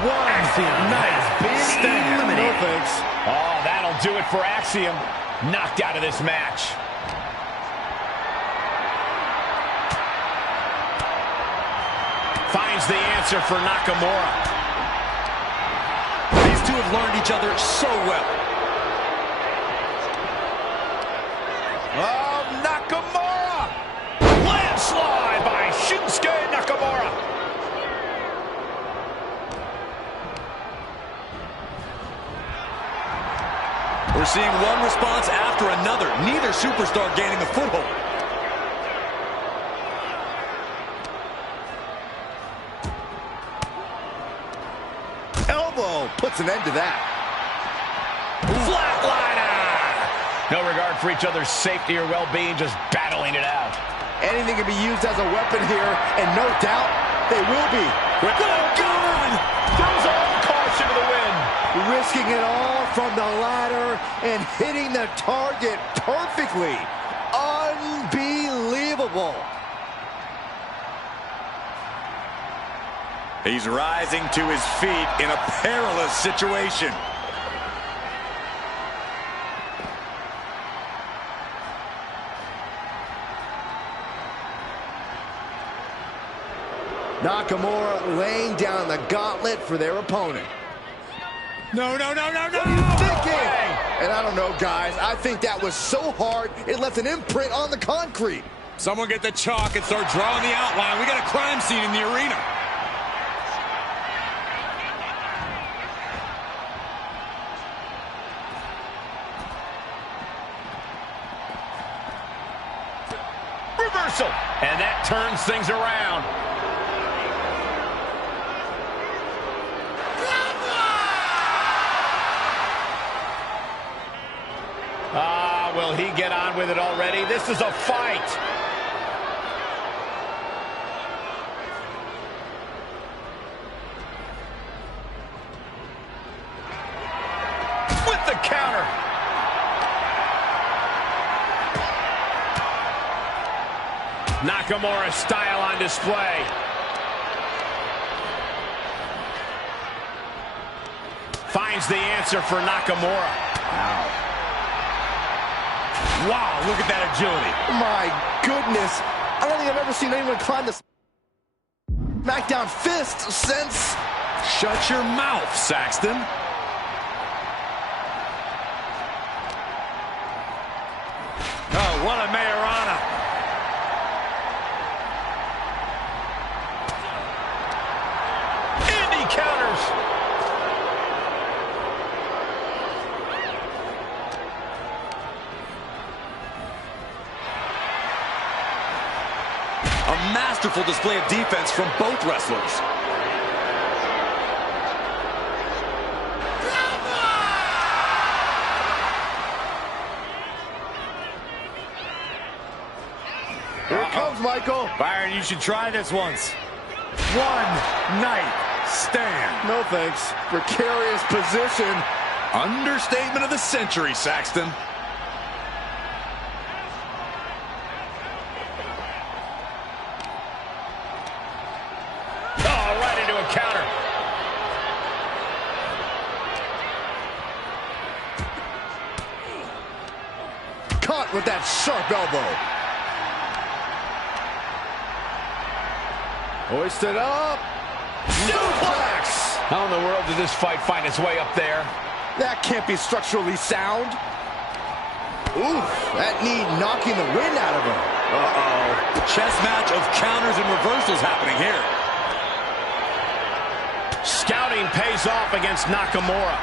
Axiom has been eliminated. No thanks. Oh, that'll do it for Axiom. Knocked out of this match. Finds the answer for Nakamura. These two have learned each other so well. Oh, Nakamura! Landslide by Shinsuke Nakamura. We're seeing one response after another. Neither superstar gaining a foothold. Elbow puts an end to that. Flatliner! No regard for each other's safety or well-being, just battling it out. Anything can be used as a weapon here, and no doubt they will be. Good God! Throws all caution to the wind. Risking it all from the ladder and hitting the target perfectly. Unbelievable. He's rising to his feet in a perilous situation. Nakamura laying down the gauntlet for their opponent. No, no, no, no, no! What are you thinking? And I don't know, guys. I think that was so hard, it left an imprint on the concrete. Someone get the chalk and start drawing the outline. We got a crime scene in the arena. Reversal. And that turns things around. Will he get on with it already? This is a fight. With the counter. Nakamura style on display. Finds the answer for Nakamura. Wow. Wow, look at that agility. My goodness. I don't think I've ever seen anyone climb the SmackDown fist since... Shut your mouth, Saxton. Oh, what a Majorana. And he counters. A masterful display of defense from both wrestlers. Here it comes, Michael. Byron, you should try this once. One night stand. No thanks. Precarious position. Understatement of the century, Saxton. Counter. Caught with that sharp elbow. Hoisted up. Suplex. How in the world did this fight find its way up there? That can't be structurally sound. Ooh, that knee knocking the wind out of him. Uh-oh. Chess match of counters and reversals happening here. Scouting pays off against Nakamura.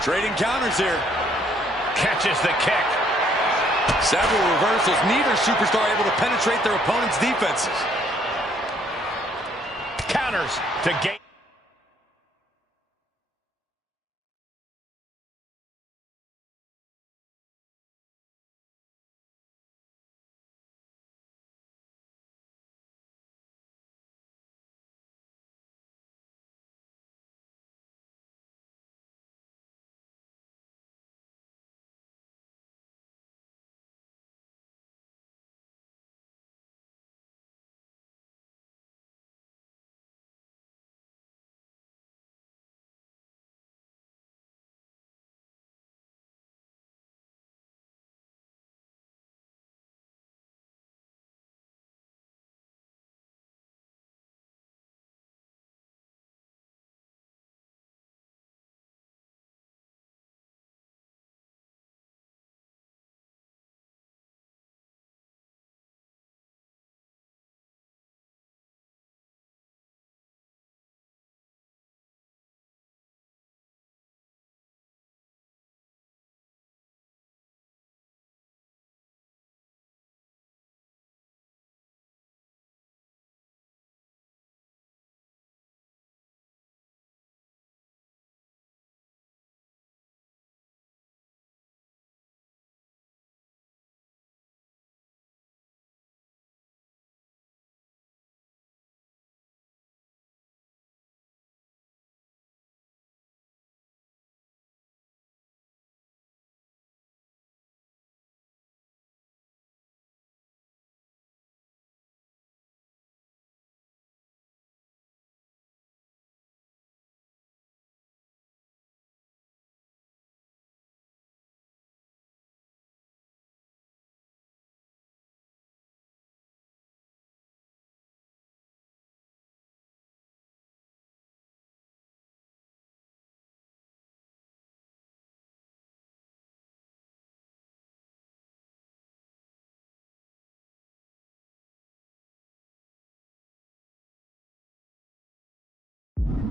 Trading counters here. Catches the kick. Several reversals. Neither superstar able to penetrate their opponent's defenses. Counters to gain.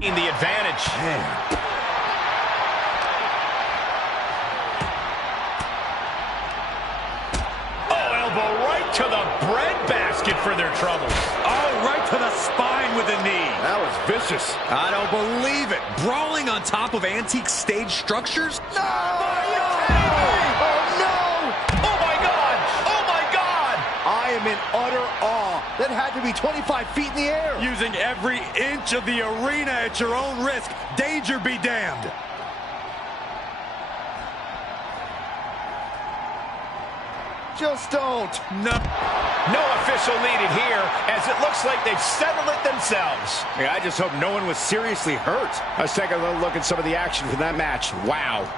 In the advantage. Man. To the breadbasket for their troubles. Oh, right to the spine with a knee. That was vicious. I don't believe it. Brawling on top of antique stage structures? No! Oh, no! Oh, my God! Oh, my God! I am in utter awe. That had to be 25 feet in the air. Using every inch of the arena at your own risk. Danger be damned. Just don't. No official needed here, as it looks like they've settled it themselves. Yeah, I just hope no one was seriously hurt. Let's take a little look at some of the action from that match. Wow.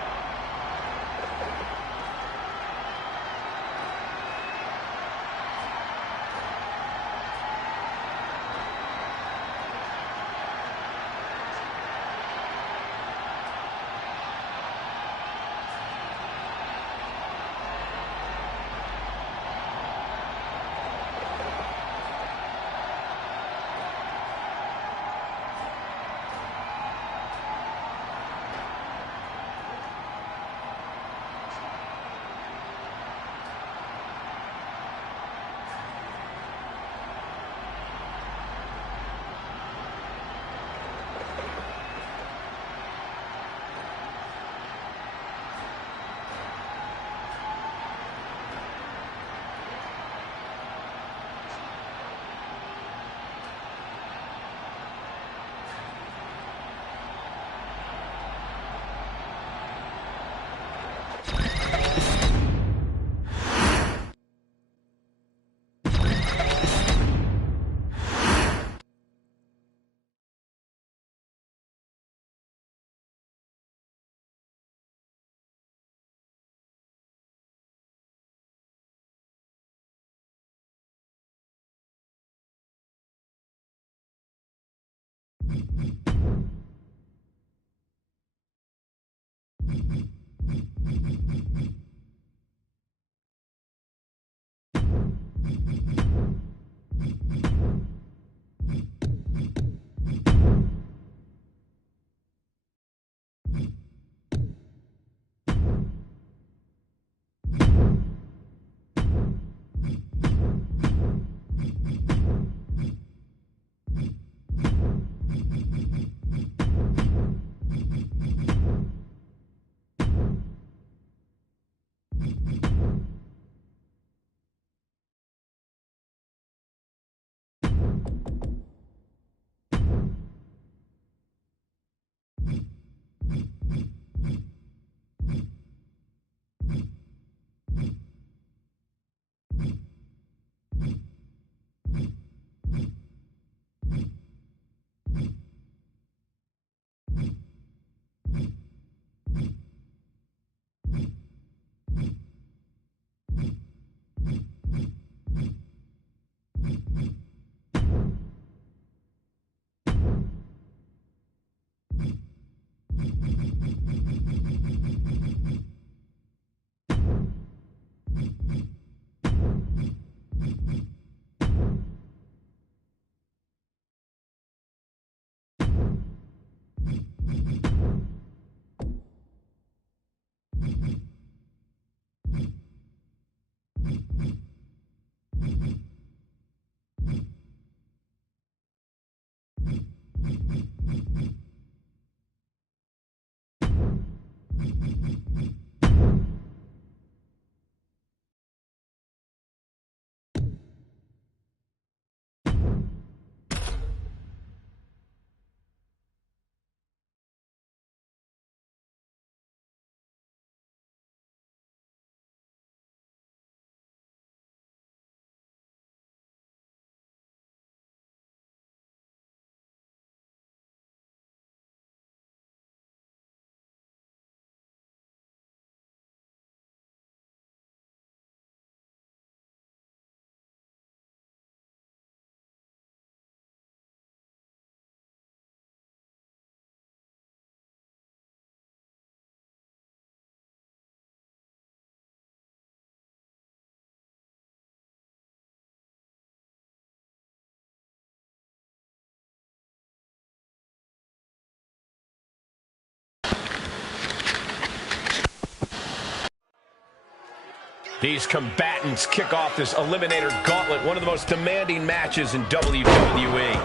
These combatants kick off this Eliminator Gauntlet, one of the most demanding matches in WWE.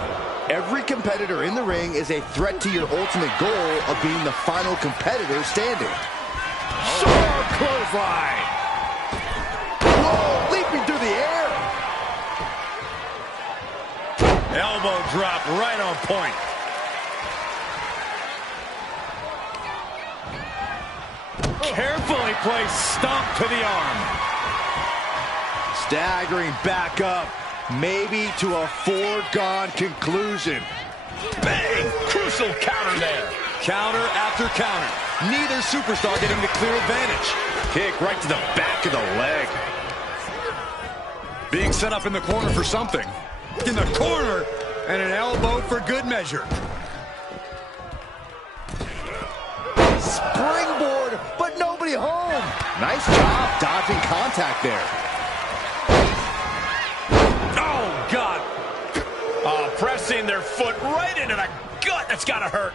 Every competitor in the ring is a threat to your ultimate goal of being the final competitor standing. Sharp clothesline! Whoa, leaping through the air! Elbow drop right on point. Carefully placed stomp to the arm. Staggering back up, maybe to a foregone conclusion. Bang! Crucial counter there. Counter after counter. Neither superstar getting the clear advantage. Kick right to the back of the leg. Being set up in the corner for something. In the corner, and an elbow for good measure. Springboard, but nobody home. Nice job dodging contact there. Oh, God. Pressing their foot right into the gut. That's got to hurt.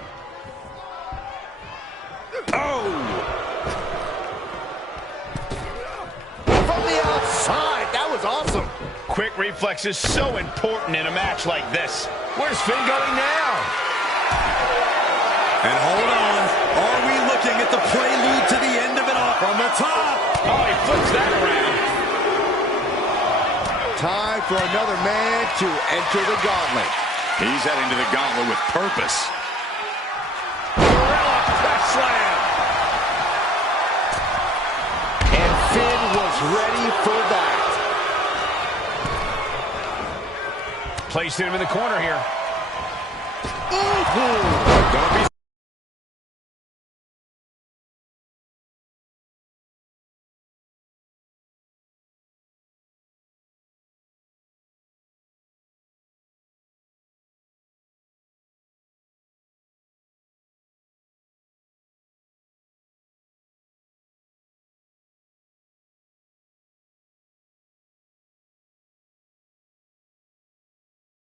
Oh! From the outside, that was awesome. Quick reflex is so important in a match like this. Where's Finn going now? And hold on. Are we looking at the prelude to the end of it all? From the top. Oh, he flips that around. Time for another man to enter the gauntlet. He's heading to the gauntlet with purpose. Gorilla press slam. And Finn was ready for that. Placing him in the corner here. Ooh.